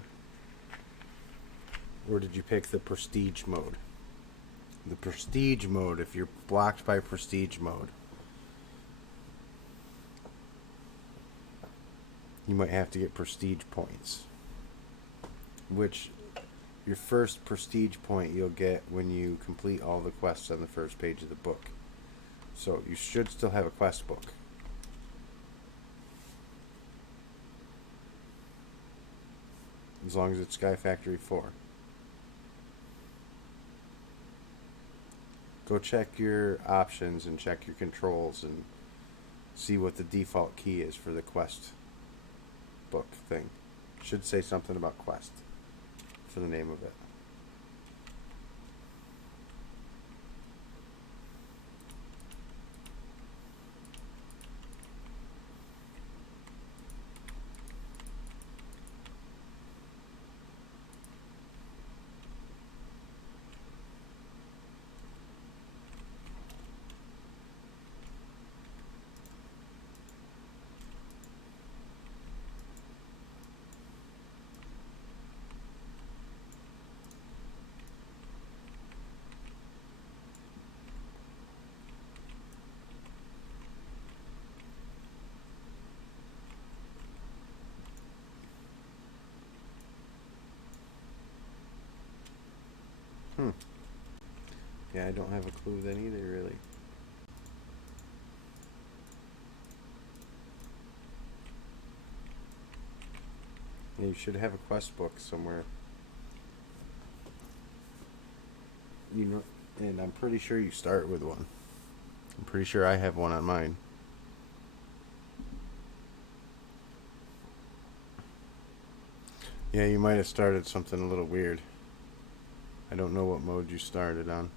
Or did you pick the prestige mode? The prestige mode, if you're blocked by prestige mode, you might have to get prestige points. Which, your first prestige point you'll get when you complete all the quests on the first page of the book. So you should still have a quest book. As long as it's Sky Factory 4. Go check your options and check your controls and see what the default key is for the quest book thing. Should say something about quest for the name of it. Yeah, I don't have a clue then either, really. Yeah, you should have a quest book somewhere. You know, and I'm pretty sure you start with one. I'm pretty sure I have one on mine. Yeah, you might have started something a little weird. I don't know what mode you started on.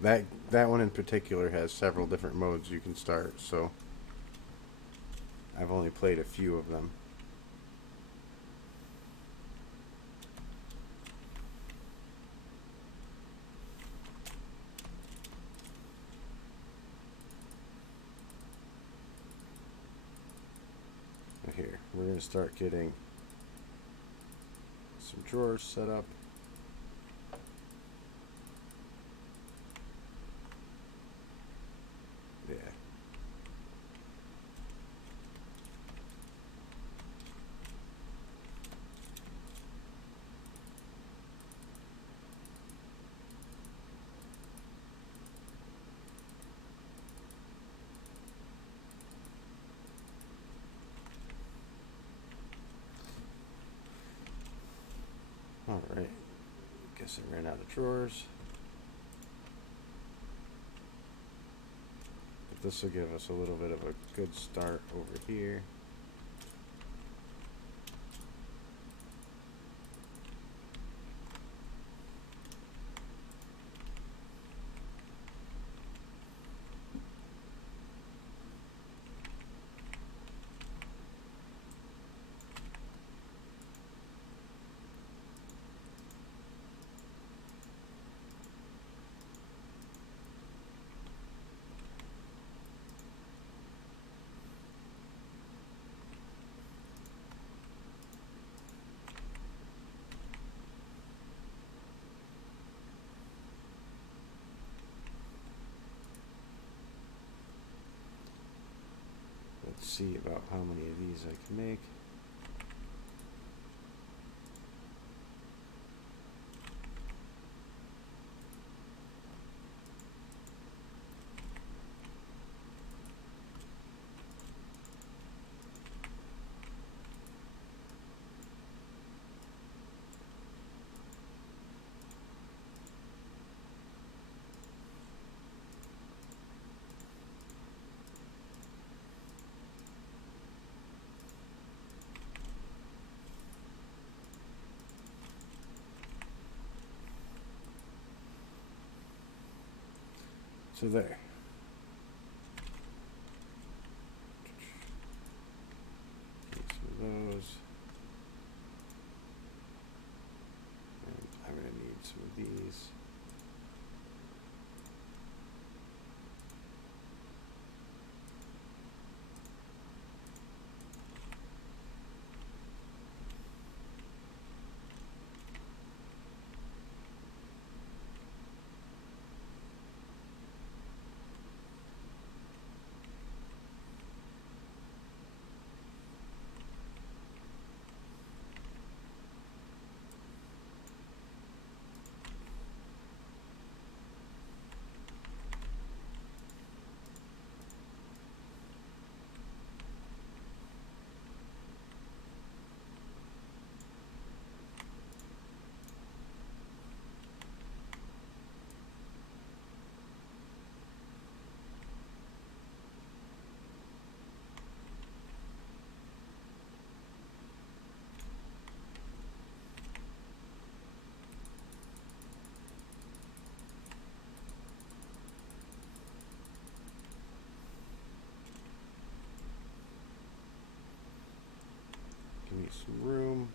That one in particular has several different modes you can start, so I've only played a few of them. Here, we're going to start getting some drawers set up. Yeah. Alright, guess I ran out of drawers. But this will give us a little bit of a good start over here. Let's see about how many of these I can make. So there. Get some of those. And I'm going to need some of these. Give me some room.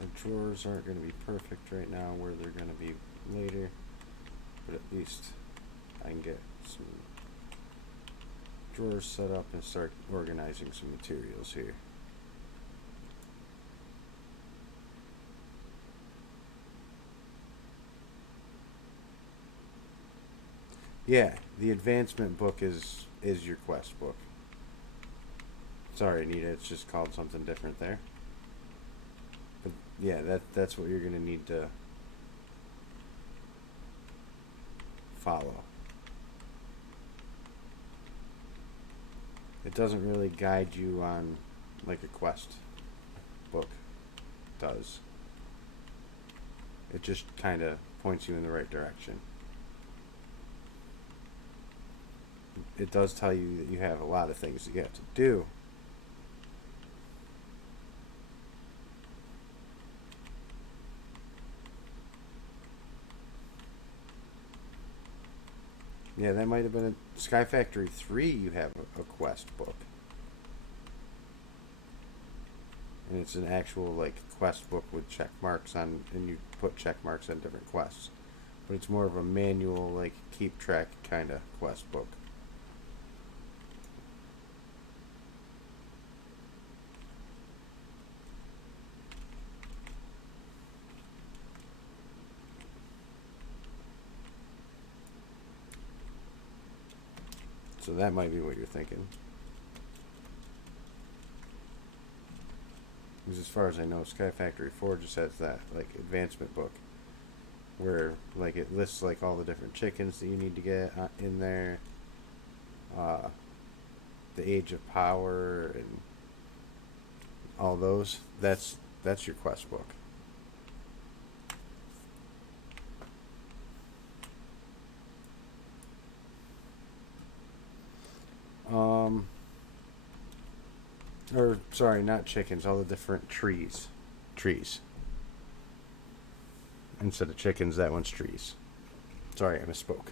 Our drawers aren't going to be perfect right now where they're going to be later, but at least I can get some drawers set up and start organizing some materials here. Yeah, the advancement book is your quest book. Sorry, Anita, it's just called something different there. But yeah, that's what you're gonna need to follow. It doesn't really guide you on like a quest book does. It just kind of points you in the right direction. It does tell you that you have a lot of things that you have to do. Yeah, that might have been a Sky Factory 3. You have a quest book. And it's an actual like quest book with check marks on, and you put check marks on different quests. But it's more of a manual, like keep track kind of quest book. So that might be what you're thinking. Because as far as I know, Sky Factory 4 just has that like advancement book where like it lists like all the different chickens that you need to get in there, uh, the Age of Power, and all those. That's your quest book. Um, or sorry, not chickens. All the different trees. Trees. Instead of chickens, that one's trees. Sorry, I misspoke.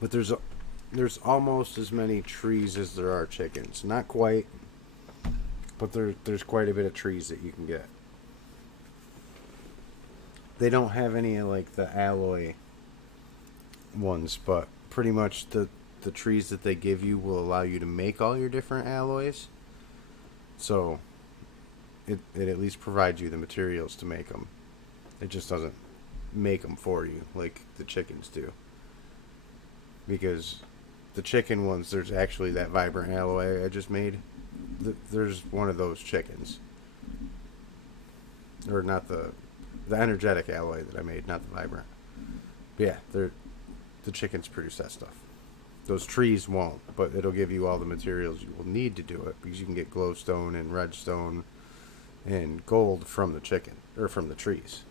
But there's almost as many trees as there are chickens. Not quite, but there's quite a bit of trees that you can get. They don't have any like the alloy ones, but pretty much the trees that they give you will allow you to make all your different alloys. So it at least provides you the materials to make them. It just doesn't make them for you like the chickens do. Because the chicken ones, there's actually that vibrant alloy I just made. There's one of those chickens. Or not the energetic alloy that I made, not the vibrant. But yeah, the chickens produce that stuff. Those trees won't, but it'll give you all the materials you will need to do it because you can get glowstone and redstone and gold from the chicken or from the trees.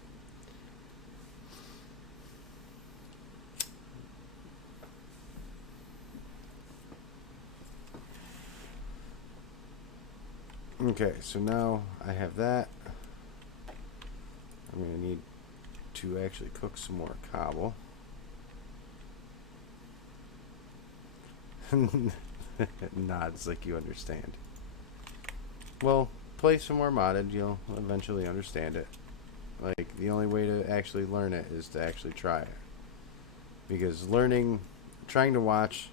Okay, so now I have that. I'm going to need to actually cook some more cobble. Nods like you understand. Well, play some more modded, you'll eventually understand it. Like, the only way to actually learn it is to actually try it. Because trying to watch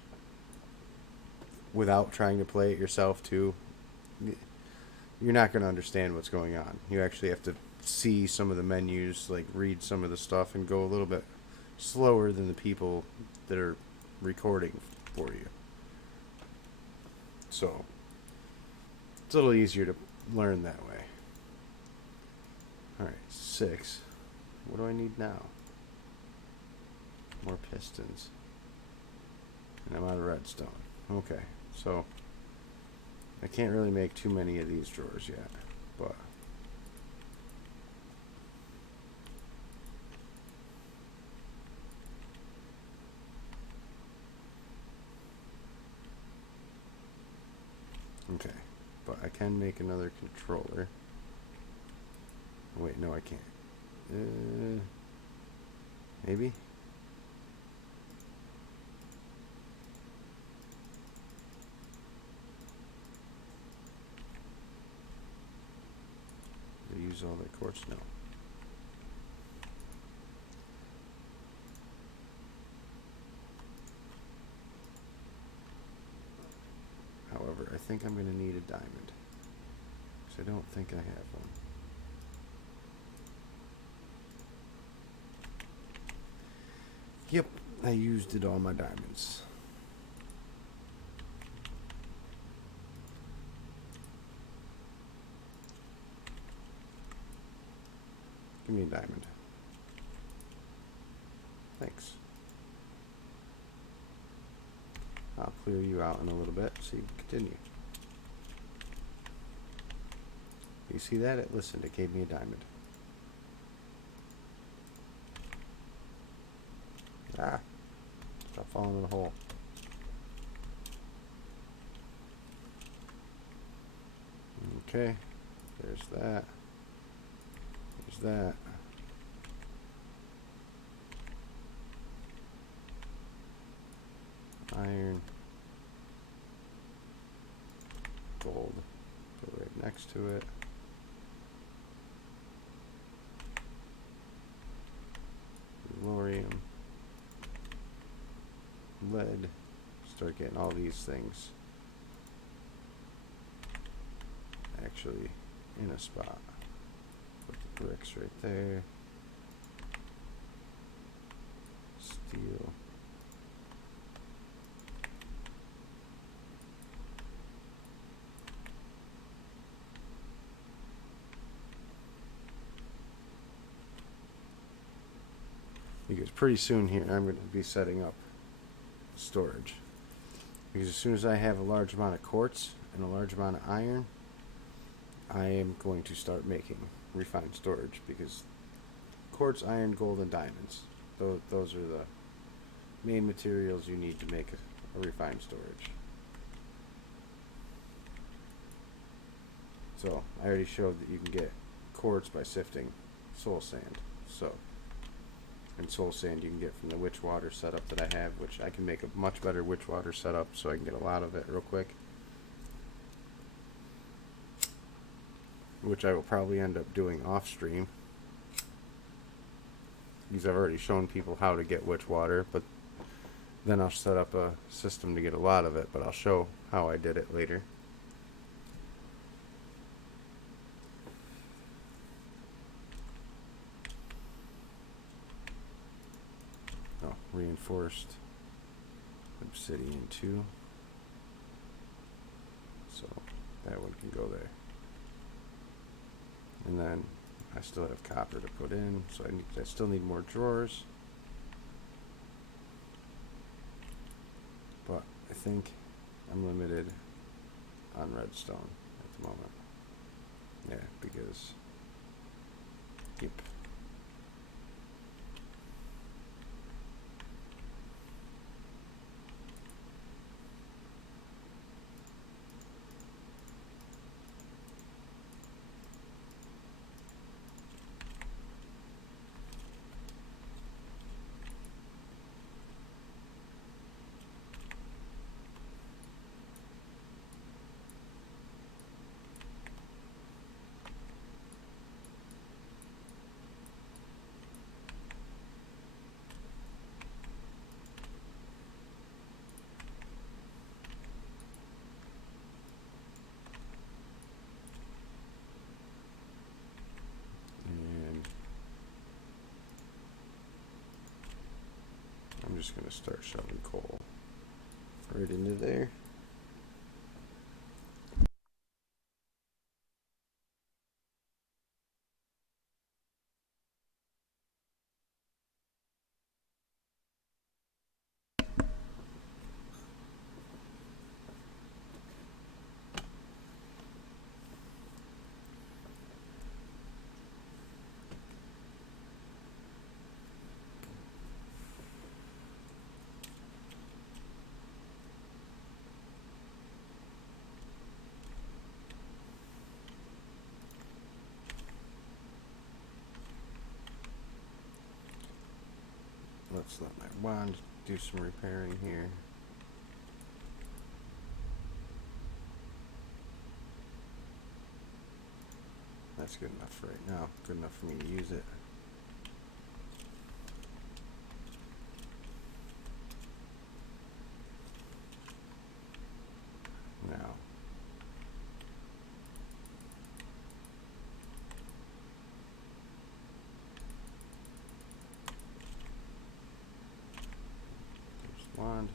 without trying to play it yourself too, you're not going to understand what's going on. You actually have to see some of the menus, like read some of the stuff, and go a little bit slower than the people that are recording for you. So it's a little easier to learn that way. Alright, 6. What do I need now? More pistons. And I'm out of redstone. Okay, so I can't really make too many of these drawers yet, but okay, but I can make another controller. Wait, no, I can't. Maybe? Did I use all that quartz? No. However, I think I'm going to need a diamond, because I don't think I have one. Yep, I used it all my diamonds. Give me a diamond. Thanks. I'll clear you out in a little bit so you can continue. You see that? It listened. It gave me a diamond. Ah! Stop falling in the hole. Okay. There's that. There's that. Iron. Gold. Go right next to it. Lorium. Lead. Start getting all these things actually in a spot. Put the bricks right there. Steel. Because pretty soon here I'm going to be setting up storage. Because as soon as I have a large amount of quartz and a large amount of iron, I am going to start making refined storage. Because quartz, iron, gold, and diamonds, those are the main materials you need to make a refined storage. So I already showed that you can get quartz by sifting soul sand. And soul sand you can get from the witch water setup that I have, which I can make a much better witch water setup so I can get a lot of it real quick. Which I will probably end up doing off stream, because I've already shown people how to get witch water, but then I'll set up a system to get a lot of it, but I'll show how I did it later. Reinforced obsidian too, so that one can go there. And then I still have copper to put in, so I still need more drawers, but I think I'm limited on redstone at the moment. Yeah, because yep. I'm just going to start shoving coal right into there. Let's let my wand do some repairing here. That's good enough for right now. Good enough for me to use it. Now, there's wand.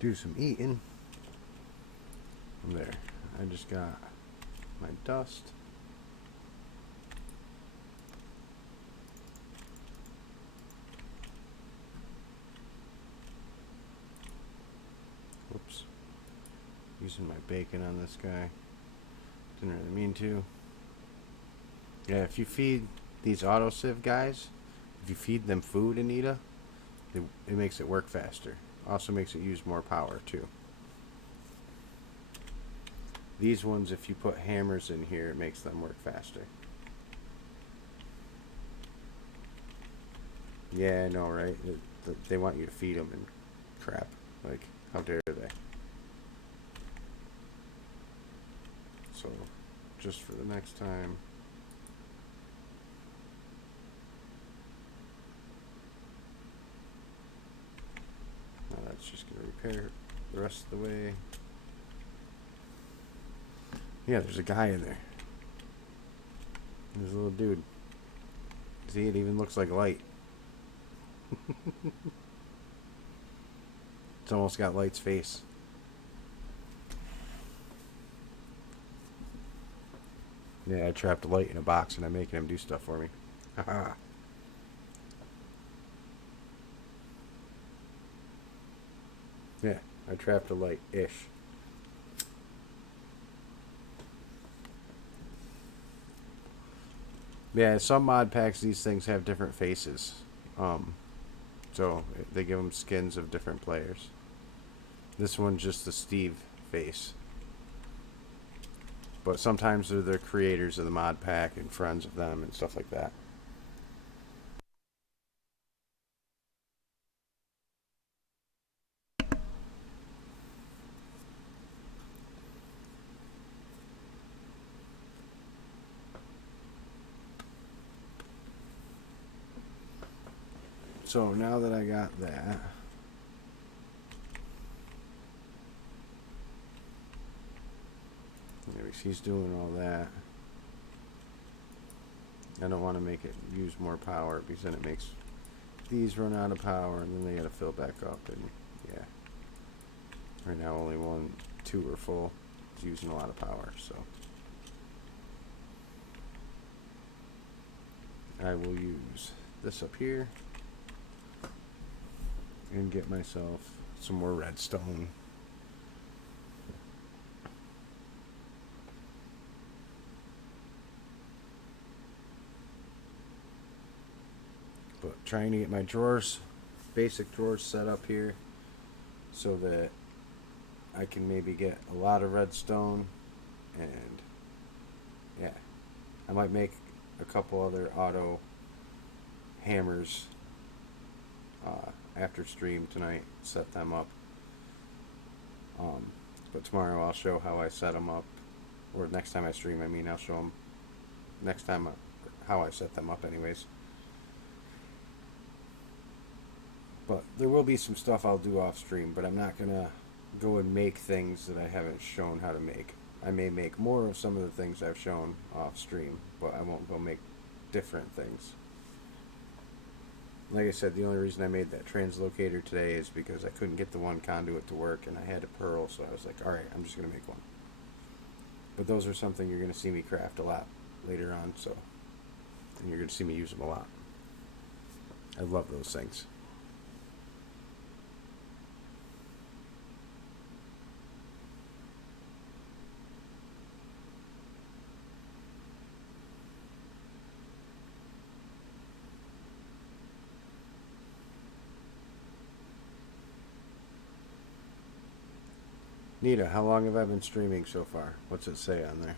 Do some eating. There. I just got my dust. Whoops. Using my bacon on this guy. Didn't really mean to. Yeah, if you feed these autosieve guys, if you feed them food, Anita, it makes it work faster. Also makes it use more power too. These ones, if you put hammers in here, it makes them work faster. Yeah, I know, right? They want you to feed them and crap. Like, how dare they? So, just for the next time. Now that's just going to repair the rest of the way. Yeah, there's a guy in there. There's a little dude. See, it even looks like light. It's almost got Light's face. Yeah, I trapped Light in a box and I'm making him do stuff for me. Haha. Yeah, I trapped a Light-ish. Yeah, some mod packs, these things have different faces. So they give them skins of different players. This one's just the Steve face. But sometimes they're the creators of the mod pack and friends of them and stuff like that. So now that I got that, maybe she's doing all that. I don't want to make it use more power because then it makes these run out of power and then they gotta fill back up, and yeah. Right now only two are full. It's using a lot of power, so I will use this up here and get myself some more redstone. But trying to get my drawers, basic drawers set up here so that I can maybe get a lot of redstone, and yeah, I might make a couple other auto hammers after stream tonight, set them up. But tomorrow I'll show how I set them up, or next time I stream, I mean, I'll show them next time how I set them up anyways. But there will be some stuff I'll do off stream, but I'm not going to go and make things that I haven't shown how to make. I may make more of some of the things I've shown off stream, but I won't go make different things. Like I said, the only reason I made that translocator today is because I couldn't get the one conduit to work and I had a pearl, so I was like, alright, I'm just going to make one. But those are something you're going to see me craft a lot later on, so, and you're going to see me use them a lot. I love those things. Nita, how long have I been streaming so far? What's it say on there?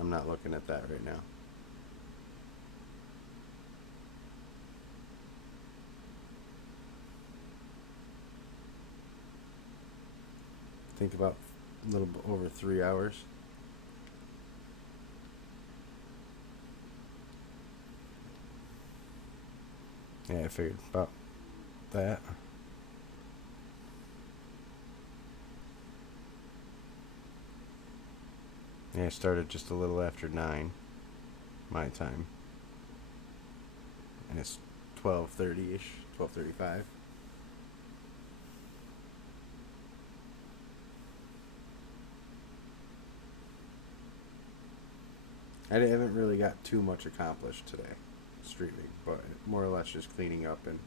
I'm not looking at that right now. Think about a little bit over 3 hours. Yeah, I figured about that. Yeah, I started just a little after 9 my time. And it's 12:30-ish, 12:35. I haven't really got too much accomplished today streaming, but more or less just cleaning up and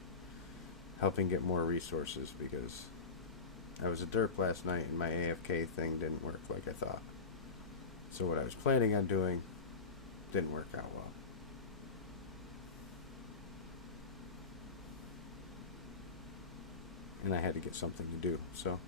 helping get more resources, because I was a derp last night and my AFK thing didn't work like I thought. So what I was planning on doing didn't work out well. And I had to get something to do, so.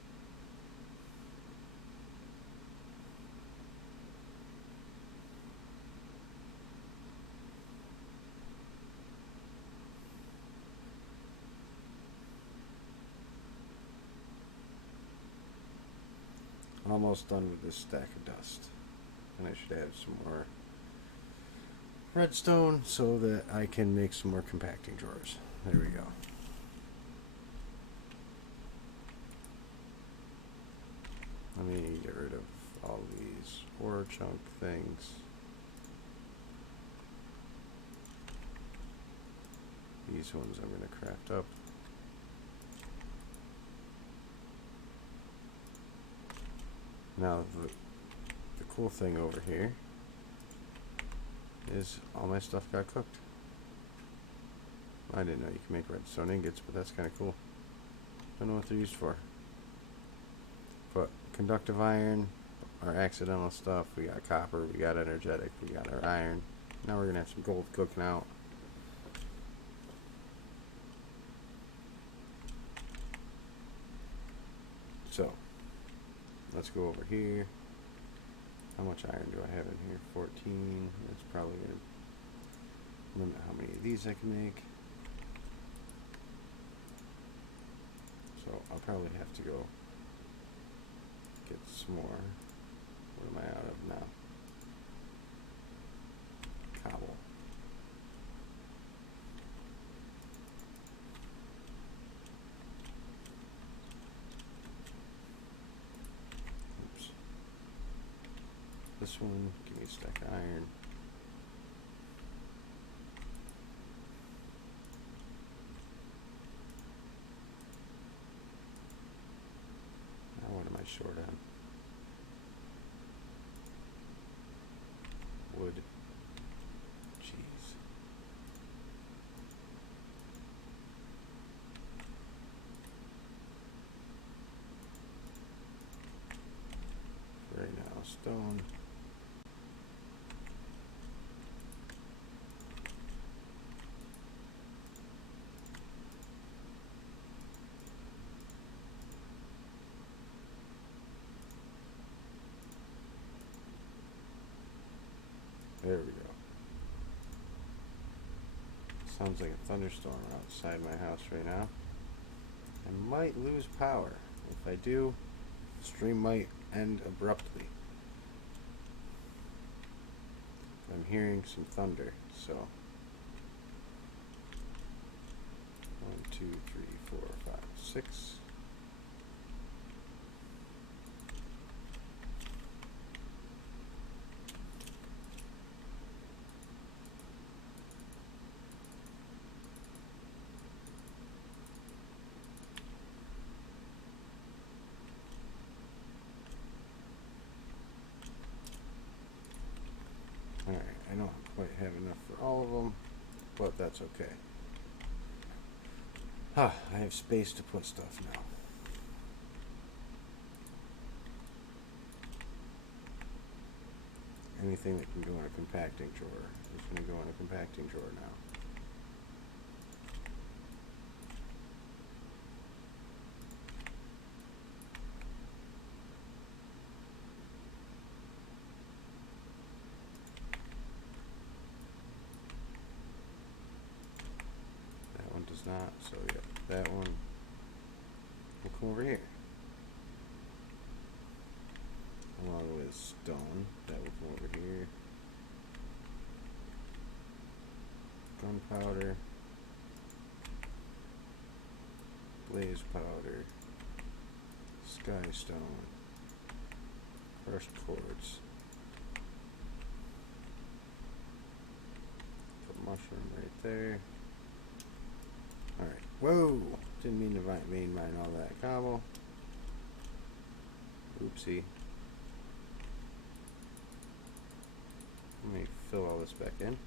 Almost done with this stack of dust. And I should add some more redstone so that I can make some more compacting drawers. There we go. Let me get rid of all these ore chunk things. These ones I'm going to craft up. Now the cool thing over here is all my stuff got cooked. I didn't know you can make redstone ingots, but that's kind of cool. Don't know what they're used for. But conductive iron, our accidental stuff, we got copper, we got energetic, we got our iron. Now we're going to have some gold cooking out. So, let's go over here. How much iron do I have in here? 14. That's probably going to limit how many of these I can make. So I'll probably have to go get some more. What am I out of now? Cobble. Oops. This one, give me a stack of iron. Now what am I short on? stone. There we go. Sounds like a thunderstorm outside my house right now. I might lose power. If I do, the stream might end abruptly. I'm hearing some thunder, so 1, 2, 3, 4, 5, 6. Alright, I don't quite have enough for all of them, but that's okay. I have space to put stuff now. Anything that can go in a compacting drawer is going to go in a compacting drawer now. That one does not, so yeah, that one will come over here. Along with stone, that will come over here. Gunpowder, blaze powder, sky stone, crushed quartz. Put mushroom right there. Alright, whoa! Didn't mean to main mine all that cobble. Oopsie. Let me fill all this back in.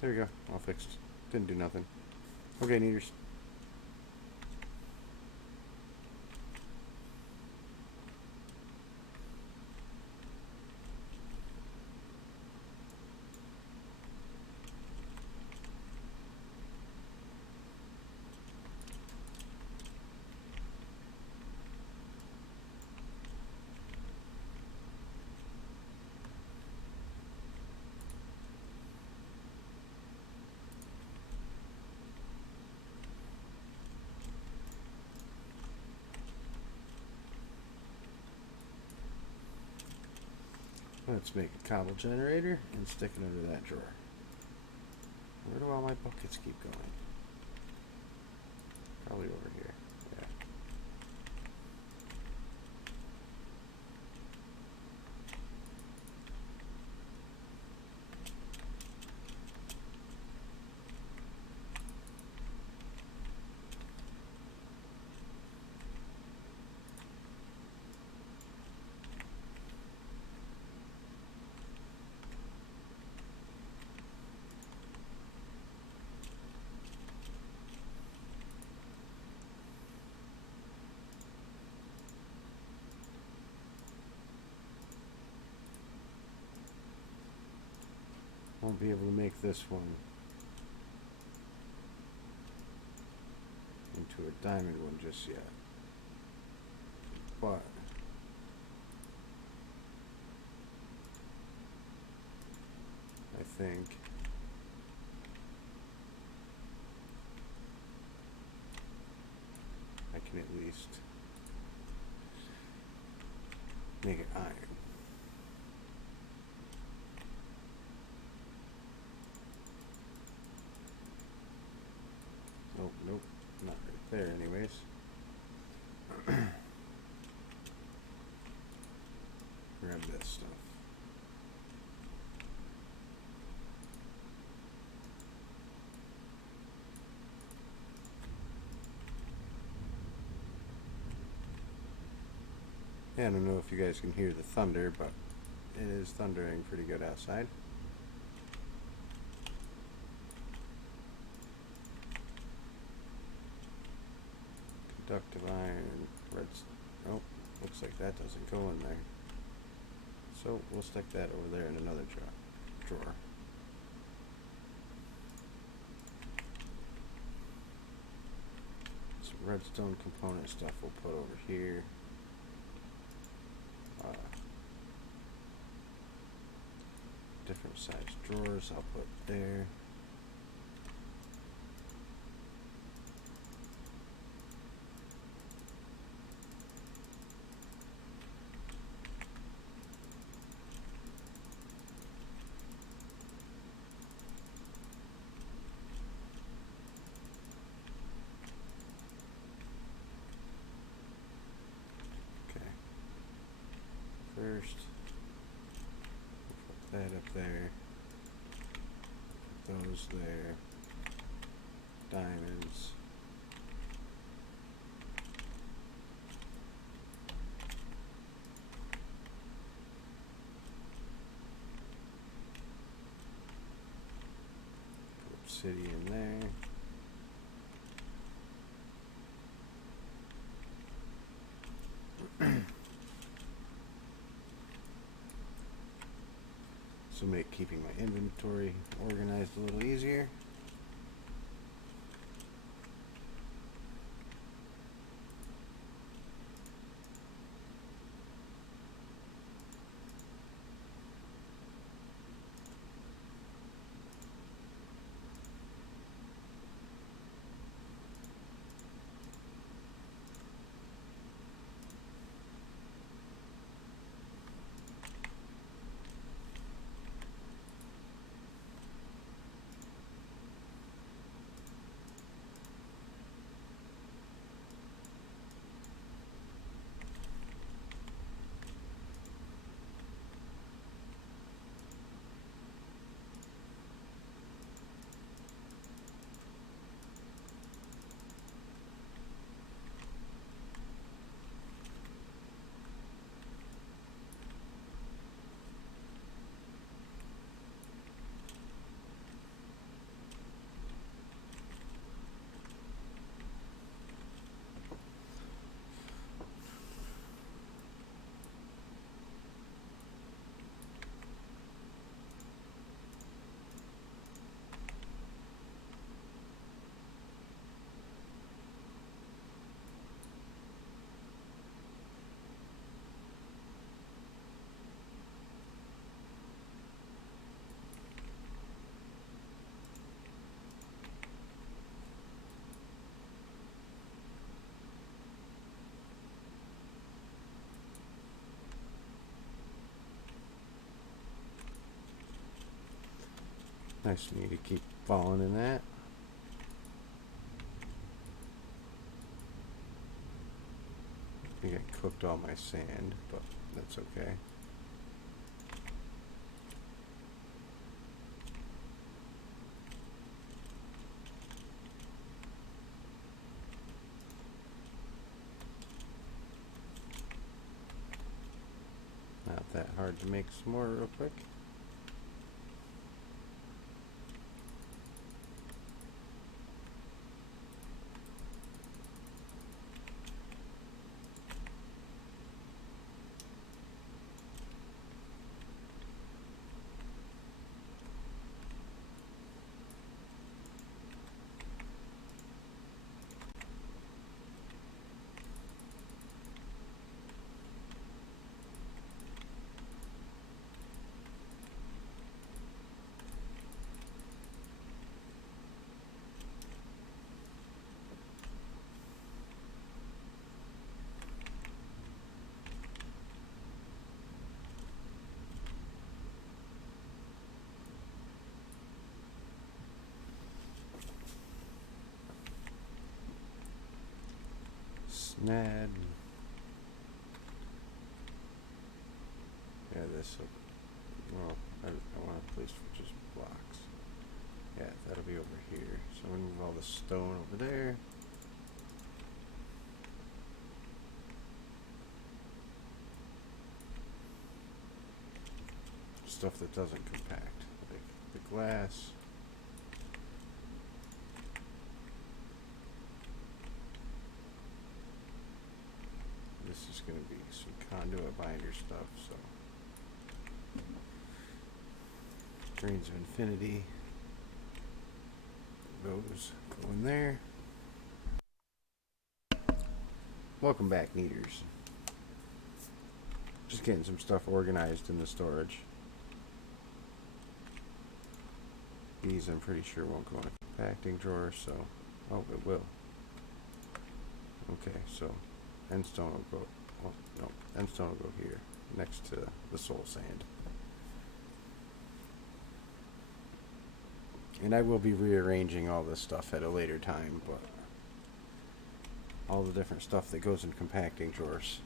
There we go, all fixed. Didn't do nothing. Okay, neaters. Let's make a cobble generator and stick it under that drawer. Where do all my buckets keep going? Probably over here. Yeah. Won't be able to make this one into a diamond one just yet. But I think I can at least make it iron. Nope, nope, not right there anyways. Grab this stuff. Yeah, I don't know if you guys can hear the thunder, but it is thundering pretty good outside. Conductive iron, oh, looks like that doesn't go in there. So we'll stick that over there in another drawer. Some redstone component stuff we'll put over here. Different size drawers I'll put there. First, put that up there, put those there, diamonds, put obsidian there. So make keeping my inventory organized a little easier. Nice of me to keep falling in that. I think I cooked all my sand, but that's okay. Not that hard to make some more real quick. Snad. Yeah, this will, well, I want a place for just blocks. Yeah, that'll be over here. So I'm going to move all the stone over there. stuff that doesn't compact, like the glass. This is going to be some conduit binder stuff, so Drains of Infinity. Those go in there. Welcome back, Neaters. Just getting some stuff organized in the storage. These I'm pretty sure won't go in a compacting drawer, so... Oh, it will. Okay, so endstone will go... Oh, no, endstone will go here, next to the soul sand. And I will be rearranging all this stuff at a later time, but... all the different stuff that goes in compacting drawers.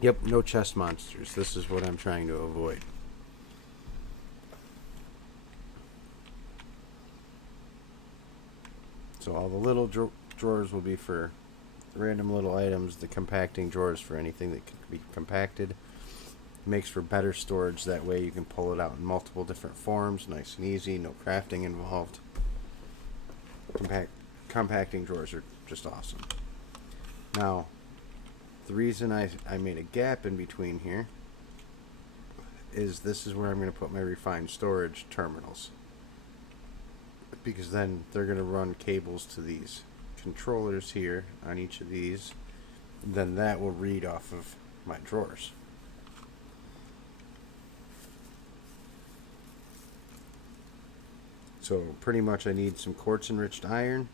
Yep, no chest monsters. This is what I'm trying to avoid. So all the little drawers will be for random little items. The compacting drawers for anything that can be compacted. Makes for better storage. That way you can pull it out in multiple different forms. Nice and easy. No crafting involved. Compacting drawers are just awesome. Now, the reason I made a gap in between here is this is where I'm going to put my refined storage terminals. Because then they're going to run cables to these controllers here on each of these. Then that will read off of my drawers. So pretty much I need some quartz enriched iron.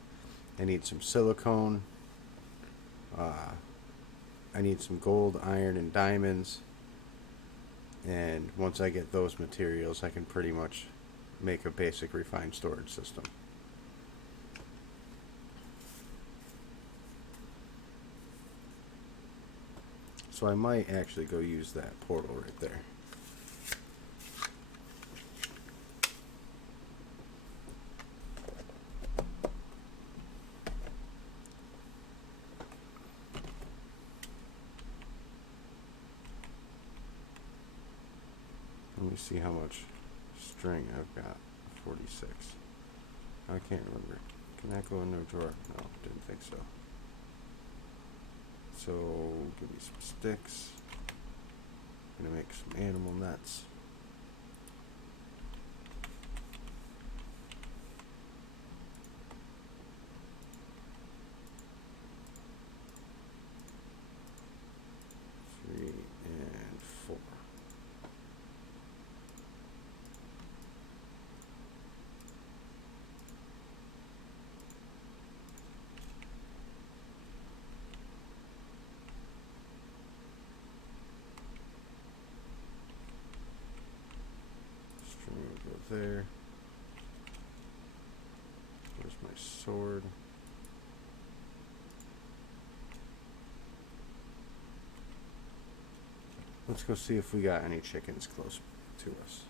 I need some silicone. I need some gold, iron, and diamonds. And once I get those materials, I can pretty much make a basic refined storage system. So I might actually go use that portal right there. Let me see how much string I've got. 46. I can't remember. Can that go in no drawer? No, didn't think so. So, give me some sticks. I'm gonna make some animal nets. Three and four. There. Where's my sword? Let's go see if we got any chickens close to us.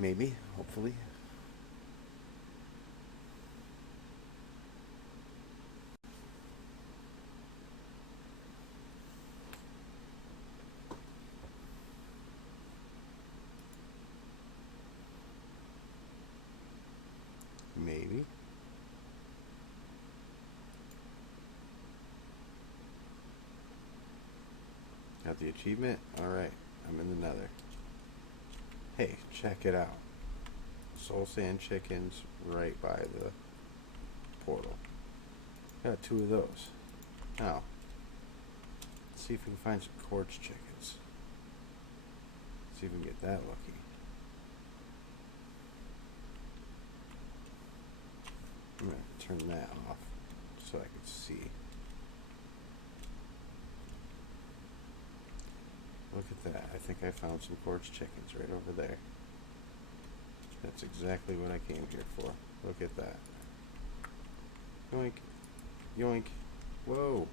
Maybe, hopefully. Maybe. Got the achievement? Alright, I'm in the nether. Hey, check it out. Soul sand chickens right by the portal. Got 2 of those. Now, let's see if we can find some quartz chickens. See if we can get that lucky. I'm going to turn that off so I can see. Look at that. I think I found some quartz chickens right over there. That's exactly what I came here for. Look at that. Yoink. Yoink. Whoa.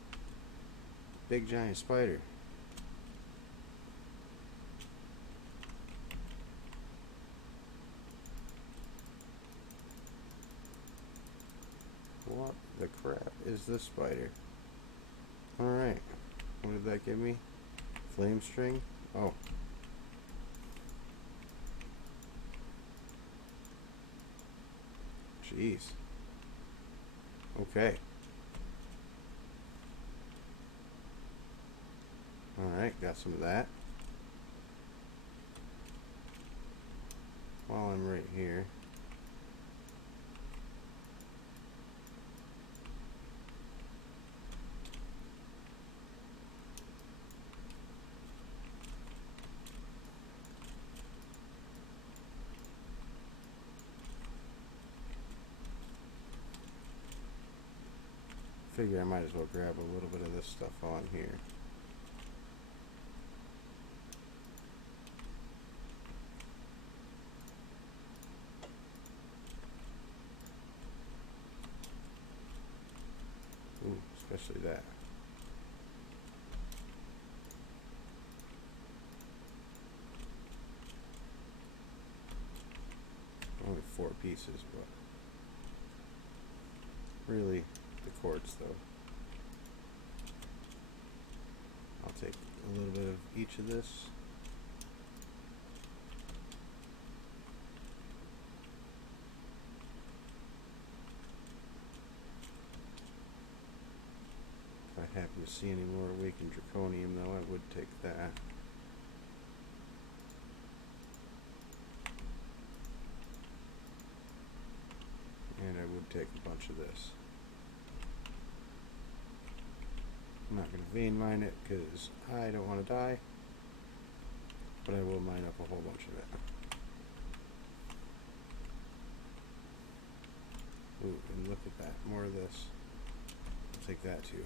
Big giant spider. What the crap is this spider? Alright. What did that give me? Flame string? Oh. Jeez. Okay. Alright, got some of that. While I'm right here. Figure I might as well grab a little bit of this stuff on here. Ooh, especially that. Only 4 pieces, but really the quartz though. I'll take a little bit of each of this. If I happen to see any more awakened draconium though, I would take that. And I would take a bunch of this. I'm not going to vein mine it because I don't want to die, but I will mine up a whole bunch of it. Ooh, and look at that, more of this. I'll take that too.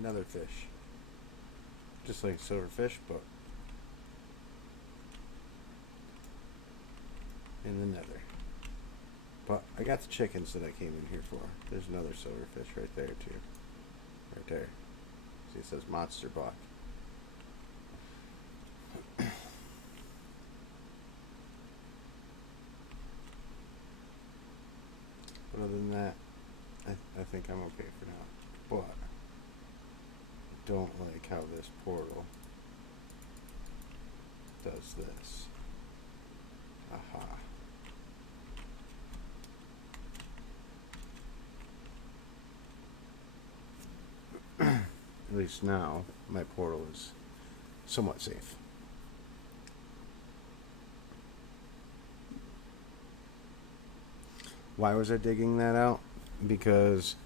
Another fish. Just like silverfish, but in the nether. But I got the chickens that I came in here for. There's another silverfish right there too. Right there. See, it says monster block. But other than that, I think I'm okay for now. But I don't like how this portal does this. Aha. At least now, my portal is somewhat safe. Why was I digging that out? Because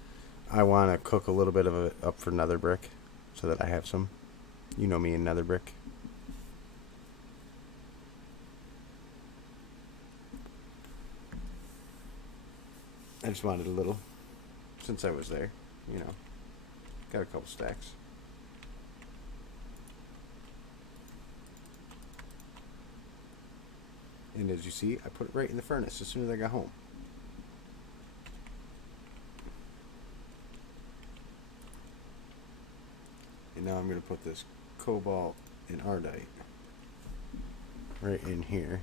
I want to cook a little bit of it up for nether brick so that I have some. You know me and nether brick. I just wanted a little since I was there, you know. Got a couple stacks. And as you see, I put it right in the furnace as soon as I got home. And now I'm going to put this cobalt and ardite right in here.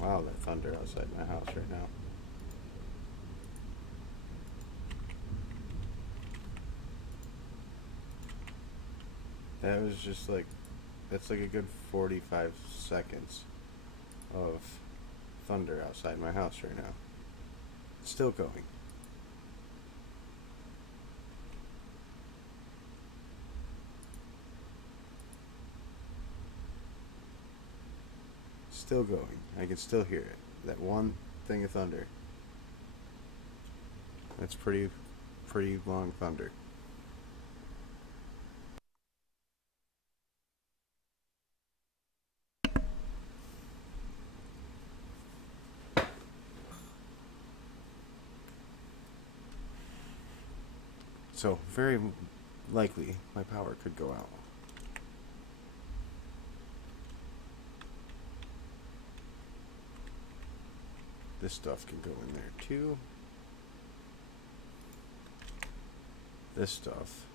Wow, that thunder outside my house right now. That was just like, that's like a good 45 seconds of thunder outside my house right now. It's still going. Still going. I can still hear it. That one thing of thunder. That's pretty long thunder. So, very likely my power could go out. This stuff can go in there too. This stuff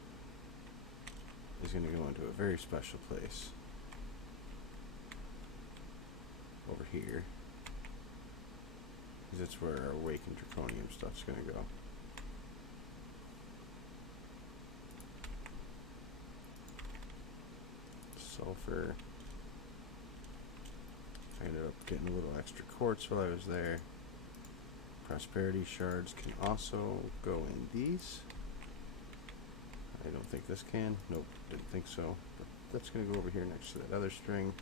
is going to go into a very special place over here, because that's where our awakened draconium stuff's going to go. Sulfur. I ended up getting a little extra quartz while I was there. Prosperity shards can also go in these. I don't think this can. Nope, didn't think so. But that's going to go over here next to that other string.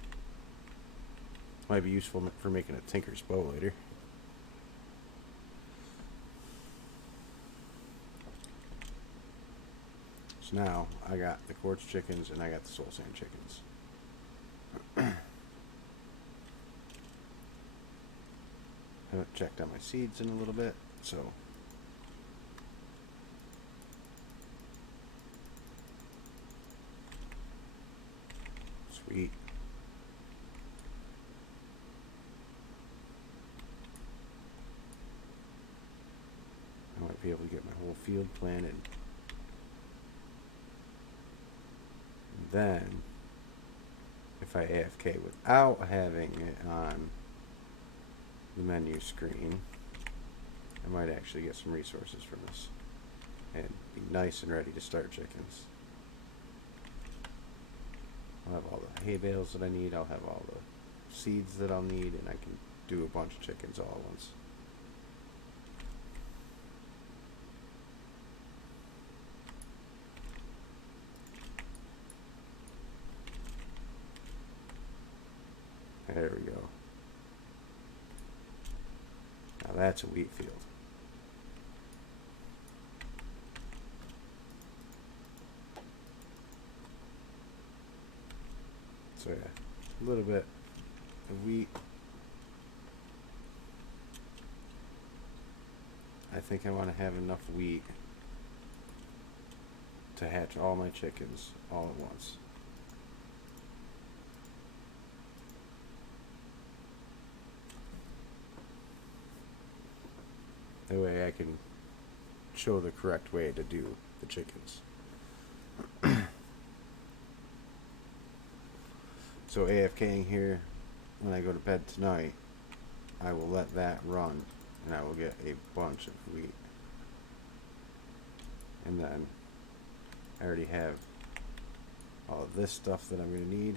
Might be useful for making a tinker's bow later. So now I got the quartz chickens and I got the soul sand chickens. I haven't checked on my seeds in a little bit, so sweet. I might be able to get my whole field planted. And then, if I AFK without having it on the menu screen, I might actually get some resources from this and be nice and ready to start chickens. I'll have all the hay bales that I need, I'll have all the seeds that I'll need, and I can do a bunch of chickens all at once. There we go. Now that's a wheat field. So yeah, a little bit of wheat. I think I want to have enough wheat to hatch all my chickens all at once. That way I can show the correct way to do the chickens. So AFKing here, when I go to bed tonight, I will let that run and I will get a bunch of wheat. And then I already have all of this stuff that I'm going to need.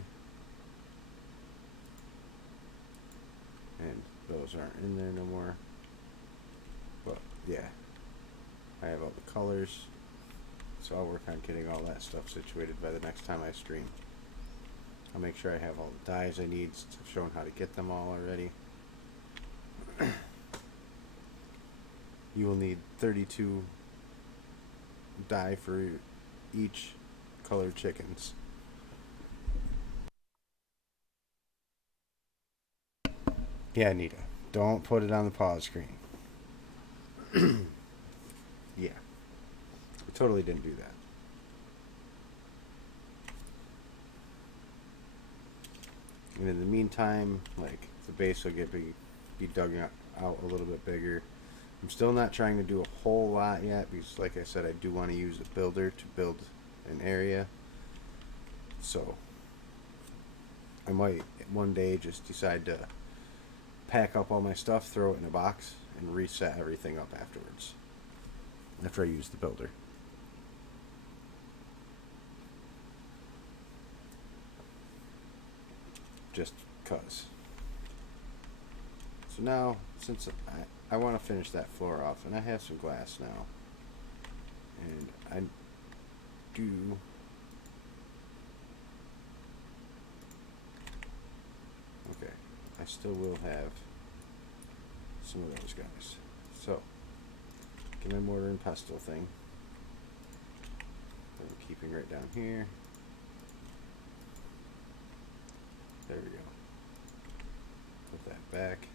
And those aren't in there no more. But yeah, I have all the colors, so I'll work on getting all that stuff situated by the next time I stream. I'll make sure I have all the dyes I need, since I've shown how to get them all already. You will need 32 dye for each colored chickens. Yeah, Anita, don't put it on the pause screen. Yeah, I totally didn't do that. And in the meantime, like, the base will be dug out a little bit bigger. I'm still not trying to do a whole lot yet because, like I said, I do want to use a builder to build an area. So I might one day just decide to pack up all my stuff, throw it in a box, and reset everything up afterwards, after I use the builder. Just cause. So now, since I want to finish that floor off, and I have some glass now, and I do okay, I still will have some of those guys. So, get my mortar and pestle thing. That I'm keeping right down here. There we go. Put that back.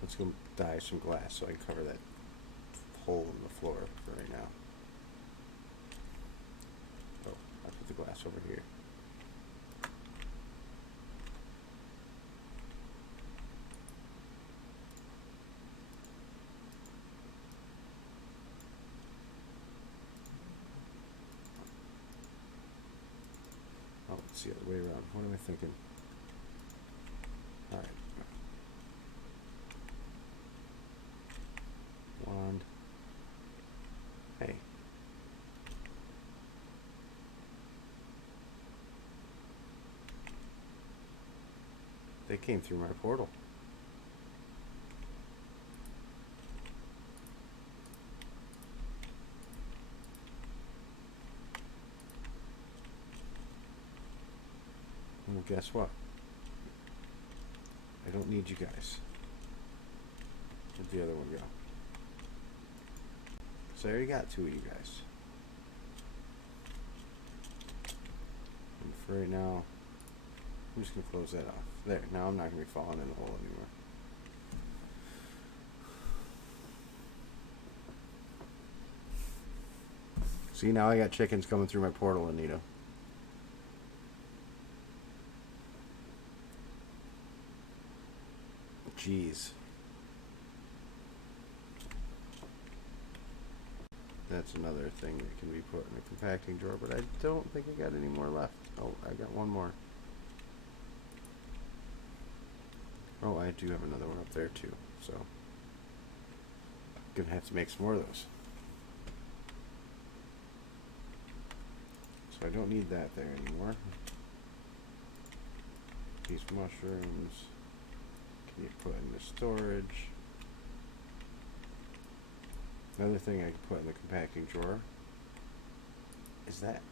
Let's go dye some glass so I can cover that hole in the floor for right now. Oh, I put the glass over here. Oh, it's the other way around. What am I thinking? Alright. Wand. Hey. They came through my portal. Well, guess what? I don't need you guys. Where'd the other one go? So I already got two of you guys. And for right now, I'm just going to close that off. There, now I'm not going to be falling in the hole anymore. See, now I got chickens coming through my portal, Anita. Jeez. That's another thing that can be put in a compacting drawer, but I don't think I got any more left. Oh, I got one more. Oh, I do have another one up there too, so I'm gonna have to make some more of those. So I don't need that there anymore. These mushrooms can you put in the storage. Another thing I can put in the compacting drawer is that.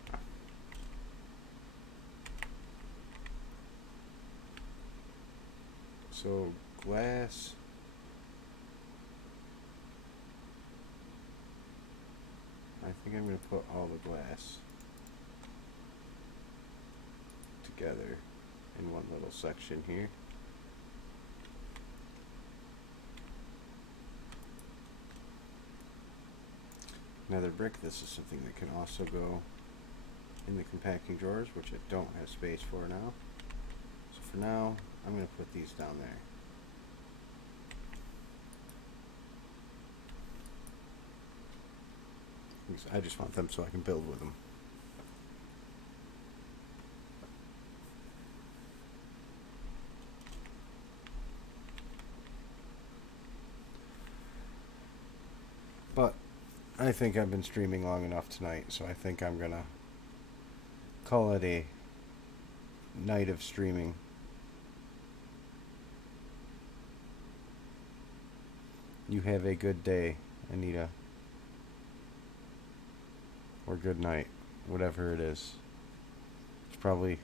So glass. I think I'm going to put all the glass together in one little section here. Another brick. This is something that can also go in the compacting drawers, which I don't have space for now. So for now, I'm going to put these down there. I just want them so I can build with them. But I think I've been streaming long enough tonight, so I think I'm gonna call it a night of streaming. You have a good day, Anita. Or good night, whatever it is. It's probably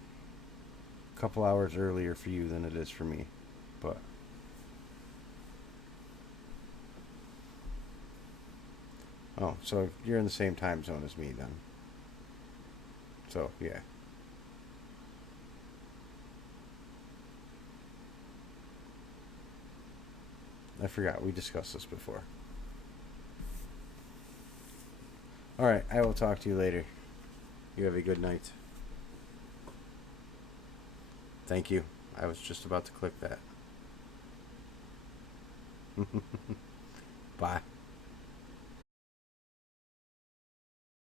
a couple hours earlier for you than it is for me, but oh, so you're in the same time zone as me then. So, yeah. I forgot, we discussed this before. Alright, I will talk to you later. You have a good night. Thank you. I was just about to click that. Bye.